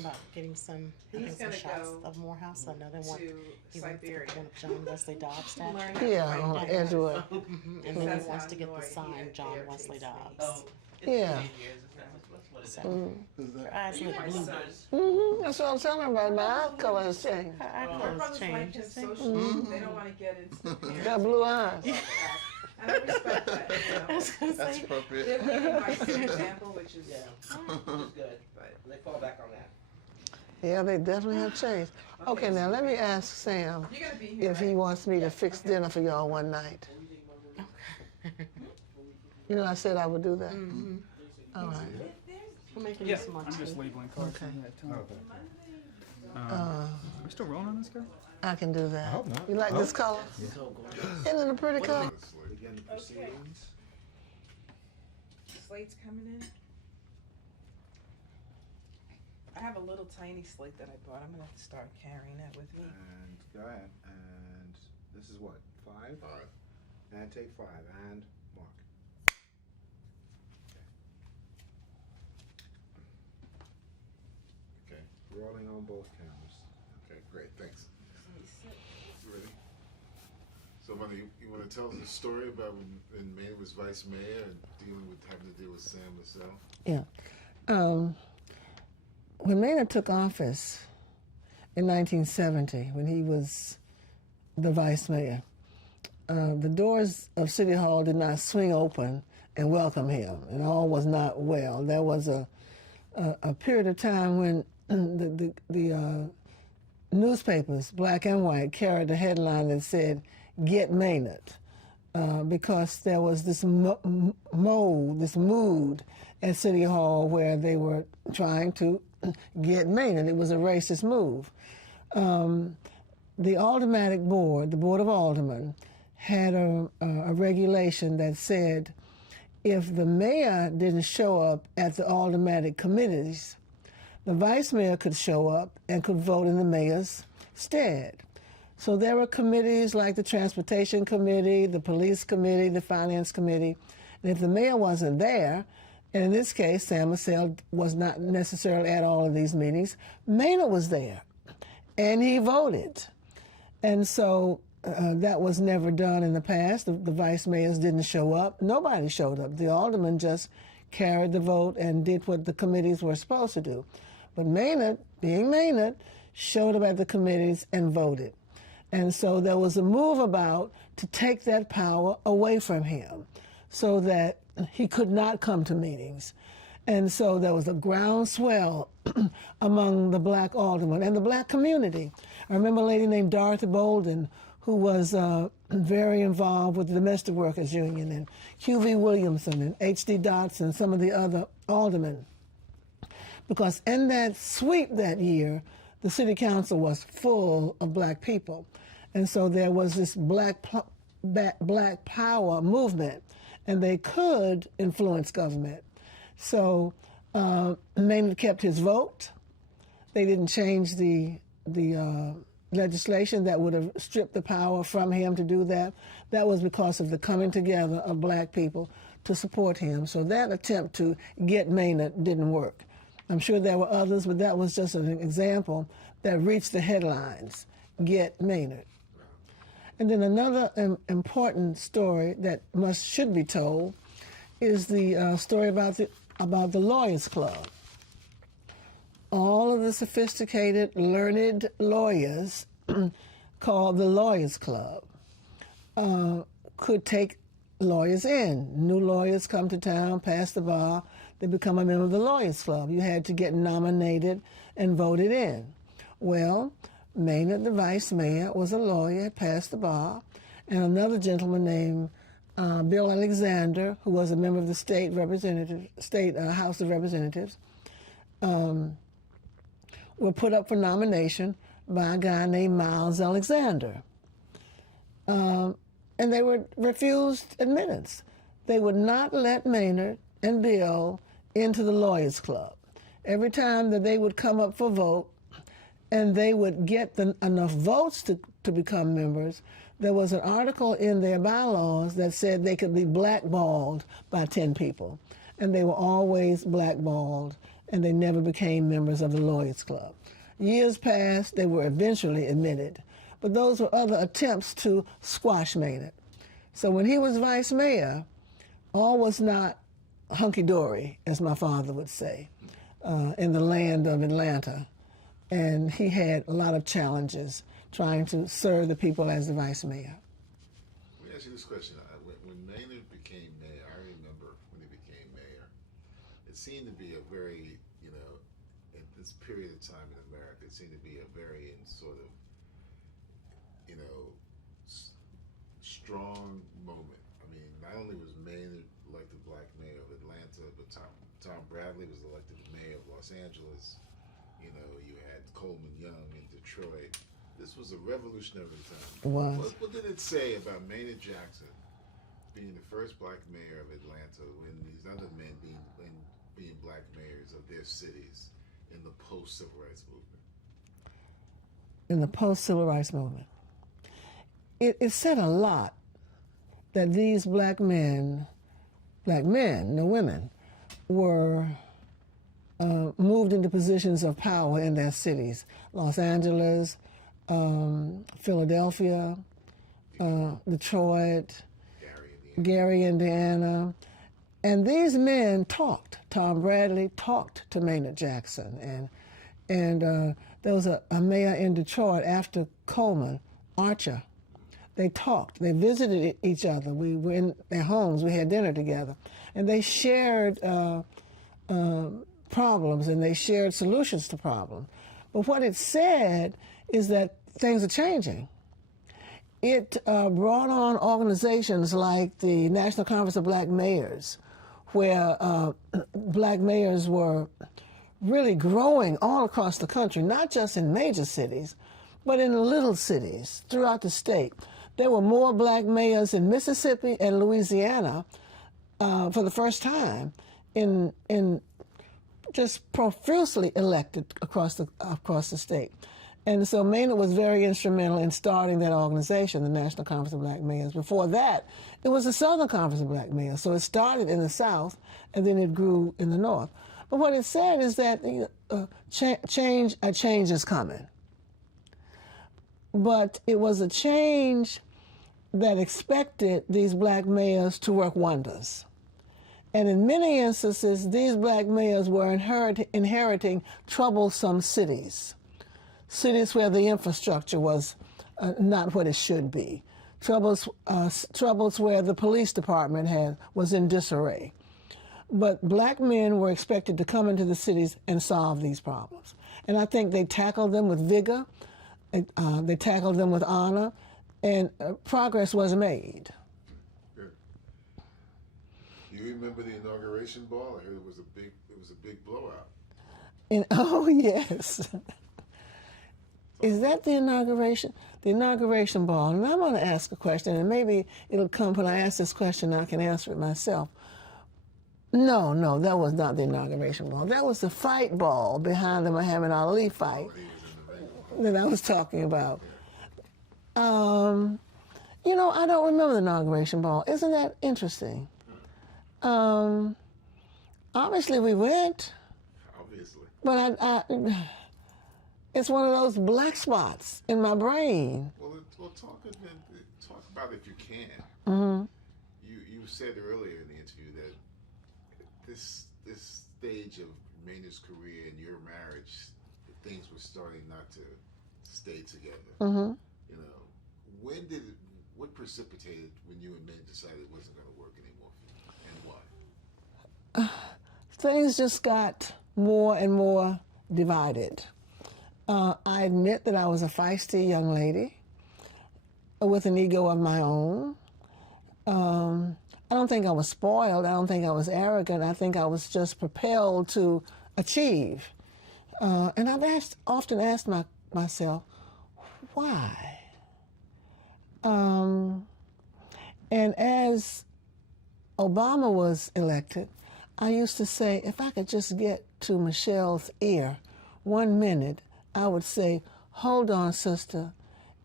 about getting some, I He's think, some gonna shots go of Morehouse. I know they want. To He wants to Siberia. get one of John Wesley Dobbs statue. Yeah, on Edgewood. And then That's he wants how to get the annoyed sign he is. John They Wesley take Dobbs. Yeah. So her eyes look My blue. son. That's what I'm telling everybody. My eye color has changed. Her eye My color's brothers like changed. him socially. They don't want to get into the parents. Got blue eyes. And I respect that. You know. That's They're appropriate. leading by example, which is Good. But They fall back on that. Yeah, they definitely have changed. Okay, now let me ask Sam you're gonna be here. if he wants me to fix dinner for y'all one night. You know, I said I would do that. All right. We're making Yeah, this much. I'm just labeling cards. Okay. Yeah, tell me. Are we still rolling on this guy? I can do that. I hope not. You like this color? Isn't it a pretty color? Begin the proceedings. Slate's coming in. I have a little tiny slate that I bought. I'm gonna have to start carrying that with me. And go ahead. And this is what, 5? 5. And take 5, and mark. Okay. Rolling on both cameras. Okay, great, thanks. You ready? So, Bunnie, you want to tell us a story about when Maynard was vice mayor and having to deal with Sam Lassell? Yeah. When Maynard took office in 1970, when he was the vice mayor, the doors of City Hall did not swing open and welcome him, and all was not well. There was a period of time when the newspapers, black and white, carried a headline that said, "Get Maynard," because there was this mood at City Hall where they were trying to get Maynard. It was a racist move. The Aldermanic Board, the Board of Aldermen, had a regulation that said if the mayor didn't show up at the Aldermanic committees, the vice mayor could show up and could vote in the mayor's stead. So there were committees like the Transportation Committee, the Police Committee, the Finance Committee, and if the mayor wasn't there, and in this case, Sam Lassell was not necessarily at all of these meetings, Maynard was there, and he voted. And so that was never done in the past. The vice mayors didn't show up. Nobody showed up. The aldermen just carried the vote and did what the committees were supposed to do. But Maynard, being Maynard, showed up at the committees and voted. And so there was a move about to take that power away from him so that he could not come to meetings. And so there was a groundswell among the black aldermen and the black community. I remember a lady named Dorothy Bolden who was very involved with the Domestic Workers Union, and Hugh Williamson and H.D. Dotson, some of the other aldermen. Because in that sweep that year, the city council was full of black people. And so there was this black power movement, and they could influence government. So Maynard kept his vote. They didn't change the legislation that would have stripped the power from him to do that. That was because of the coming together of black people to support him. So that attempt to get Maynard didn't work. I'm sure there were others, but that was just an example that reached the headlines, get Maynard. And then another important story that should be told is the story about the Lawyers Club. All of the sophisticated, learned lawyers called the Lawyers Club could take lawyers in. New lawyers come to town, pass the bar, they become a member of the Lawyers Club. You had to get nominated and voted in. Well, Maynard, the vice mayor, was a lawyer, had passed the bar, and another gentleman named Bill Alexander, who was a member of the state House of Representatives, were put up for nomination by a guy named Miles Alexander. And they were refused admittance. They would not let Maynard and Bill into the Lawyers Club. Every time that they would come up for vote and they would get enough votes to become members, there was an article in their bylaws that said they could be blackballed by 10 people. And they were always blackballed, and they never became members of the Lawyers Club. Years passed, they were eventually admitted. But those were other attempts to squash Maynard. So when he was vice mayor, all was not hunky-dory, as my father would say, in the land of Atlanta. And he had a lot of challenges trying to serve the people as the vice mayor. Let me ask you this question. When Maynard became mayor, I remember when he became mayor, it seemed to be a very, in this period of time in America, it seemed to be a very sort of, strong moment. I mean, not only was Maynard elected black mayor of Atlanta, but Tom Bradley was elected mayor of Los Angeles. You had Coleman Young in Detroit. This was a revolutionary time. It was. What did it say about Maynard Jackson being the first black mayor of Atlanta when these other men being black mayors of their cities in the post-civil rights movement? In the post-civil rights movement. It said a lot that these black men, no women, were moved into positions of power in their cities. Los Angeles, Philadelphia, Detroit, Gary, Indiana. And these men talked. Tom Bradley talked to Maynard Jackson. And there was a mayor in Detroit after Coleman, Archer. They talked. They visited each other. We were in their homes. We had dinner together. And they shared problems, and they shared solutions to problems. But what it said is that things are changing. It brought on organizations like the National Conference of Black Mayors, where black mayors were really growing all across the country, not just in major cities, but in little cities throughout the state. There were more black mayors in Mississippi and Louisiana for the first time in just profusely elected across the state. And so Maynard was very instrumental in starting that organization, the National Conference of Black Mayors. Before that, it was the Southern Conference of Black Mayors. So it started in the South, and then it grew in the North. But what it said is that a change is coming. But it was a change that expected these black mayors to work wonders. And in many instances, these black mayors were inheriting troublesome cities where the infrastructure was not what it should be, troubles where the police department was in disarray. But black men were expected to come into the cities and solve these problems. And I think they tackled them with vigor, they tackled them with honor, and progress was made. Good. You remember the inauguration ball? I heard it was a big blowout. Oh yes. Is that the inauguration? The inauguration ball. And I'm going to ask a question, and maybe it'll come when I ask this question, I can answer it myself. No, that was not the inauguration ball. That was the fight ball behind the Muhammad Ali fight that I was talking about. I don't remember the inauguration ball. Isn't that interesting? Obviously we went. Obviously. But it's one of those black spots in my brain. Well, talk about it if you can. Mm-hmm. You said earlier in the interview that this stage of Maynard's career and your marriage, things were starting not to stay together. Mm-hmm. What precipitated when you and Maynard decided it wasn't going to work anymore for you, and why? Things just got more and more divided. I admit that I was a feisty young lady with an ego of my own. I don't think I was spoiled. I don't think I was arrogant. I think I was just propelled to achieve. And I've often asked myself, why? And as Obama was elected, I used to say, if I could just get to Michelle's ear 1 minute, I would say, hold on, sister,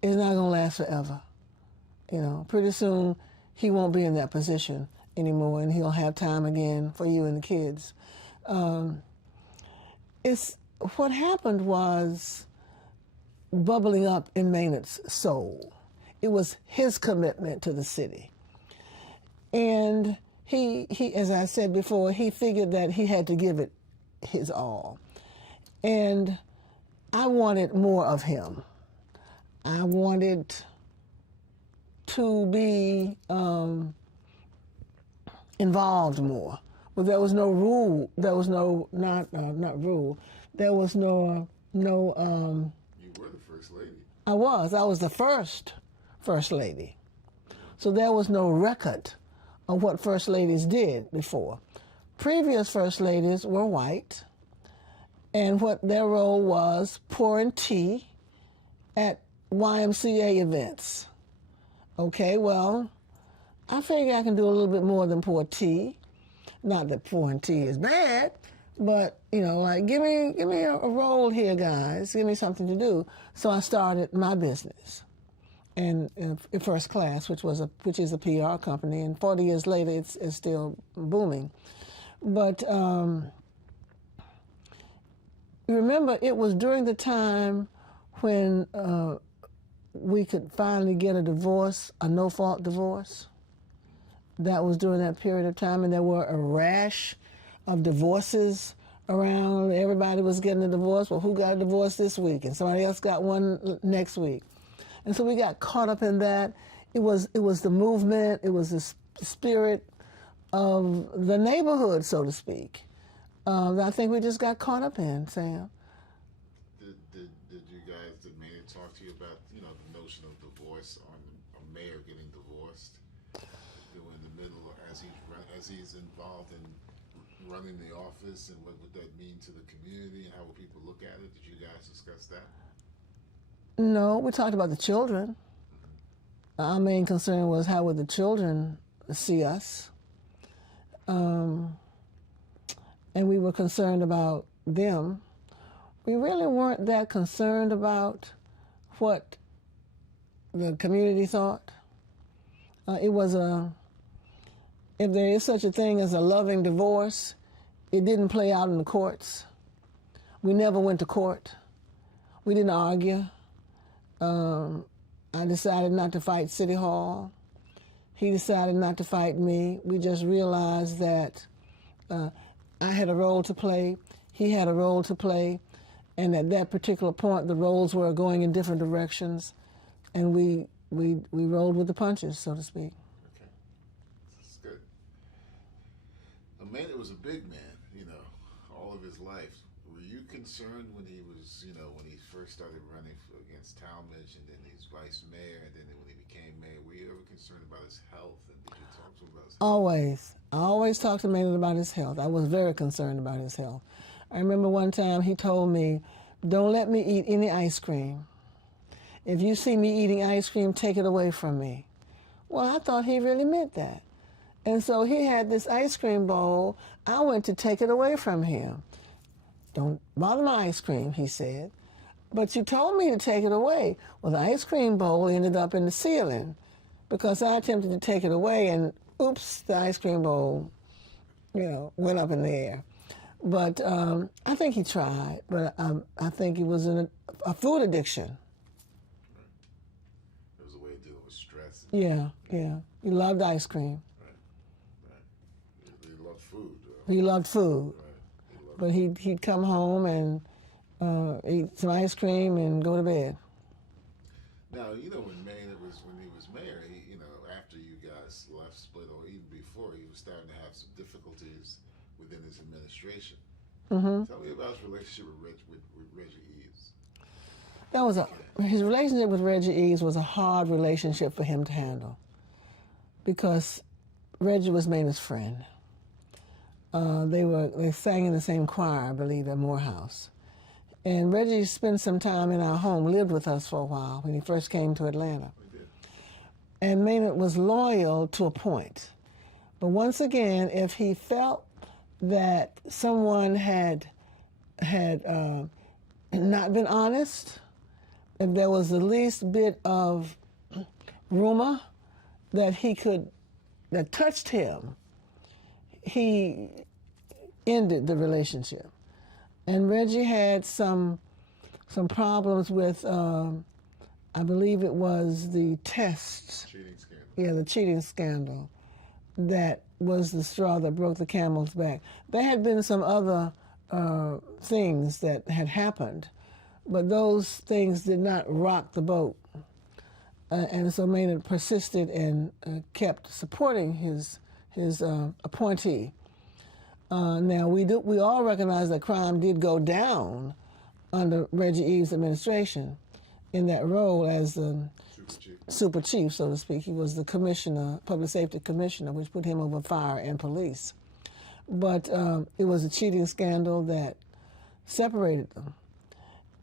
it's not going to last forever. Pretty soon he won't be in that position anymore, and he'll have time again for you and the kids. What happened was bubbling up in Maynard's soul. It was his commitment to the city. And he, as I said before, he figured that he had to give it his all. And I wanted more of him. I wanted to be involved more. But there was no rule. There was no, not rule. There was no. You were the first lady. I was the first lady. So there was no record of what first ladies did before. Previous first ladies were white, and what their role was pouring tea at YMCA events. Okay, well, I figure I can do a little bit more than pour tea. Not that pouring tea is bad, but, like, give me a role here, guys. Give me something to do. So I started my business. and First Class, which is a PR company, and 40 years later, it's still booming. But remember, it was during the time when we could finally get a divorce, a no-fault divorce. That was during that period of time, and there were a rash of divorces around. Everybody was getting a divorce. Well, who got a divorce this week? And somebody else got one next week. And so we got caught up in that. It was the movement. It was the spirit of the neighborhood, so to speak. I think we just got caught up in, Sam. Did you guys, did Maynard talk to you about, the notion of divorce, on a mayor getting divorced, in the middle, as he's involved in running the office, and what would that mean to the community, and how would people look at it? Did you guys discuss that? No, we talked about the children. Our main concern was how would the children see us. And we were concerned about them. We really weren't that concerned about what the community thought. It was if there is such a thing as a loving divorce, it didn't play out in the courts. We never went to court. We didn't argue. I decided not to fight City Hall. He decided not to fight me. We just realized that I had a role to play, he had a role to play, and at that particular point the roles were going in different directions, and we rolled with the punches, so to speak. Okay, that's good. Maynard was a big man, all of his life. Were you concerned when he was, when he first started running against Talmadge, and then he's vice mayor, and then when he became mayor, were you ever concerned about his health, and did you talk to him about his health? Always. I always talked to Maynard about his health. I was very concerned about his health. I remember one time he told me, "Don't let me eat any ice cream. If you see me eating ice cream, take it away from me." Well, I thought he really meant that. And so he had this ice cream bowl. I went to take it away from him. "Don't bother my ice cream," he said. "But you told me to take it away." Well, the ice cream bowl ended up in the ceiling because I attempted to take it away, and oops, the ice cream bowl, went up in the air. But I think he tried, but I think he was in a food addiction. Right. It was a way of dealing with stress. Yeah. He loved ice cream. Right. He loved food. He loved food. Right. But he'd come home and eat some ice cream and go to bed. Now, when he was mayor, after you guys left, split, or even before, he was starting to have some difficulties within his administration. Mm-hmm. Tell me about his relationship with Reggie Eves. His relationship with Reggie Eves was a hard relationship for him to handle because Reggie was Maynard's friend. They sang in the same choir, I believe, at Morehouse. And Reggie spent some time in our home, lived with us for a while when he first came to Atlanta. We did. And Maynard was loyal to a point. But once again, if he felt that someone had not been honest, if there was the least bit of rumor that touched him, he ended the relationship. And Reggie had some problems with, I believe it was the tests. Cheating scandal. Yeah, the cheating scandal. That was the straw that broke the camel's back. There had been some other things that had happened, but those things did not rock the boat. And so Maynard persisted and kept supporting his appointee. Now, we all recognize that crime did go down under Reggie Eves' administration in that role as the super chief, so to speak. He was the commissioner, public safety commissioner, which put him over fire and police. But it was a cheating scandal that separated them.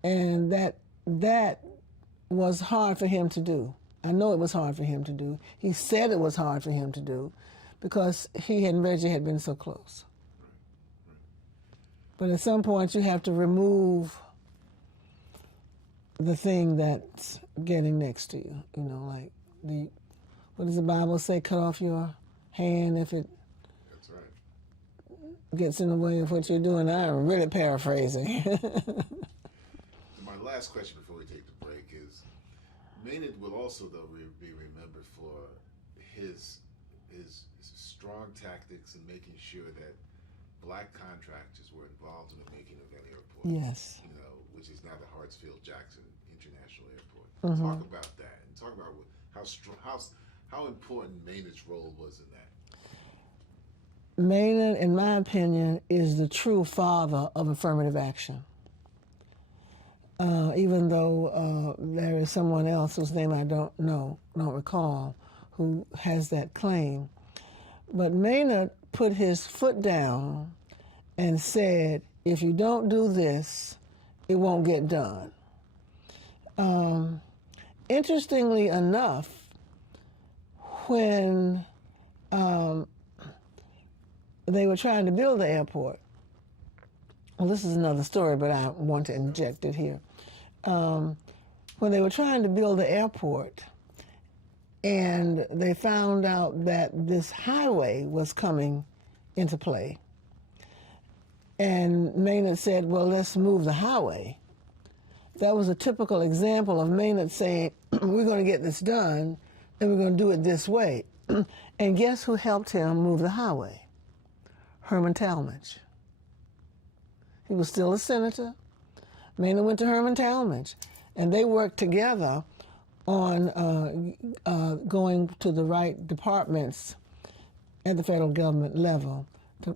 And that was hard for him to do. I know it was hard for him to do. He said it was hard for him to do because he and Reggie had been so close. But at some point you have to remove the thing that's getting next to you. You know, like what does the Bible say? Cut off your hand if it That's right. gets in the way of what you're doing. I'm really paraphrasing. My last question before we take the break is, Maynard will also, though, be remembered for his strong tactics in making sure that black contractors were involved in the making of that airport. Yes. You know, which is now the Hartsfield-Jackson International Airport. Mm-hmm. Talk about that, and talk about how important Maynard's role was in that. Maynard, in my opinion, is the true father of affirmative action. Even though there is someone else whose name I don't recall, who has that claim. But Maynard put his foot down and said, if you don't do this, it won't get done. Interestingly enough, when they were trying to build the airport, well, this is another story, but I want to inject it here. When they were trying to build the airport, and they found out that this highway was coming into play, and Maynard said, well, let's move the highway. That was a typical example of Maynard saying, we're going to get this done, and we're going to do it this way. And guess who helped him move the highway? Herman Talmadge. He was still a senator. Maynard went to Herman Talmadge, and they worked together on going to the right departments at the federal government level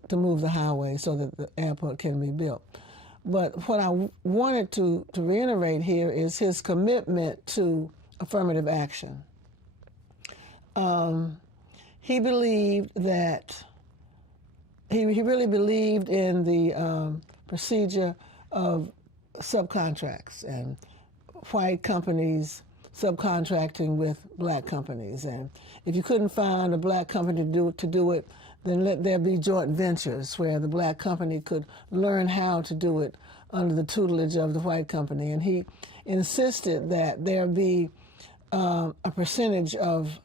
to move the highway so that the airport can be built. But what I wanted to reiterate here is his commitment to affirmative action. He believed that, he really believed in the procedure of subcontracts and white companies subcontracting with black companies. And if you couldn't find a black company to do it, then let there be joint ventures where the black company could learn how to do it under the tutelage of the white company. And he insisted that there be a percentage of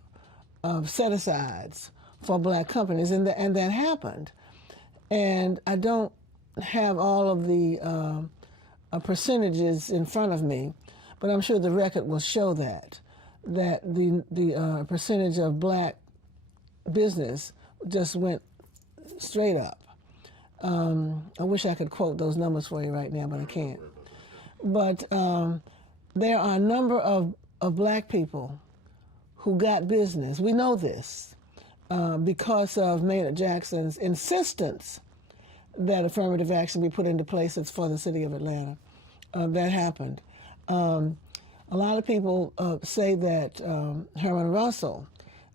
set-asides for black companies, and that happened. And I don't have all of the percentages in front of me, but I'm sure the record will show that the percentage of black business just went straight up. I wish I could quote those numbers for you right now, but I can't. But there are a number of black people who got business. We know this because of Maynard Jackson's insistence that affirmative action be put into place for the city of Atlanta. That happened. A lot of people say that Herman Russell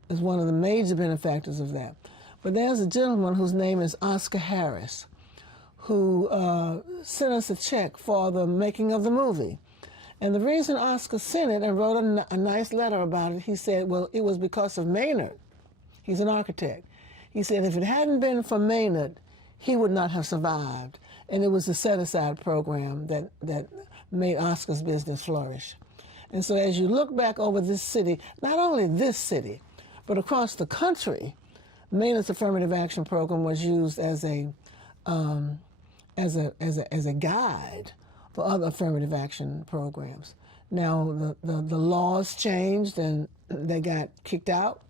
is one of the major benefactors of that. But there's a gentleman whose name is Oscar Harris, who sent us a check for the making of the movie. And the reason Oscar sent it and wrote a nice letter about it, he said, well, it was because of Maynard. He's an architect. He said if it hadn't been for Maynard, he would not have survived. And it was the set-aside program that made Oscar's business flourish. And so as you look back over this city, not only this city, but across the country, Maynard's affirmative action program was used as a guide for other affirmative action programs. Now the laws changed and they got kicked out,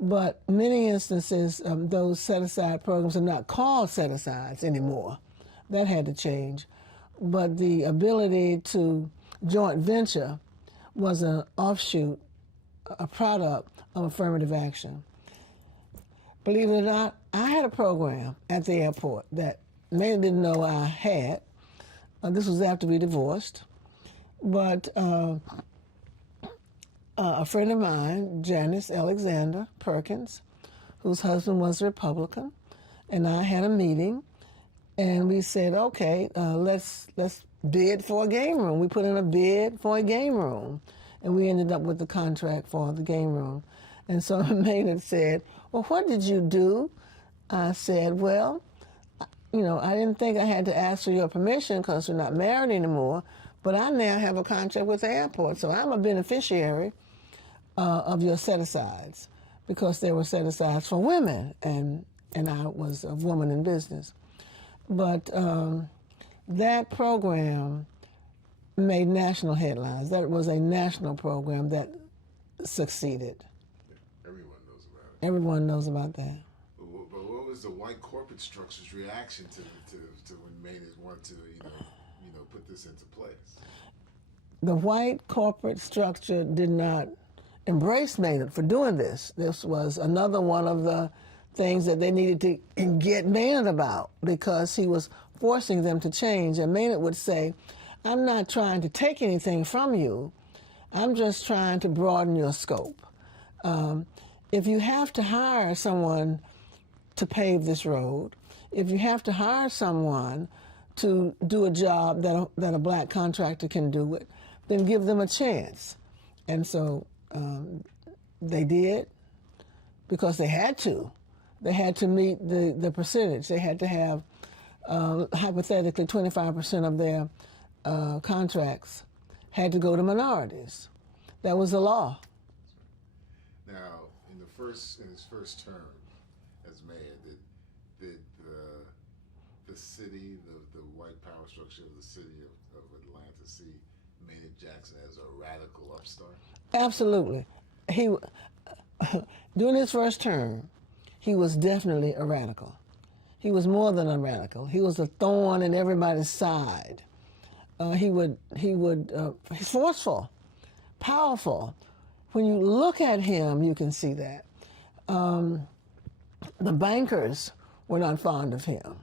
but many instances those set-aside programs are not called set-asides anymore. That had to change. But the ability to joint venture was an offshoot, a product of affirmative action. Believe it or not, I had a program at the airport that Maynard didn't know I had. This was after we divorced. But a friend of mine, Janice Alexander Perkins, whose husband was a Republican, and I had a meeting, and we said, okay, let's bid for a game room. We put in a bid for a game room, and we ended up with the contract for the game room. And so Maynard said, well, what did you do? I said, well, I didn't think I had to ask for your permission because we're not married anymore, But I now have a contract with the airport, so I'm a beneficiary of your set-asides because there were set-asides for women, and I was a woman in business. But that program made national headlines. That was a national program that succeeded. Everyone knows about it. Everyone knows about that. But what was the white corporate structure's reaction to when Maynard wanted to, put this into place? The white corporate structure did not embrace Maynard for doing this. This was another one of the things that they needed to get Maynard about because he was forcing them to change. And Maynard would say, I'm not trying to take anything from you. I'm just trying to broaden your scope. If you have to hire someone to pave this road, if you have to hire someone to do a job that a black contractor can do it, then give them a chance. And so they did because they had to. They had to meet the percentage. They had to have, hypothetically, 25% of their contracts had to go to minorities. That was the law. Now, in his first term as mayor, did the city, the white power structure of the city of Atlanta see Maynard Jackson as a radical upstart? Absolutely. During his first term, he was definitely a radical. He was more than a radical. He was a thorn in everybody's side. He's forceful, powerful. When you look at him, you can see that. The bankers were not fond of him.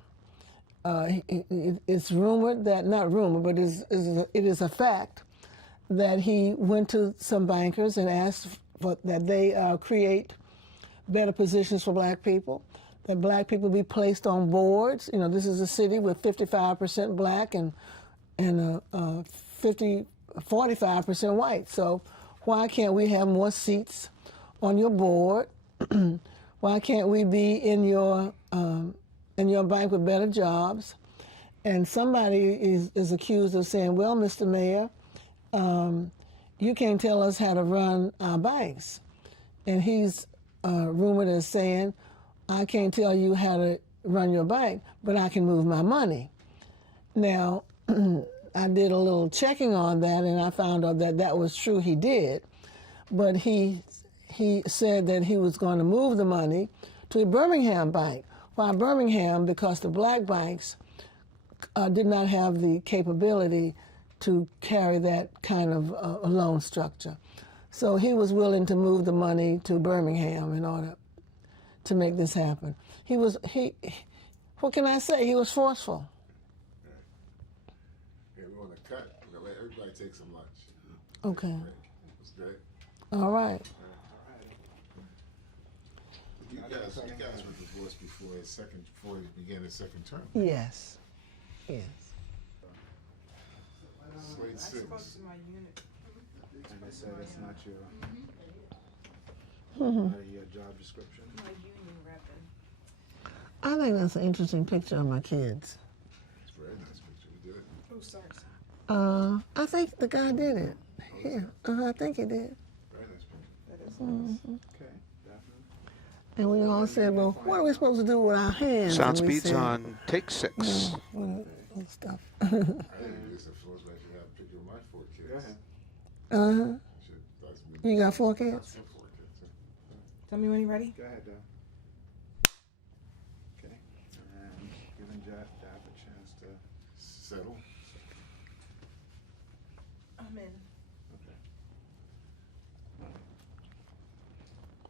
It's rumored that, not rumored, but it is a fact that he went to some bankers and asked that they create better positions for black people, that black people be placed on boards. This is a city with 55% black and 45% white. So why can't we have more seats on your board? Why can't we be in your bank with better jobs? And somebody is accused of saying, well, Mr. Mayor, you can't tell us how to run our banks. And he's rumored as saying, I can't tell you how to run your bank, but I can move my money. Now, I did a little checking on that, and I found out that was true, he did. But he said that he was going to move the money to a Birmingham bank. Why Birmingham? Because the black banks did not have the capability to carry that kind of a loan structure. So he was willing to move the money to Birmingham in order to make this happen. What can I say? He was forceful. Yeah, we want to cut. We're going to let everybody take some lunch. Okay. It was great. All right. You guys were divorced before he began his second term. Yes. Yes. Slate I six. spoke to my unit. And they said it's not your, Mm-hmm. not your job description. My union repping. I think that's an interesting picture of my kids. It's a very nice picture. We did it. Oh, sorry. I think the guy did it. Yeah, I think he did. Very nice picture. That is Mm-hmm. Okay, definitely. And we all said, well, what are we supposed to do with our hands? Sound And we speed's said, on take 6. What stuff. I didn't use the floors like you have a picture of my 4 kids. Go ahead. Uh-huh. That's me. You got 4 That's kids? my 4 kids. Tell me when you're ready. Go ahead, Deb. Okay, and giving Deb a chance to, Settle. I'm in. okay.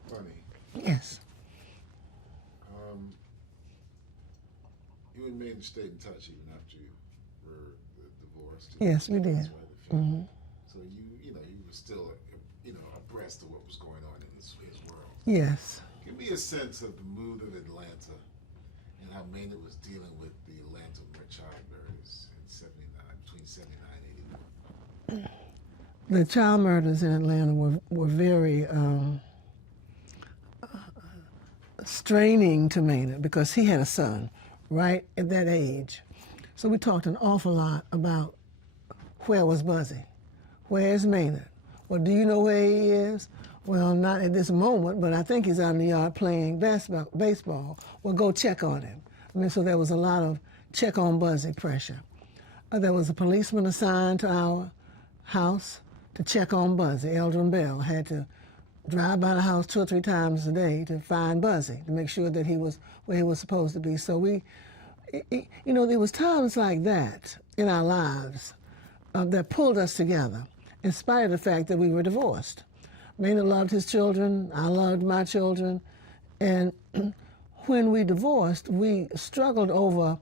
Bunnie. Yes. You and Maynard stayed in touch even after you were divorced. Yes, we did. That's why the family. Mm-hmm. So you were still, abreast of what was going on in his world. Yes. Give me a sense of the mood of Atlanta and how Maynard was dealing with the Atlanta child murders in '79, between '79 and '81. The child murders in Atlanta were very straining to Maynard because he had a son right at that age. So we talked an awful lot about where was Buzzy? Where's Maynard? Well, do you know where he is? Well, not at this moment, but I think he's out in the yard playing baseball. Well, go check on him. I mean, so there was a lot of check on Buzzy pressure. There was a policeman assigned to our house to check on Buzzy. Eldrin Bell had to drive by the house 2 or 3 times a day to find Buzzy, to make sure that he was where he was supposed to be. So there was times like that in our lives that pulled us together, in spite of the fact that we were divorced. Maynard loved his children, I loved my children, and when we divorced, we struggled over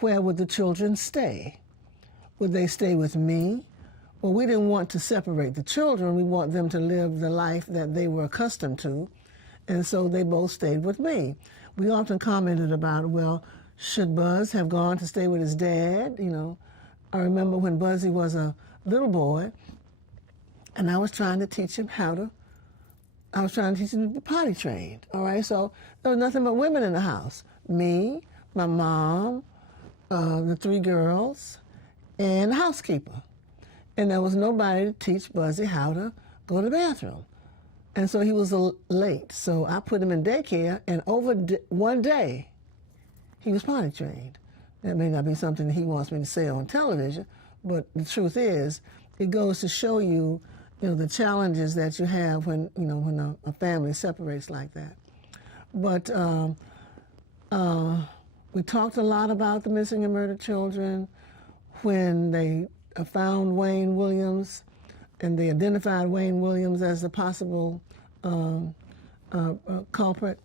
where would the children stay. Would they stay with me? Well, we didn't want to separate the children. We want them to live the life that they were accustomed to, and so they both stayed with me. We often commented about, well, should Buzz have gone to stay with his dad? I remember when Buzzy was a little boy, and I was trying to teach him to be potty trained, all right? So there was nothing but women in the house. Me, my mom, the 3 girls, and the housekeeper. And there was nobody to teach Buzzy how to go to the bathroom. And so he was late. So I put him in daycare, and over one day, he was potty trained. That may not be something that he wants me to say on television, but the truth is, it goes to show you, the challenges that you have when a family separates like that. But we talked a lot about the missing and murdered children. When they found Wayne Williams, and they identified Wayne Williams as the possible culprit.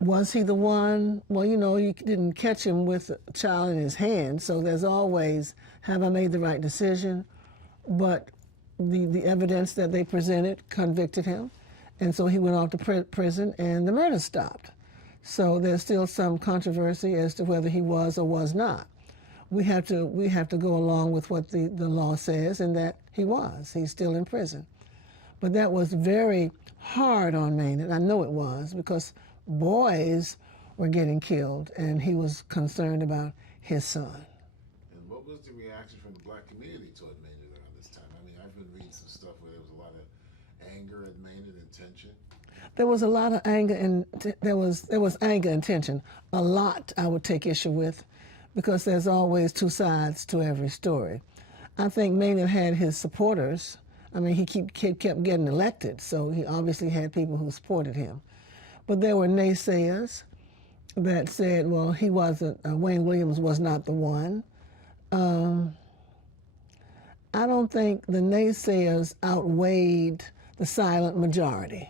Was he the one? Well, you didn't catch him with a child in his hand, so there's always, have I made the right decision? But the evidence that they presented convicted him, and so he went off to prison, and the murder stopped. So there's still some controversy as to whether he was or was not. We have to go along with what the law says, and that he's still in prison. But that was very hard on Maynard. I know it was, because boys were getting killed, and he was concerned about his son. And what was the reaction from the black community toward Maynard around this time? I mean, I've been reading some stuff where there was a lot of anger at Maynard and tension. There was a lot of anger, and there was anger and tension. A lot I would take issue with, because there's always 2 sides to every story. I think Maynard had his supporters. I mean, he kept getting elected, so he obviously had people who supported him. But there were naysayers that said, well, he wasn't, Wayne Williams was not the one. I don't think the naysayers outweighed the silent majority.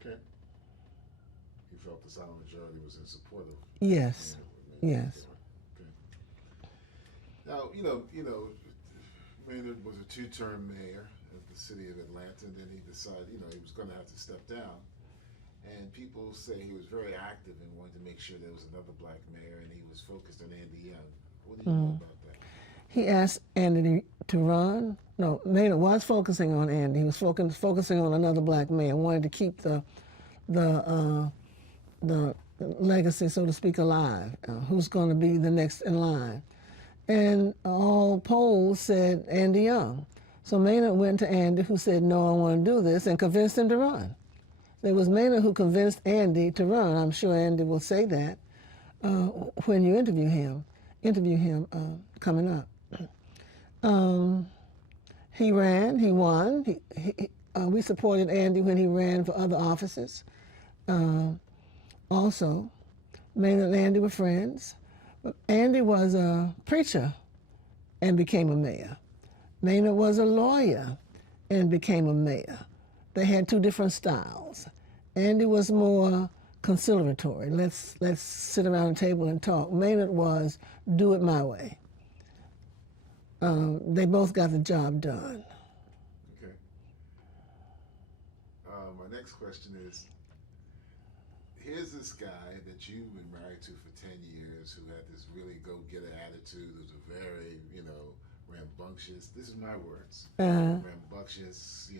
Okay. You felt the silent majority was in support of Yes. Maynard. Yes. Okay. Now, Maynard was a 2-term mayor of the city of Atlanta, and then he decided, he was going to have to step down. And people say he was very active and wanted to make sure there was another black mayor, and he was focused on Andy Young. What do you know about that? He asked Andy to run. No, Maynard was focusing on Andy. He was focusing on another black mayor. Wanted to keep the legacy, so to speak, alive. Who's going to be the next in line? And all polls said Andy Young. So Maynard went to Andy, who said, no, I want to do this, and convinced him to run. It was Maynard who convinced Andy to run. I'm sure Andy will say that when you interview him coming up. He ran, he won. We supported Andy when he ran for other offices. Also, Maynard and Andy were friends. But Andy was a preacher and became a mayor. Maynard was a lawyer and became a mayor. They had 2 different styles. Andy was more conciliatory. Let's sit around the table and talk. Maynard was do it my way. They both got the job done. Okay. My next question is, here's this guy that you've been married to for 10 years who had this really go-getter attitude, who's a very, rambunctious, this is my words, rambunctious,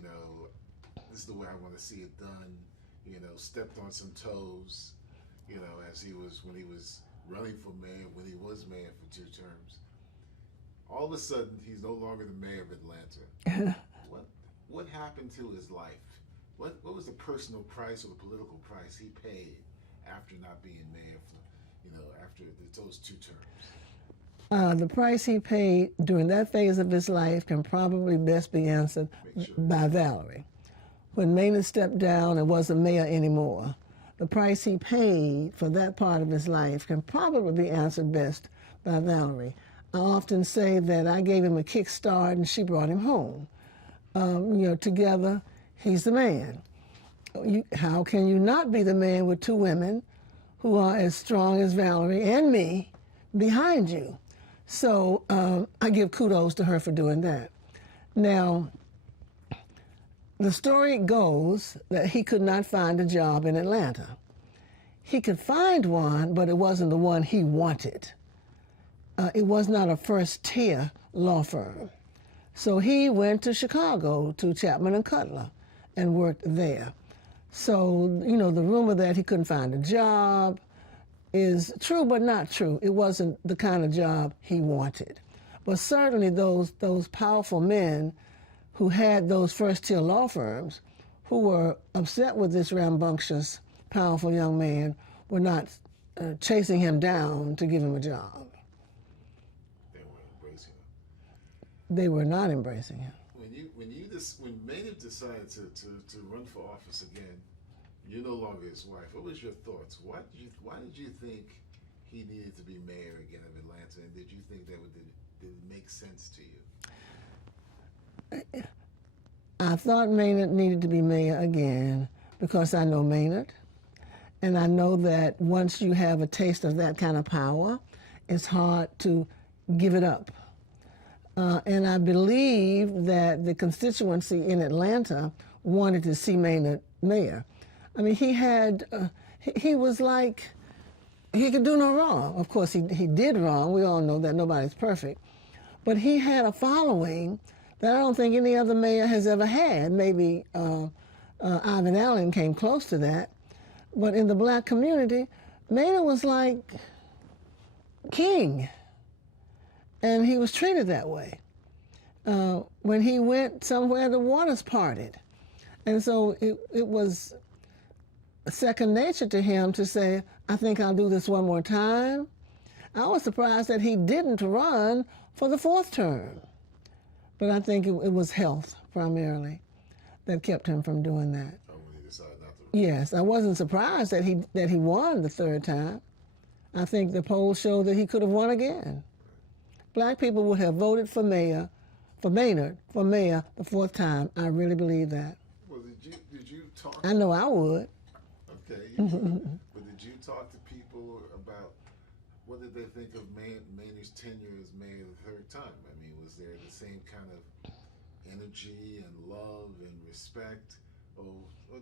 this is the way I want to see it done, stepped on some toes, as when he was running for mayor when he was mayor for 2 terms. All of a sudden, he's no longer the mayor of Atlanta. What happened to his life? What was the personal price or the political price he paid after not being mayor for, after those 2 terms? The price he paid during that phase of his life can probably best be answered by Valerie. When Maynard stepped down and wasn't mayor anymore, the price he paid for that part of his life can probably be answered best by Valerie. I often say that I gave him a kickstart and she brought him home. Together, he's the man. How can you not be the man with 2 women who are as strong as Valerie and me behind you? So I give kudos to her for doing that. Now, the story goes that he could not find a job in Atlanta. He could find one, but it wasn't the one he wanted. It was not a first-tier law firm. So he went to Chicago to Chapman and Cutler and worked there. So, the rumor that he couldn't find a job is true but not true. It wasn't the kind of job he wanted. But certainly those powerful men who had those first-tier law firms, who were upset with this rambunctious, powerful young man, were not chasing him down to give him a job. They were embracing him. They were not embracing him. When Maynard decided to run for office again, you're no longer his wife. What was your thoughts? Why did you think he needed to be mayor again of Atlanta, and did you think did it make sense to you? I thought Maynard needed to be mayor again because I know Maynard, and I know that once you have a taste of that kind of power, it's hard to give it up. And I believe that the constituency in Atlanta wanted to see Maynard mayor. I mean, he was like, he could do no wrong. Of course, he did wrong. We all know that nobody's perfect. But he had a following that I don't think any other mayor has ever had. Maybe Ivan Allen came close to that. But in the black community, Maynard was like king. And he was treated that way. When he went somewhere, the waters parted. And so it was second nature to him to say, I think I'll do this one more time. I was surprised that he didn't run for the 4th term. But I think it was health, primarily, that kept him from doing that. Oh, when he decided not to run. Yes, I wasn't surprised that he won the 3rd time. I think the polls show that he could have won again. Black people would have voted for Maynard for mayor the 4th time. I really believe that. Well, did you talk? I know I would. Okay, you would. But did you talk to people about what did they think of Maynard's tenure as mayor the 3rd time? I mean, was there the same kind of energy and love and respect, or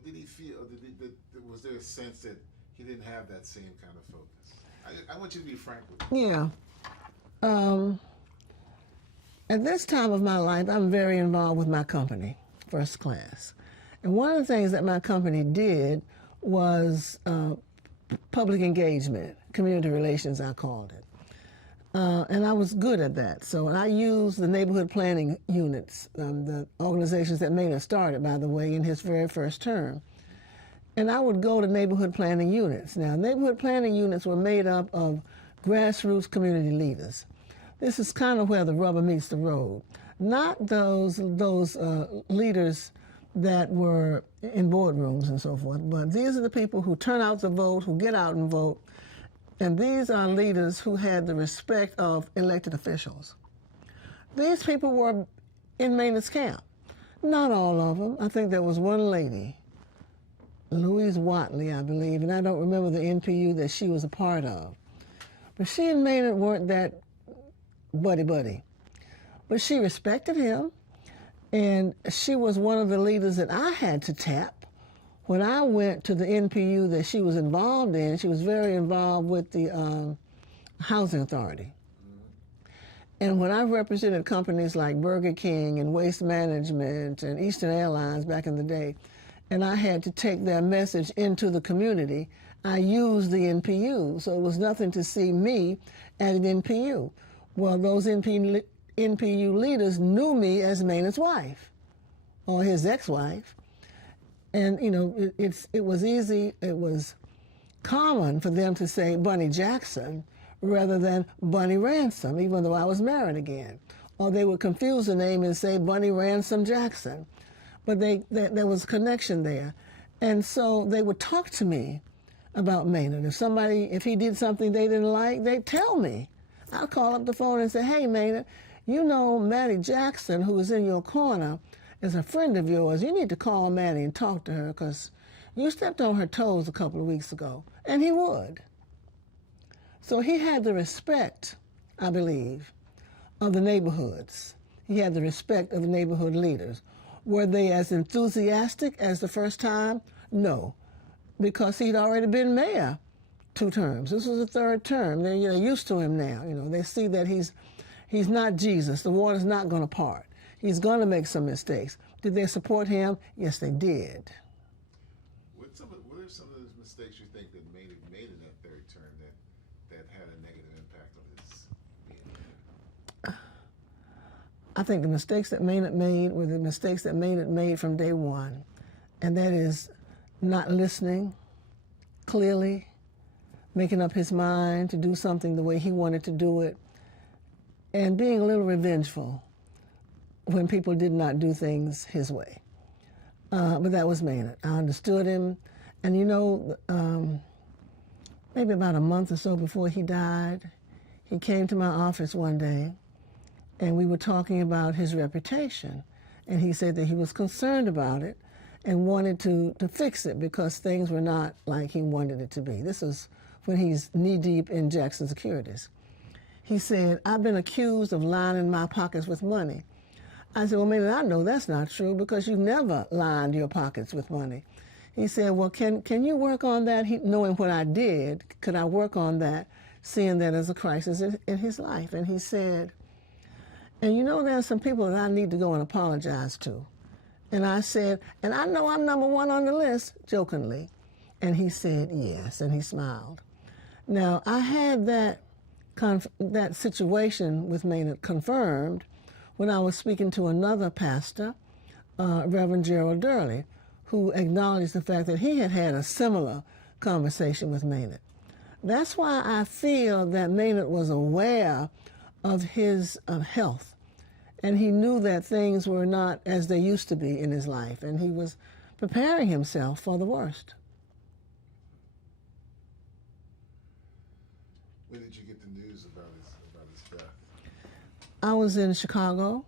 did he feel? Or was there a sense that he didn't have that same kind of focus? I want you to be frank with me. Yeah. At this time of my life, I'm very involved with my company, First Class. And one of the things that my company did was public engagement, community relations, I called it. And I was good at that. So I used the neighborhood planning units, the organizations that Maynard started, by the way, in his very first term. And I would go to neighborhood planning units. Now, neighborhood planning units were made up of grassroots community leaders. This is kind of where the rubber meets the road. Not those leaders that were in boardrooms and so forth, but these are the people who turn out to vote, who get out and vote, and these are leaders who had the respect of elected officials. These people were in Maynard's camp. Not all of them. I think there was one lady, Louise Watley, I believe, and I don't remember the NPU that she was a part of. But she and Maynard weren't that buddy-buddy. But she respected him, and she was one of the leaders that I had to tap. When I went to the NPU that she was involved in, she was very involved with the Housing Authority. And when I represented companies like Burger King and Waste Management and Eastern Airlines back in the day, and I had to take their message into the community, I used the NPU, so it was nothing to see me at an NPU. Well, those NPU leaders knew me as Maynard's wife, or his ex-wife. And, you know, it was easy, it was common for them to say Bunnie Jackson rather than Bunnie Ransom, even though I was married again. Or they would confuse the name and say Bunnie Ransom Jackson. But there was a connection there. And so they would talk to me about Maynard. If he did something they didn't like, they'd tell me. I'd call up the phone and say, hey, Maynard, you know Maddie Jackson, who is in your corner, is a friend of yours. You need to call Maddie and talk to her because you stepped on her toes a couple of weeks ago. And he would. So he had the respect, I believe, of the neighborhoods. He had the respect of the neighborhood leaders. Were they as enthusiastic as the first time? No, because he'd already been mayor 2 terms. This was the 3rd term. They're used to him now. You know, they see that he's not Jesus. The water's not going to part. He's going to make some mistakes. Did they support him? Yes, they did. What are some of those mistakes you think that Maynard made in that 3rd term that had a negative impact on his being? I think the mistakes that Maynard made were the mistakes that Maynard made from day one, and that is not listening clearly, making up his mind to do something the way he wanted to do it, and being a little revengeful when people did not do things his way. But that was Maynard. I understood him, and you know, maybe about a month or so before he died, he came to my office one day, and we were talking about his reputation, and he said that he was concerned about it and wanted to fix it because things were not like he wanted it to be. This was when he's knee-deep in Jackson Securities. He said, I've been accused of lining my pockets with money. I said, well, Maynard, I know that's not true because you never lined your pockets with money. He said, well, can you work on that? Knowing what I did, could I work on that, seeing that as a crisis in his life? And he said, and you know, there are some people that I need to go and apologize to. And I said, and I know I'm number 1 on the list, jokingly. And he said, yes, and he smiled. Now, I had that situation with Maynard confirmed when I was speaking to another pastor, Reverend Gerald Durley, who acknowledged the fact that he had had a similar conversation with Maynard. That's why I feel that Maynard was aware of his health, and he knew that things were not as they used to be in his life, and he was preparing himself for the worst. When did you get the news about his death? I was in Chicago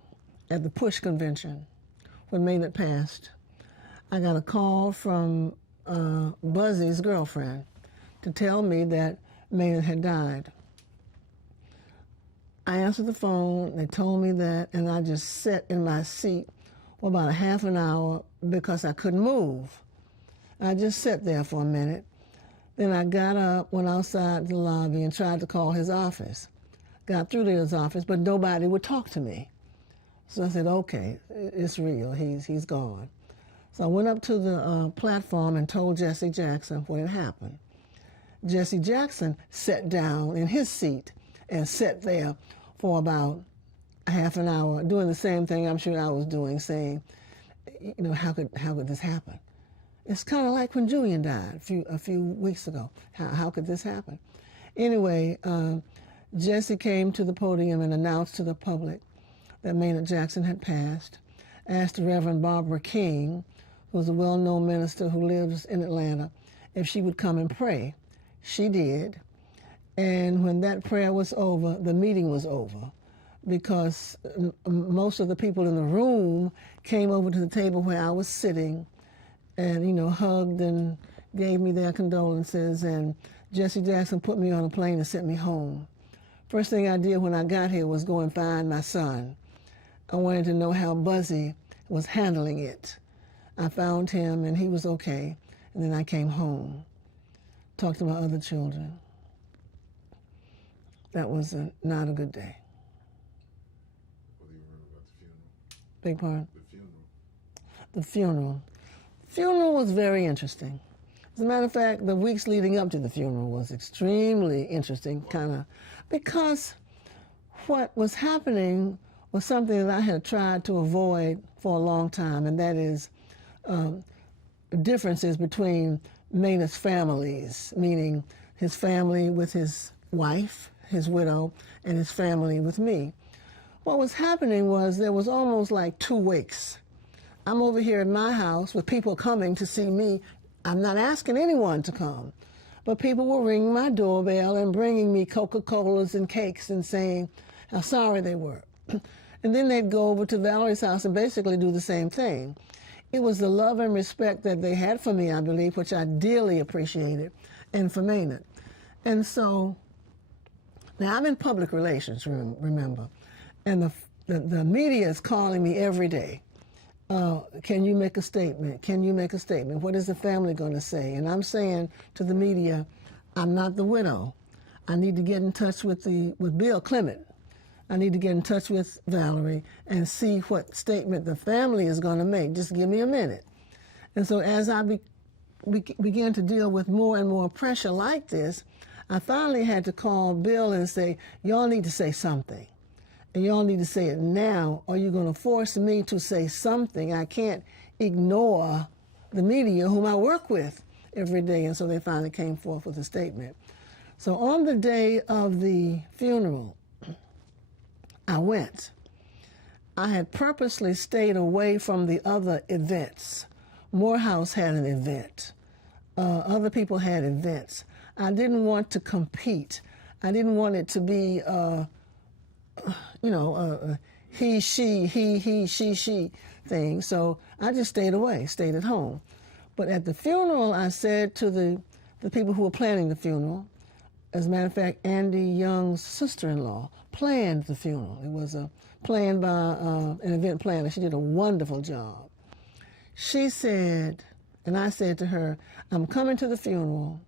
at the Push convention when Maynard passed. I got a call from Buzzie's girlfriend to tell me that Maynard had died. I answered the phone, they told me that, and I just sat in my seat for about a half an hour because I couldn't move. I just sat there for a minute. Then I got up, went outside the lobby, and tried to call his office. Got through to his office, but nobody would talk to me. So I said, okay, it's real, he's gone. So I went up to the platform and told Jesse Jackson what had happened. Jesse Jackson sat down in his seat and sat there for about a half an hour, doing the same thing I'm sure I was doing, saying, you know, how could this happen? It's kind of like when Julian died a few weeks ago. How could this happen? Anyway, Jesse came to the podium and announced to the public that Maynard Jackson had passed, asked the Reverend Barbara King, who's a well-known minister who lives in Atlanta, if she would come and pray. She did. And when that prayer was over, the meeting was over because most of the people in the room came over to the table where I was sitting and, you know, hugged and gave me their condolences. And Jesse Jackson put me on a plane and sent me home. First thing I did when I got here was go and find my son. I wanted to know how Buzzie was handling it. I found him and he was okay. And then I came home, talked to my other children. That was not a good day. What do you remember about the funeral? Beg pardon? The funeral. The funeral. Funeral was very interesting. As a matter of fact, the weeks leading up to the funeral was extremely interesting, because what was happening was something that I had tried to avoid for a long time, and that is differences between Maynard's families, meaning his family with his wife, his widow, and his family with me. What was happening was there was almost like two wakes. I'm over here at my house with people coming to see me. I'm not asking anyone to come, but people were ringing my doorbell and bringing me Coca-Colas and cakes and saying how sorry they were. And then they'd go over to Valerie's house and basically do the same thing. It was the love and respect that they had for me, I believe, which I dearly appreciated, and for Maynard. And so, now I'm in public relations, remember, and the media is calling me every day. Can you make a statement? Can you make a statement? What is the family going to say? And I'm saying to the media, I'm not the widow. I need to get in touch with Bill Clement. I need to get in touch with Valerie and see what statement the family is going to make. Just give me a minute. And so as I began to deal with more and more pressure like this, I finally had to call Bill and say, y'all need to say something. And y'all need to say it now, or you're going to force me to say something. I can't ignore the media whom I work with every day. And so they finally came forth with a statement. So on the day of the funeral, I went. I had purposely stayed away from the other events. Morehouse had an event. Other people had events. I didn't want to compete. I didn't want it to be, he, she thing. So I just stayed away, stayed at home. But at the funeral, I said to the people who were planning the funeral, as a matter of fact, Andy Young's sister-in-law planned the funeral. It was planned by an event planner. She did a wonderful job. She said, and I said to her, I'm coming to the funeral,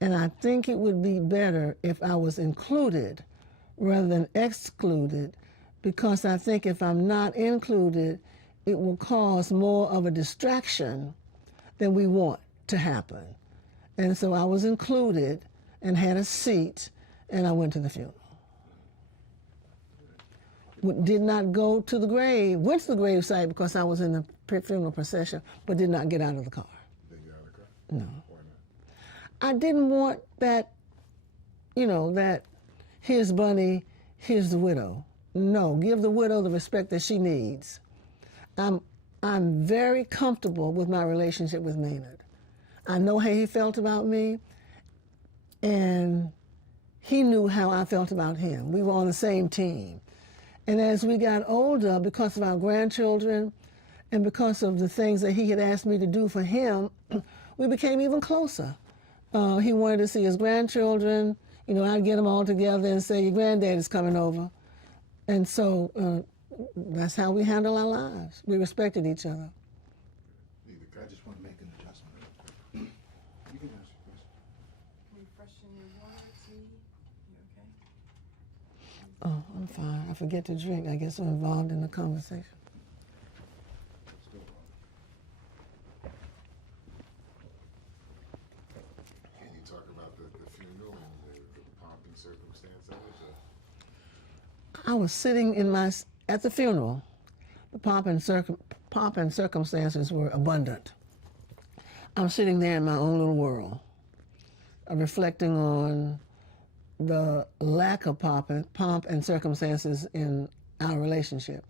and I think it would be better if I was included rather than excluded, because I think if I'm not included, it will cause more of a distraction than we want to happen. And so I was included and had a seat, and I went to the funeral. Did not go to the grave, went to the grave site because I was in the funeral procession, but did not get out of the car. Didn't get out of the car? No. Why not? I didn't want that, that here's Bunnie, here's the widow. No, give the widow the respect that she needs. I'm very comfortable with my relationship with Maynard. I know how he felt about me, and he knew how I felt about him. We were on the same team. And as we got older, because of our grandchildren and because of the things that he had asked me to do for him, we became even closer. He wanted to see his grandchildren. I'd get them all together and say, your granddad is coming over. And so that's how we handle our lives. We respected each other. I just want to make an adjustment real quick. You can ask your question. Refreshing your water, tea. You okay? Oh, I'm fine. I forget to drink. I guess I'm involved in the conversation. Can you talk about the funeral and the pomp and circumstance of it? I was sitting at the funeral. The pomp and circumstances were abundant. I'm sitting there in my own little world, reflecting on the lack of pomp and circumstances in our relationship,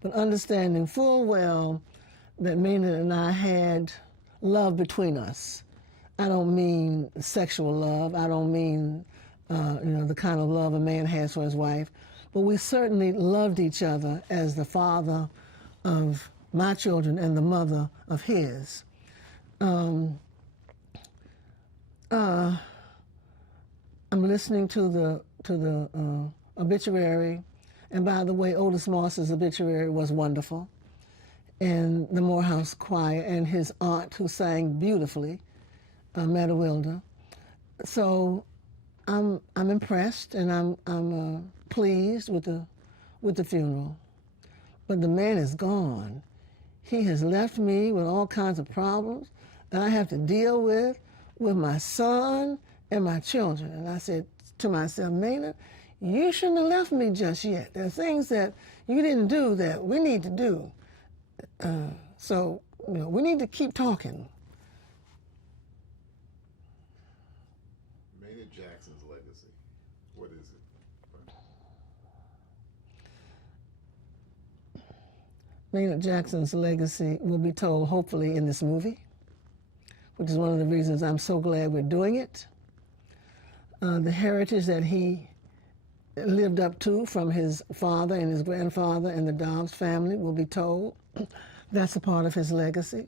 but understanding full well that Maynard and I had love between us. I don't mean sexual love. I don't mean the kind of love a man has for his wife, but we certainly loved each other as the father of my children and the mother of his. I'm listening to the obituary, and by the way, Otis Moss's obituary was wonderful, and the Morehouse Choir and his aunt who sang beautifully, Matilda. So I'm impressed and I'm pleased with the funeral, but the man is gone. He has left me with all kinds of problems. that I have to deal with my son and my children. And I said to myself, Maynard, you shouldn't have left me just yet. There are things that you didn't do that we need to do. So, we need to keep talking. Maynard Jackson's legacy. What is it? Maynard Jackson's legacy will be told hopefully in this movie, which is one of the reasons I'm so glad we're doing it. The heritage that he lived up to from his father and his grandfather and the Dobbs family will be told. That's a part of his legacy.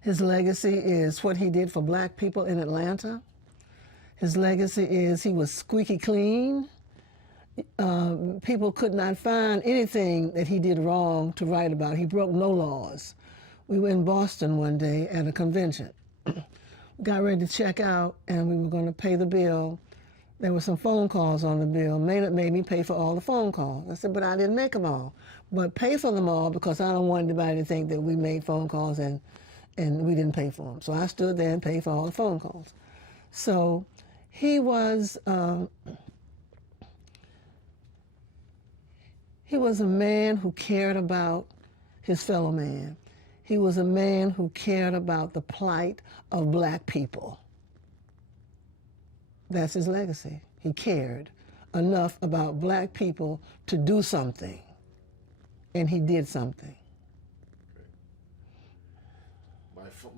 His legacy is what he did for black people in Atlanta. His legacy is he was squeaky clean. People could not find anything that he did wrong to write about. He broke no laws. We were in Boston one day at a convention. Got ready to check out, and we were going to pay the bill. There were some phone calls on the bill. Maynard made me pay for all the phone calls. I said, but I didn't make them all. But pay for them all because I don't want anybody to think that we made phone calls and we didn't pay for them. So I stood there and paid for all the phone calls. So he was a man who cared about his fellow man. He was a man who cared about the plight of black people. That's his legacy. He cared enough about black people to do something, and he did something.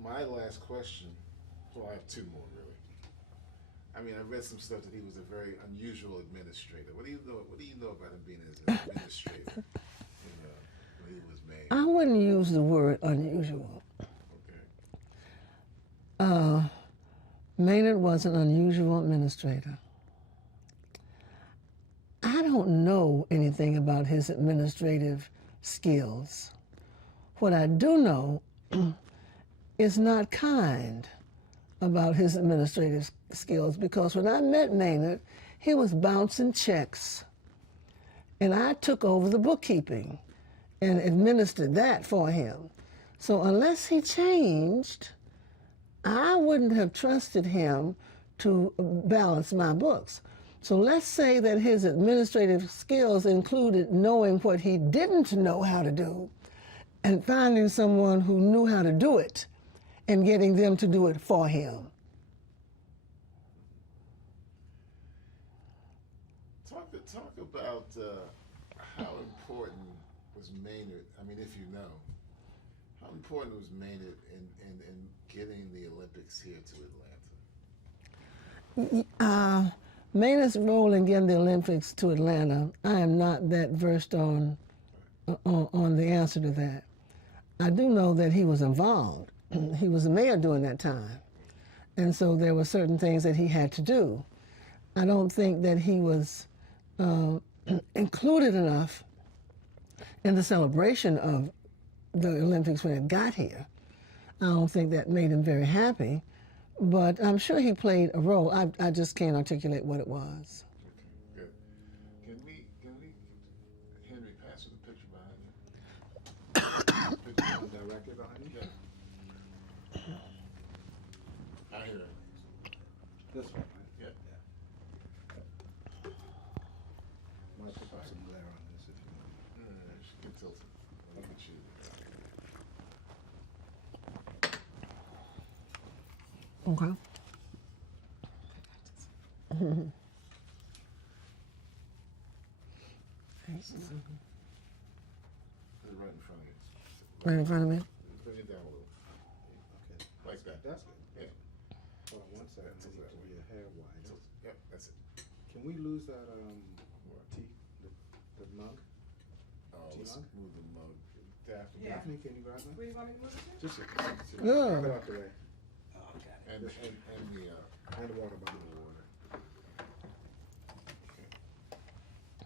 My last question, well, I have two more really. I mean, I read some stuff that he was a very unusual administrator. What do you know about him being an administrator when he was mayor? I wouldn't use the word unusual. Okay. Maynard was an unusual administrator. I don't know anything about his administrative skills. What I do know is not kind about his administrative skills, because when I met Maynard, he was bouncing checks. And I took over the bookkeeping and administered that for him. So unless he changed, I wouldn't have trusted him to balance my books. So let's say that his administrative skills included knowing what he didn't know how to do and finding someone who knew how to do it and getting them to do it for him. Talk about how important was Maynard, I mean, if you know, how important was Maynard in getting the Olympics here to Atlanta? Maynard's role in getting the Olympics to Atlanta, I am not that versed on the answer to that. I do know that he was involved. He was the mayor during that time. And so there were certain things that he had to do. I don't think that he was included enough in the celebration of the Olympics when it got here. I don't think that made him very happy, but I'm sure he played a role. I just can't articulate what it was. Okay, good. Can we, Henry, pass you the picture behind you? Picture directly behind you? Yeah. I hear it. This one, right? Yeah. Might put some glare on this if you want. She can tilt it. Look at you. Okay. Put it right in front of you. Right in front of me? Bring it down a little. Okay. Like that. That's good. Yeah. Hold on one second. I need to be a hair wide. Yep, that's it. Can we lose that tea, the mug? Oh, Tea let's mug? move the mug. Daphne. Yeah. Daphne, can you grab that? Where you want me to move it to? Just Yeah. grab it out the way. And the And the water bottle.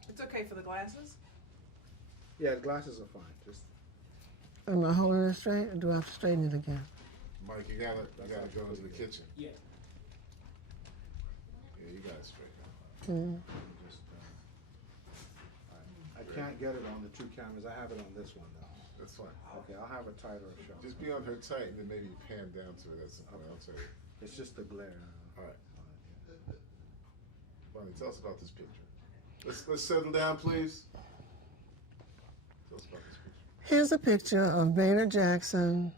It's okay for the glasses? Yeah, the glasses are fine. Just Am I holding it straight, or do I have to straighten it again? Mike, you gotta go into the kitchen. Yeah. Yeah, you got it straight now. just I can't get it on the two cameras. I have it on this one though. That's fine. Okay, I'll have a tighter shot. Just be on her tight and then maybe pan down to it at some point. I'll tell you. It's just the glare. All right. Bunnie, tell us about this picture. Let's settle down, please. Tell us about this picture. Here's a picture of Maynard Jackson,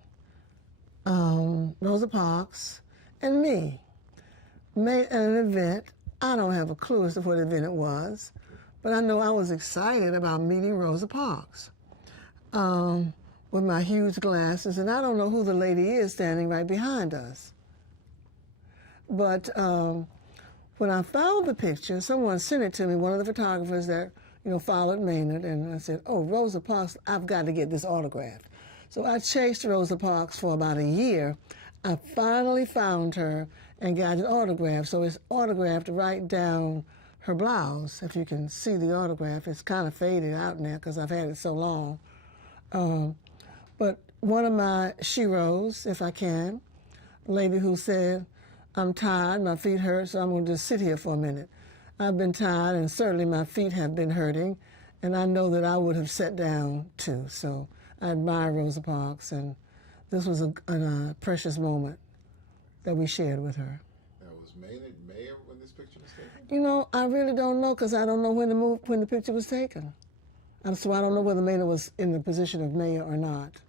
Rosa Parks, and me at an event. I don't have a clue as to what event it was, but I know I was excited about meeting Rosa Parks with my huge glasses, and I don't know who the lady is standing right behind us. But when I found the picture, someone sent it to me, one of the photographers that followed Maynard, and I said, oh, Rosa Parks, I've got to get this autographed. So I chased Rosa Parks for about a year. I finally found her and got it autographed. So it's autographed right down her blouse. If you can see the autograph, it's kind of faded out in there because I've had it so long. But one of my sheroes, if I can, a lady who said, I'm tired, my feet hurt, so I'm going to just sit here for a minute. I've been tired, and certainly my feet have been hurting, and I know that I would have sat down too. So I admire Rosa Parks, and this was a precious moment that we shared with her. Now, was Maynard mayor when this picture was taken? I really don't know because I don't know when the picture was taken. So I don't know whether Maynard was in the position of mayor or not.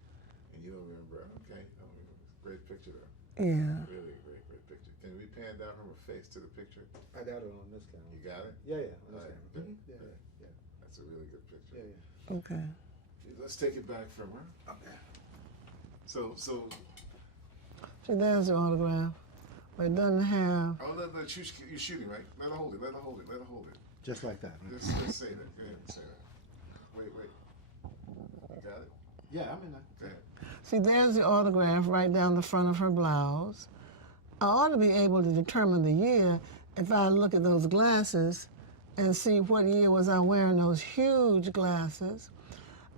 And you don't remember? Okay, I don't remember. Great picture there. Yeah. Really great picture. Can we pan down from her face to the picture? I got it on this camera. You got it? Yeah. On All this right, camera. good. Yeah. That's a really good picture. Yeah. Okay. Let's take it back from her. Okay. So. So there's the autograph. But it doesn't have. Oh, you're shooting, right? Let her hold it. Just like that. Just say that. Go ahead and say that. Wait. You got it? Yeah, I'm in there. Go ahead. See, there's the autograph right down the front of her blouse. I ought to be able to determine the year if I look at those glasses and see what year was I wearing those huge glasses.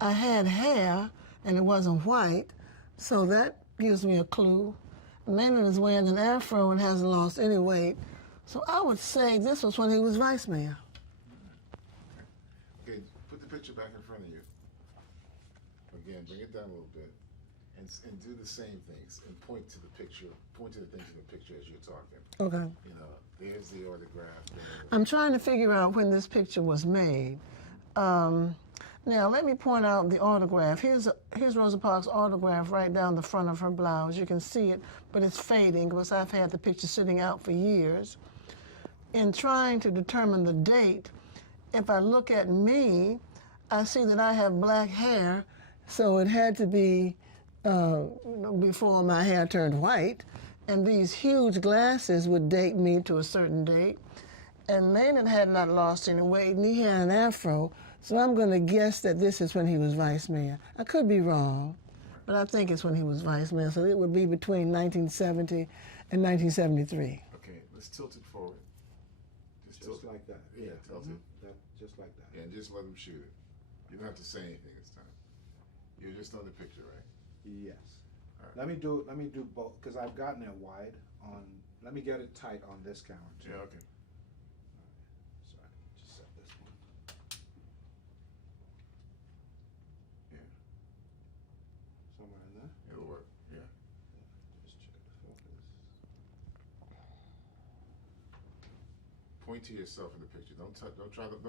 I had hair, and it wasn't white, so that gives me a clue. Maynard is wearing an afro and hasn't lost any weight, so I would say this was when he was vice mayor. Okay, put the picture back in front of you. Again, bring it down a little bit, and do the same things, and point to the picture, point to the things in the picture as you're talking. Okay. There's the autograph. I'm trying to figure out when this picture was made. Now, let me point out the autograph. Here's Rosa Parks' autograph right down the front of her blouse. You can see it, but it's fading because I've had the picture sitting out for years. In trying to determine the date, if I look at me, I see that I have black hair, so it had to be before my hair turned white. And these huge glasses would date me to a certain date. And Maynard had not lost any weight, and he had an afro. So I'm going to guess that this is when he was vice mayor. I could be wrong, but I think it's when he was vice mayor. So it would be between 1970 and 1973. Okay, let's tilt it forward. Just like that. Yeah, tilt it. Just like that. Yeah, and just let him shoot it. You don't have to say anything this time. You're just on the picture, right? Yes. All right. Let me do both because I've gotten it wide on. Let me get it tight on this camera too. Yeah, okay. Sorry, just set this one. Yeah. Somewhere in there. It'll work. Yeah. Just check the focus. Point to yourself in the picture. Don't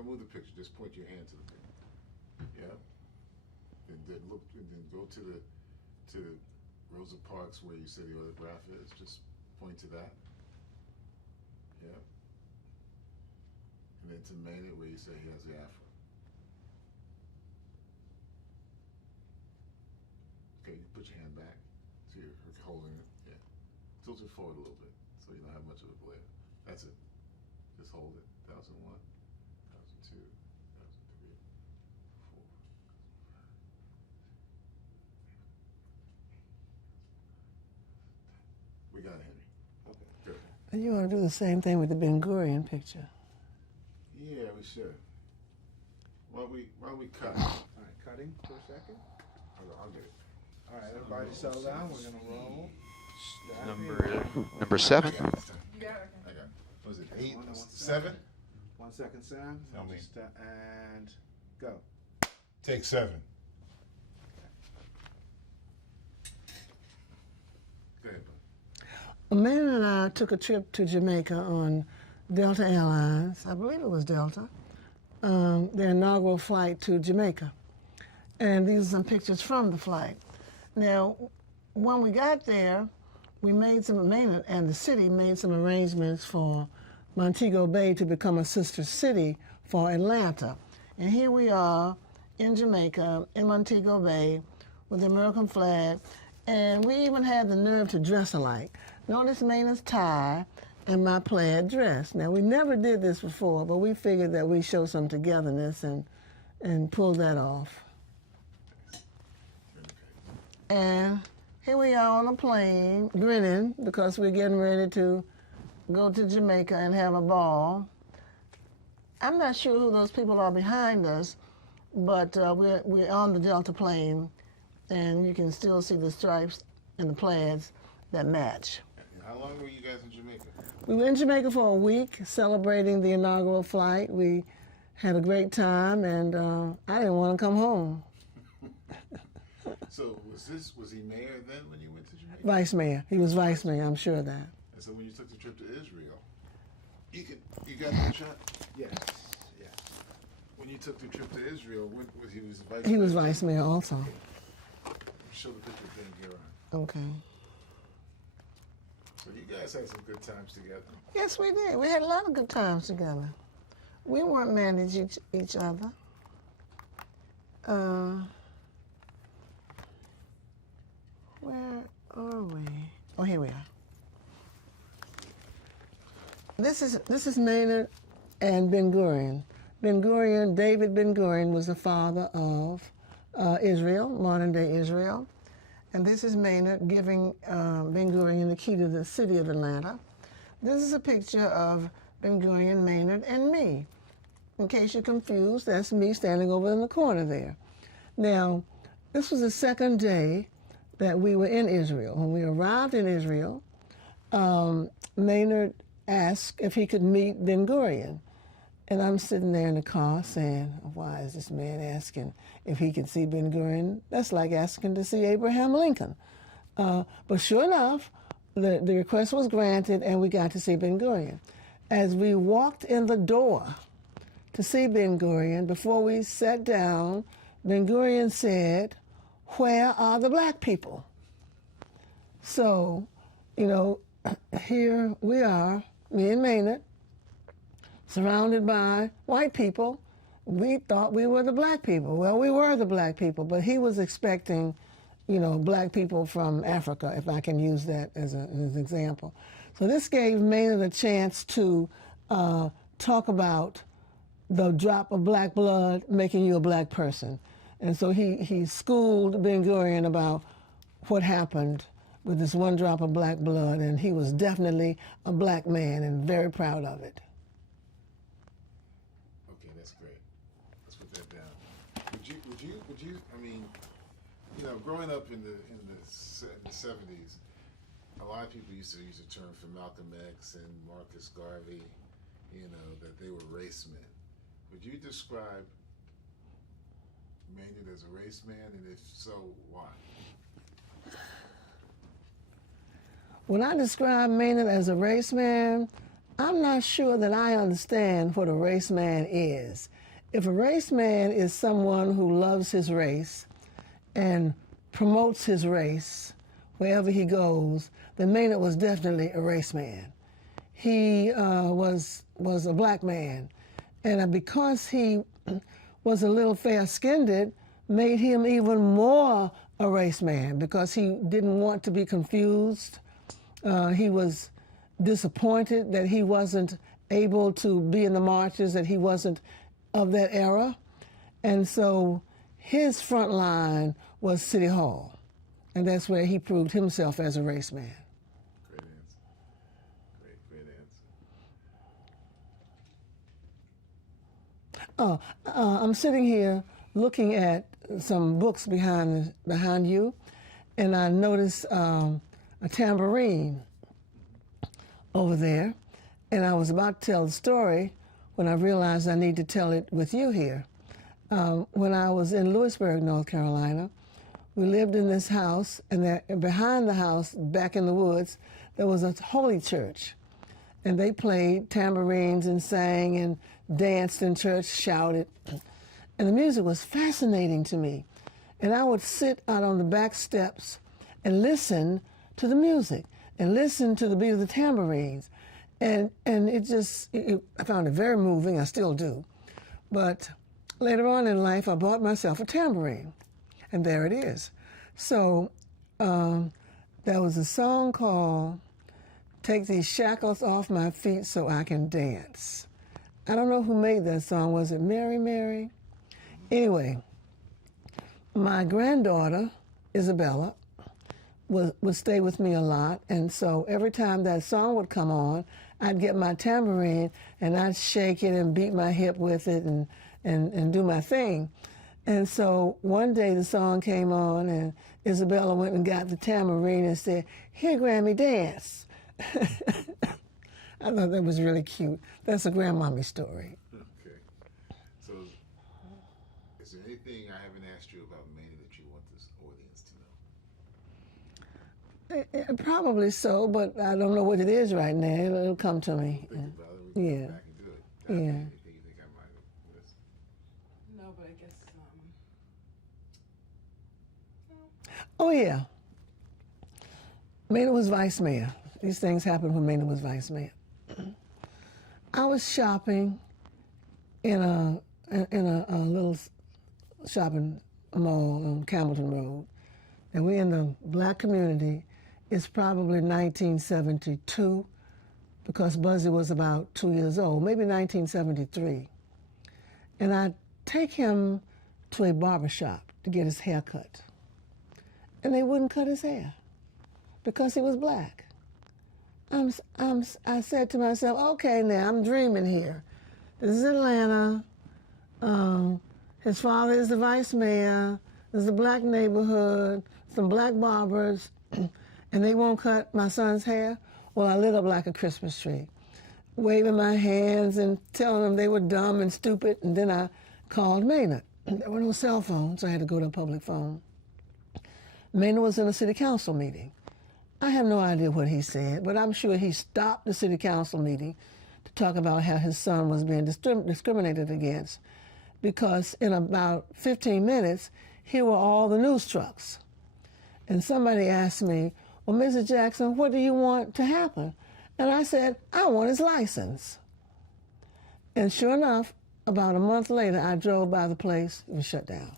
move the picture. Just point your hand to the picture. Yeah. And then look, and then go to Rosa Parks where you say the autograph is. Just point to that. Yeah. And then to Maynard where you say he has the afro. Okay, you put your hand back so you're holding it. Yeah. Tilt it forward a little bit so you don't have much of a glare. That's it. Just hold it. 1001, 1002, 1003, 4. We got it, Henry. Okay. Good. And you want to do the same thing with the Ben Gurion picture. Yeah, we should. Why don't we cut? All right, cutting for a second. I'll get it. All right, everybody settle down. We're gonna roll. Number 7. You got it? Okay. I got it. What was it? 8, One 7? 1 second, Sam. Tell me. And go. Take 7. Maynard and I took a trip to Jamaica on Delta Airlines. I believe it was Delta. Their inaugural flight to Jamaica. And these are some pictures from the flight. Now, when we got there, Maynard and the city made some arrangements for Montego Bay to become a sister city for Atlanta. And here we are in Jamaica, in Montego Bay, with the American flag, and we even had the nerve to dress alike. Notice Maynard's tie and my plaid dress. Now, we never did this before, but we figured that we'd show some togetherness and pull that off. And here we are on a plane, grinning, because we're getting ready to go to Jamaica and have a ball. I'm not sure who those people are behind us, but we're on the Delta plane, and you can still see the stripes and the plaids that match. How long were you guys in Jamaica? We were in Jamaica for a week, celebrating the inaugural flight. We had a great time, and I didn't want to come home. So was he mayor then when you went to Jamaica? Vice mayor. He was vice mayor, I'm sure of that. And so when you took the trip to Israel, you got that shot? Yes. When you took the trip to Israel, he was vice mayor? He was vice mayor also. Show the picture thing here on. Okay. So you guys had some good times together. Yes, we did. We had a lot of good times together. We weren't mad at each other. Where are we? Oh, here we are. This is Maynard and Ben-Gurion. David Ben-Gurion was the father of Israel, modern-day Israel. And this is Maynard giving Ben-Gurion the key to the city of Atlanta. This is a picture of Ben-Gurion, Maynard, and me. In case you're confused, that's me standing over in the corner there. Now, this was the second day that we were in Israel. When we arrived in Israel, Maynard asked if he could meet Ben-Gurion. And I'm sitting there in the car saying, why is this man asking if he can see Ben-Gurion? That's like asking to see Abraham Lincoln. But sure enough, the request was granted and we got to see Ben-Gurion. As we walked in the door to see Ben-Gurion, before we sat down, Ben-Gurion said, "Where are the black people?" So, here we are, me and Maynard, surrounded by white people. We thought we were the black people. Well, we were the black people, but he was expecting, black people from Africa, if I can use that as an example. So this gave Maynard a chance to talk about the drop of black blood making you a black person. And so he schooled Ben-Gurion about what happened with this one drop of black blood, and he was definitely a black man and very proud of it. Okay, that's great. Let's put that down. Would you? I mean, growing up in the 70s, a lot of people used to use the term for Malcolm X and Marcus Garvey, that they were race men. Would you describe Maynard as a race man, and if so, why? When I describe Maynard as a race man, I'm not sure that I understand what a race man is. If a race man is someone who loves his race and promotes his race wherever he goes, then Maynard was definitely a race man. He was a black man, and because he was a little fair-skinned, made him even more a race man because he didn't want to be confused. He was disappointed that he wasn't able to be in the marches, that he wasn't of that era. And so his front line was City Hall. And that's where he proved himself as a race man. Great answer. Great answer. I'm sitting here looking at some books behind you, and I noticed a tambourine over there, and I was about to tell the story when I realized I need to tell it with you here. When I was in Lewisburg, North Carolina, We lived in this house, and behind the house, back in the woods, there was a holy church. And they played tambourines and sang and danced in church, shouted. And the music was fascinating to me. And I would sit out on the back steps and listen to the music and listen to the beat of the tambourines. And I found it very moving. I still do. But later on in life, I bought myself a tambourine. And there it is. So there was a song called Take These Shackles Off My Feet So I Can Dance. I don't know who made that song. Was it Mary Mary? Anyway, my granddaughter, Isabella, would stay with me a lot. And so every time that song would come on, I'd get my tambourine and I'd shake it and beat my hip with it and do my thing. And so one day the song came on and Isabella went and got the tambourine and said, "Here, Grammy, dance." I thought that was really cute. That's a grandmommy story. Okay. So, is there anything I haven't asked you about Maynard that you want this audience to know? Probably so, but I don't know what it is right now. It'll come to me. Think about it. We can go back and do it. Yeah. Anything you think I might have missed? No, but I guess Oh, yeah. Maynard was vice mayor. These things happened when Maynard was vice mayor. I was shopping in a little shopping mall on Campbellton Road, and we're in the black community. It's probably 1972, because Buzzy was about 2 years old, maybe 1973. And I take him to a barber shop to get his hair cut. And they wouldn't cut his hair because he was black. I said to myself, okay, now I'm dreaming here. This is Atlanta. His father is the vice mayor. There's a black neighborhood, some black barbers, and they won't cut my son's hair. Well, I lit up like a Christmas tree, waving my hands and telling them they were dumb and stupid. And then I called Maynard. There were no cell phones, so I had to go to a public phone. Maynard was in a city council meeting. I have no idea what he said, but I'm sure he stopped the city council meeting to talk about how his son was being discriminated against, because in about 15 minutes, here were all the news trucks. And somebody asked me, well, Mrs. Jackson, what do you want to happen? And I said, I want his license. And sure enough, about a month later, I drove by the place. It was shut down.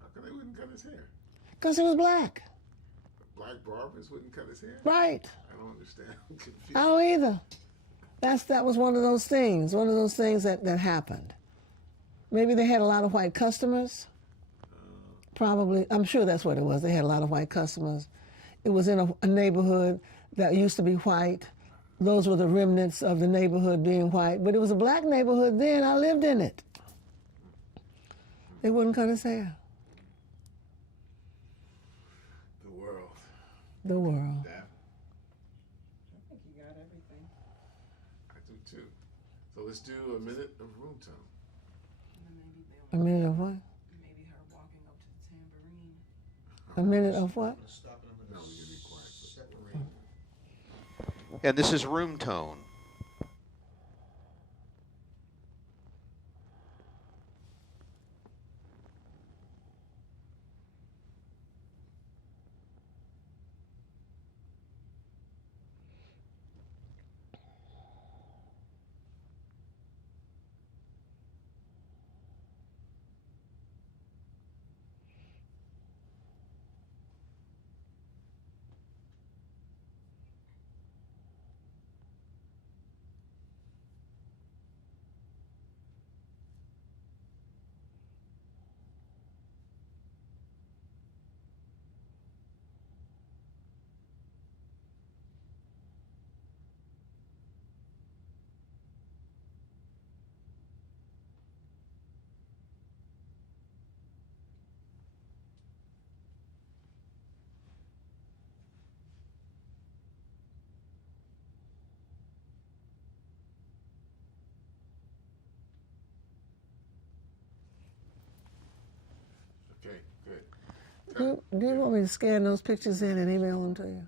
How come they wouldn't cut his hair? Because he was black. Black barbers wouldn't cut his hair? Right. I don't understand. I'm confused. I don't either. That was one of those things that happened. Maybe they had a lot of white customers. Probably, I'm sure that's what it was. They had a lot of white customers. It was in a neighborhood that used to be white. Those were the remnants of the neighborhood being white. But it was a black neighborhood then. I lived in it. They wouldn't cut his hair. The world. The world. That, I think you got everything. I do too. So let's do a minute of room tone. A minute of what? Maybe her walking up to the tambourine. A minute of what? No, we're going to be quiet. And this is room tone. Do you want me to scan those pictures in and email them to you?